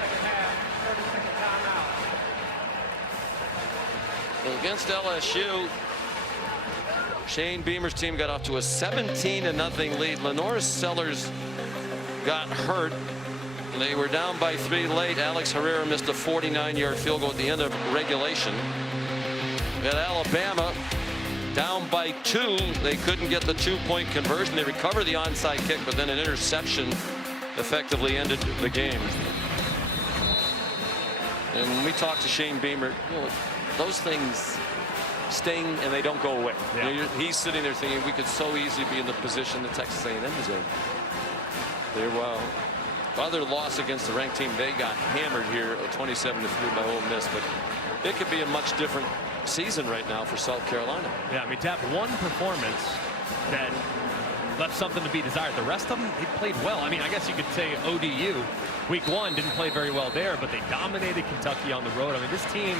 second half, 30-second timeout. Well, against LSU, Shane Beamer's team got off to a 17-0 lead. Lenoris Sellers got hurt. They were down by 3 late. Alex Herrera missed a 49-yard field goal at the end of regulation. At Alabama, down by 2. They couldn't get the 2-point conversion. They recovered the onside kick, but then an interception effectively ended the game. And when we talk to Shane Beamer, you know, those things sting and they don't go away. Yeah. You know, he's sitting there thinking we could so easily be in the position that Texas A&M is in. Their other loss against the ranked team, they got hammered here, 27-3 by Ole Miss, but it could be a much different season right now for South Carolina. Yeah, I mean, to have one performance that left something to be desired. The rest of them, they played well. I mean, I guess you could say ODU, week 1, didn't play very well there, but they dominated Kentucky on the road. I mean, this team,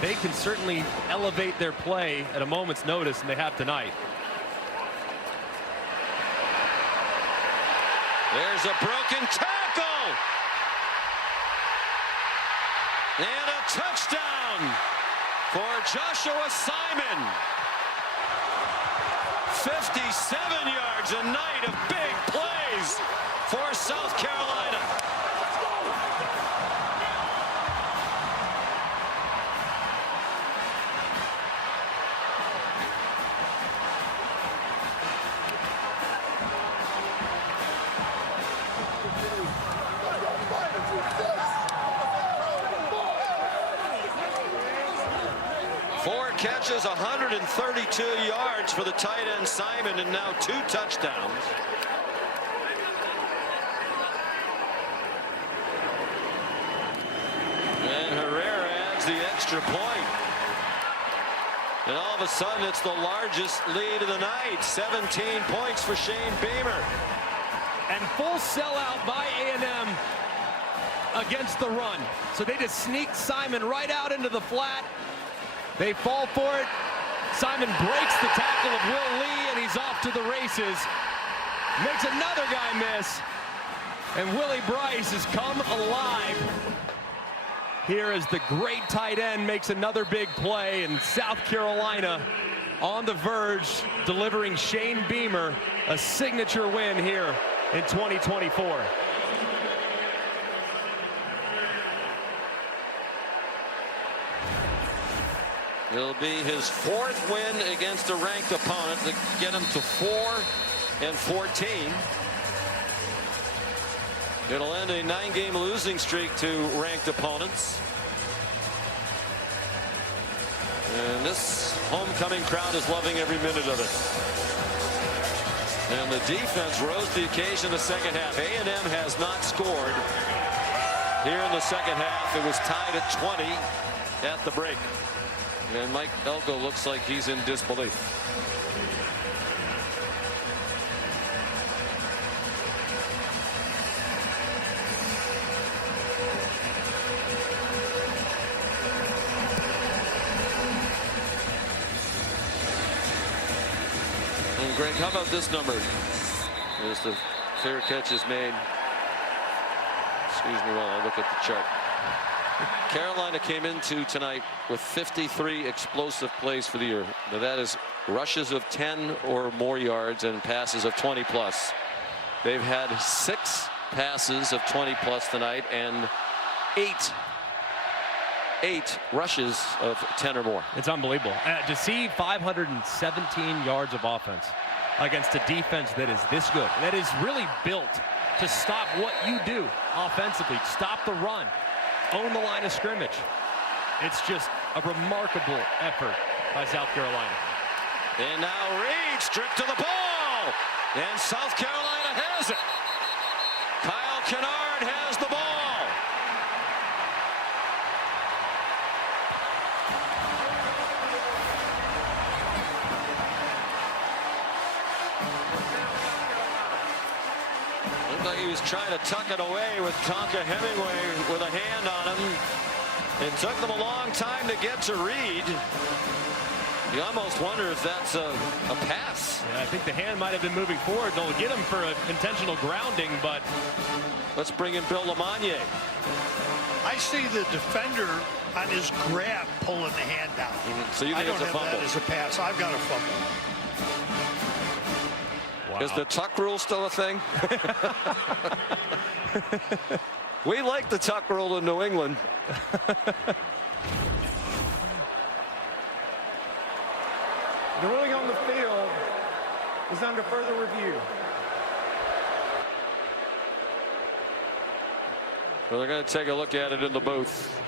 they can certainly elevate their play at a moment's notice, and they have tonight. There's a broken tackle. And a touchdown for Joshua Simon. 57 yards, a night of big plays for South Carolina. Catches 132 yards for the tight end Simon, and now 2 touchdowns. And Herrera adds the extra point. And all of a sudden it's the largest lead of the night. 17 points for Shane Beamer. And full sellout by A&M against the run. So they just sneaked Simon right out into the flat. They fall for it. Simon breaks the tackle of Will Lee, and he's off to the races. Makes another guy miss. And Willie Bryce has come alive here as the great tight end makes another big play, and South Carolina on the verge, delivering Shane Beamer a signature win here in 2024. It'll be his 4th win against a ranked opponent to get him to 4-14. It'll end a 9-game losing streak to ranked opponents. And this homecoming crowd is loving every minute of it. And the defense rose to the occasion in the second half. A&M has not scored here in the second half. It was tied at 20 at the break. And Mike Elko looks like he's in disbelief. Greg, how about this number? As the fair catch is made. Excuse me while I look at the chart. Carolina came into tonight with 53 explosive plays for the year. Now that is rushes of 10 or more yards and passes of 20 plus. They've had 6 passes of 20 plus tonight and 8 rushes of 10 or more. It's unbelievable to see 517 yards of offense against a defense that is this good, that is really built to stop what you do offensively, stop the run, own the line of scrimmage. It's just a remarkable effort by South Carolina. And now Reed stripped to the ball, and South Carolina has it. Kyle Kennard has the ball. Looked like he was trying to tuck it away with Tonka Hemingway with a hand on him. It took them a long time to get to Reed. You almost wonder if that's a pass. Yeah, I think the hand might have been moving forward. They'll get him for an intentional grounding, but let's bring in Bill Lamagna. I see the defender on his grab pulling the hand down. So you think it's a fumble? I don't have that as a pass. I've got a fumble. Wow. Is the tuck rule still a thing? We like the tuck rule in New England. The ruling on the field is under further review. Well, they're going to take a look at it in the booth.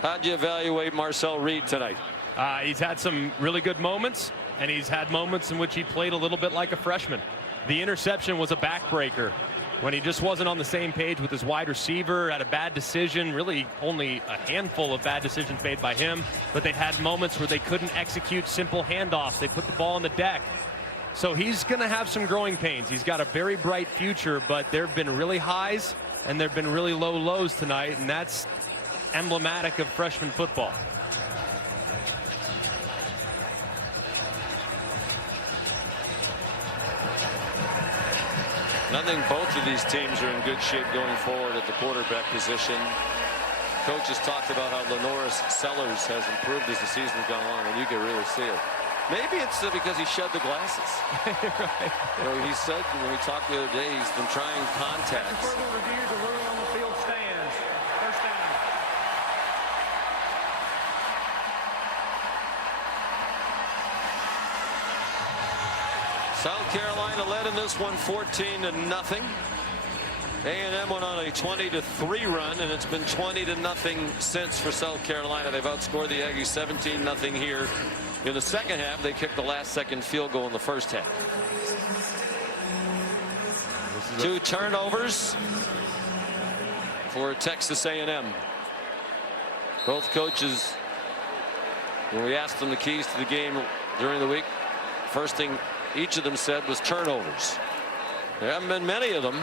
How'd you evaluate Marcel Reed tonight? He's had some really good moments, and he's had moments in which he played a little bit like a freshman. The interception was a backbreaker when he just wasn't on the same page with his wide receiver, had a bad decision, really only a handful of bad decisions made by him, but they had moments where they couldn't execute simple handoffs. They put the ball on the deck. So he's going to have some growing pains. He's got a very bright future, but there have been really highs and there have been really low lows tonight, and that's emblematic of freshman football. I think both of these teams are in good shape going forward at the quarterback position. Coach has talked about how Lenoris Sellers has improved as the season's gone on, and you can really see it. Maybe it's because he shed the glasses. Right. You know, he said when we talked the other day, he's been trying contacts. Further review, the ruling on the field stands. First down. South Carolina led in this one 14-0. A&M went on a 20-3 run, and it's been 20-0 since for South Carolina. They've outscored the Aggies 17-0 here. In the second half, they kicked the last-second field goal in the first half. 2 turnovers for Texas A&M. Both coaches, when we asked them the keys to the game during the week, first thing each of them said was turnovers. There haven't been many of them.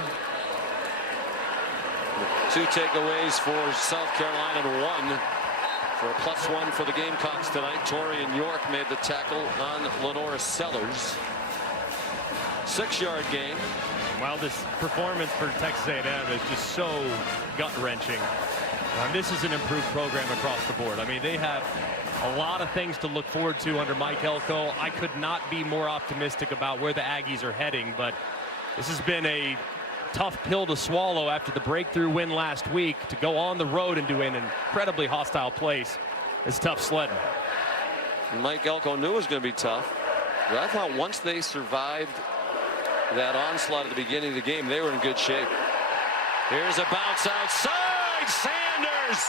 2 takeaways for South Carolina and 1 for a +1 for the Gamecocks tonight. Torian York made the tackle on Lenoris Sellers. 6-yard gain. While this performance for Texas A&M is just so gut-wrenching, this is an improved program across the board. I mean, they have a lot of things to look forward to under Mike Elko. I could not be more optimistic about where the Aggies are heading, but this has been a tough pill to swallow after the breakthrough win last week. To go on the road and do an incredibly hostile place is tough sledding. Mike Elko knew it was going to be tough, but I thought once they survived that onslaught at the beginning of the game, they were in good shape. Here's a bounce outside. Sanders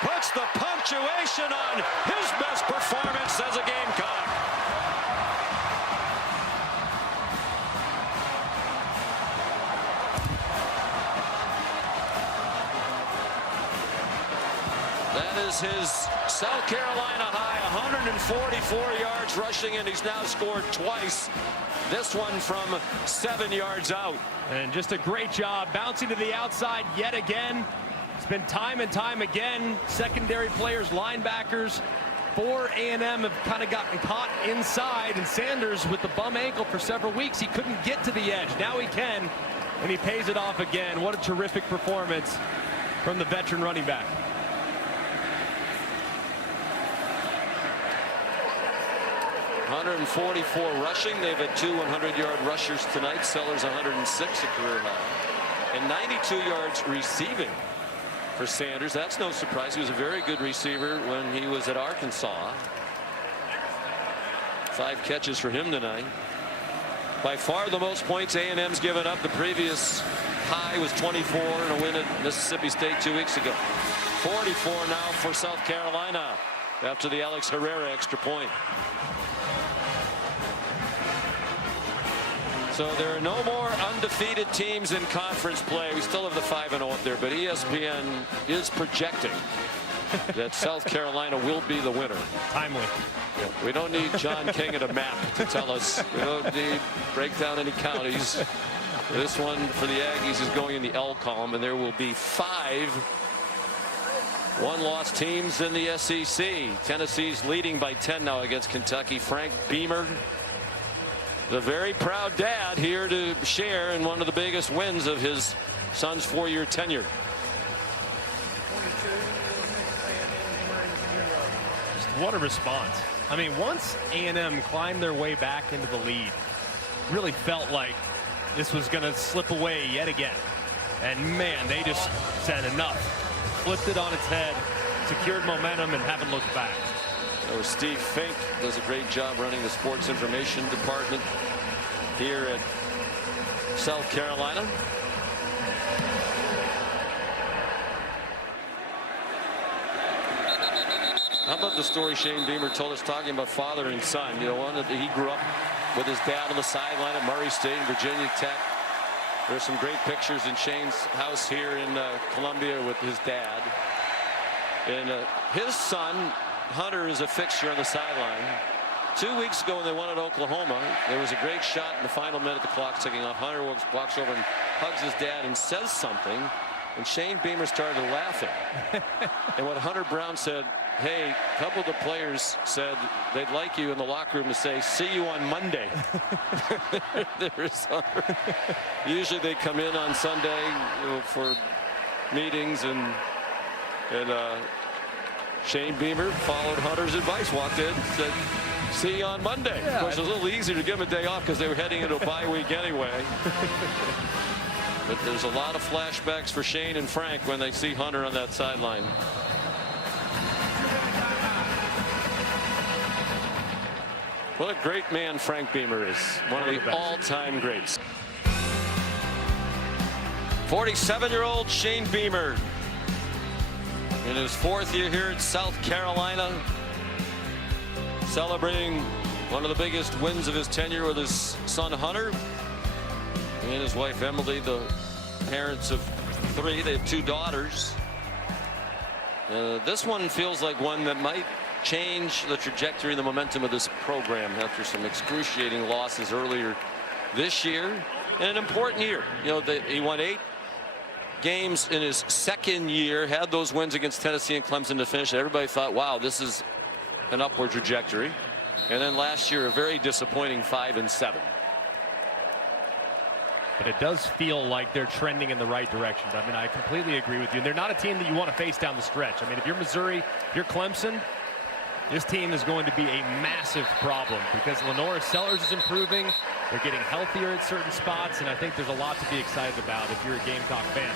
puts the punctuation on his best performance as a Gamecock. That is his South Carolina high, 144 yards rushing, and he's now scored twice. This one from 7 yards out. And just a great job bouncing to the outside yet again. It's been time and time again. Secondary players, linebackers, before A&M have kind of gotten caught inside, and Sanders with the bum ankle for several weeks, he couldn't get to the edge. Now he can, and he pays it off again. What a terrific performance from the veteran running back. .144 rushing. They've had 2 100-yard rushers tonight. Sellers 106, a career high, and 92 yards receiving for Sanders. That's no surprise. He was a very good receiver when he was at Arkansas. 5 catches for him tonight. By far the most points A&M's given up. The previous high was 24 in a win at Mississippi State 2 weeks ago. 44 now for South Carolina after the Alex Herrera extra point. So there are no more undefeated teams in conference play. We still have the 5-0 up there, but ESPN is projecting that South Carolina will be the winner. Timely. We don't need John King at a map to tell us. We don't need break down any counties. This one for the Aggies is going in the L column, and there will be 5 one-loss teams in the SEC. Tennessee's leading by 10 now against Kentucky. Frank Beamer, the very proud dad, here to share in one of the biggest wins of his son's 4-year tenure. Just what a response. I mean, once A&M climbed their way back into the lead, really felt like this was going to slip away yet again. And man, they just said enough. Flipped it on its head, secured momentum, and haven't looked back. So Steve Fink does a great job running the sports information department here at South Carolina. How about the story Shane Beamer told us talking about father and son? You know, one that he grew up with his dad on the sideline at Murray State and Virginia Tech. There's some great pictures in Shane's house here in Columbia with his dad. And his son Hunter is a fixture on the sideline. 2 weeks ago when they won at Oklahoma, there was a great shot in the final minute, the clock ticking off. Hunter walks over and hugs his dad and says something, and Shane Beamer started laughing. And what Hunter Brown said, hey, a couple of the players said they'd like you in the locker room to say, see you on Monday. There's Hunter. Usually they come in on Sunday, you know, for meetings, and Shane Beamer followed Hunter's advice, walked in, said, see you on Monday. Yeah. Of course, it was a little easier to give him a day off because they were heading into a bye week anyway. But there's a lot of flashbacks for Shane and Frank when they see Hunter on that sideline. What a great man Frank Beamer is. One of the all-time greats. 47-year-old Shane Beamer in his 4th year here at South Carolina, celebrating one of the biggest wins of his tenure with his son Hunter and his wife Emily, the parents of 3. They have 2 daughters. This one feels like one that might change the trajectory and the momentum of this program after some excruciating losses earlier this year, and an important year. You know, he won 8 games in his 2nd year, had those wins against Tennessee and Clemson to finish. Everybody thought, wow, this is an upward trajectory. And then last year, a very disappointing 5-7. But it does feel like they're trending in the right direction. I mean, I completely agree with you. And they're not a team that you want to face down the stretch. I mean, if you're Missouri, if you're Clemson, this team is going to be a massive problem because Lenora Sellers is improving. They're getting healthier at certain spots, and I think there's a lot to be excited about if you're a Gamecock fan.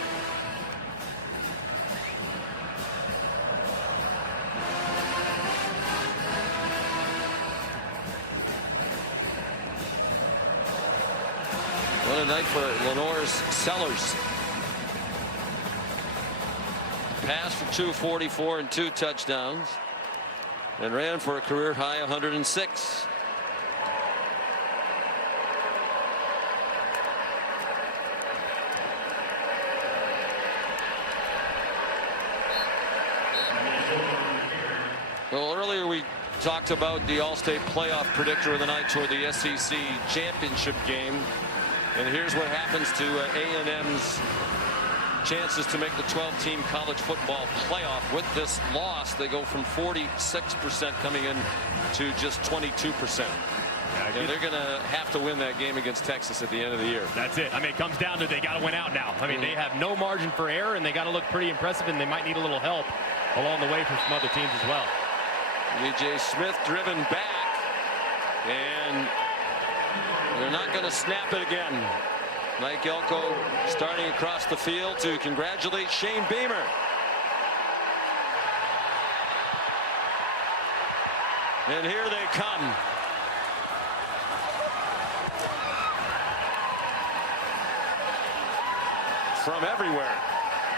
What a night for Lenora Sellers. Passed for 244 and 2 touchdowns, and ran for a career high 106. Well, earlier we talked about the All-State playoff predictor of the night toward the SEC championship game. And here's what happens to A&M's chances to make the 12-team college football playoff. With this loss, they go from 46% coming in to just 22%. And they're going to have to win that game against Texas at the end of the year. That's it. I mean, it comes down to they got to win out now. I mean, they have no margin for error, and they got to look pretty impressive, and they might need a little help along the way from some other teams as well. E.J. Smith driven back, and they're not going to snap it again. Mike Elko starting across the field to congratulate Shane Beamer. And here they come. From everywhere.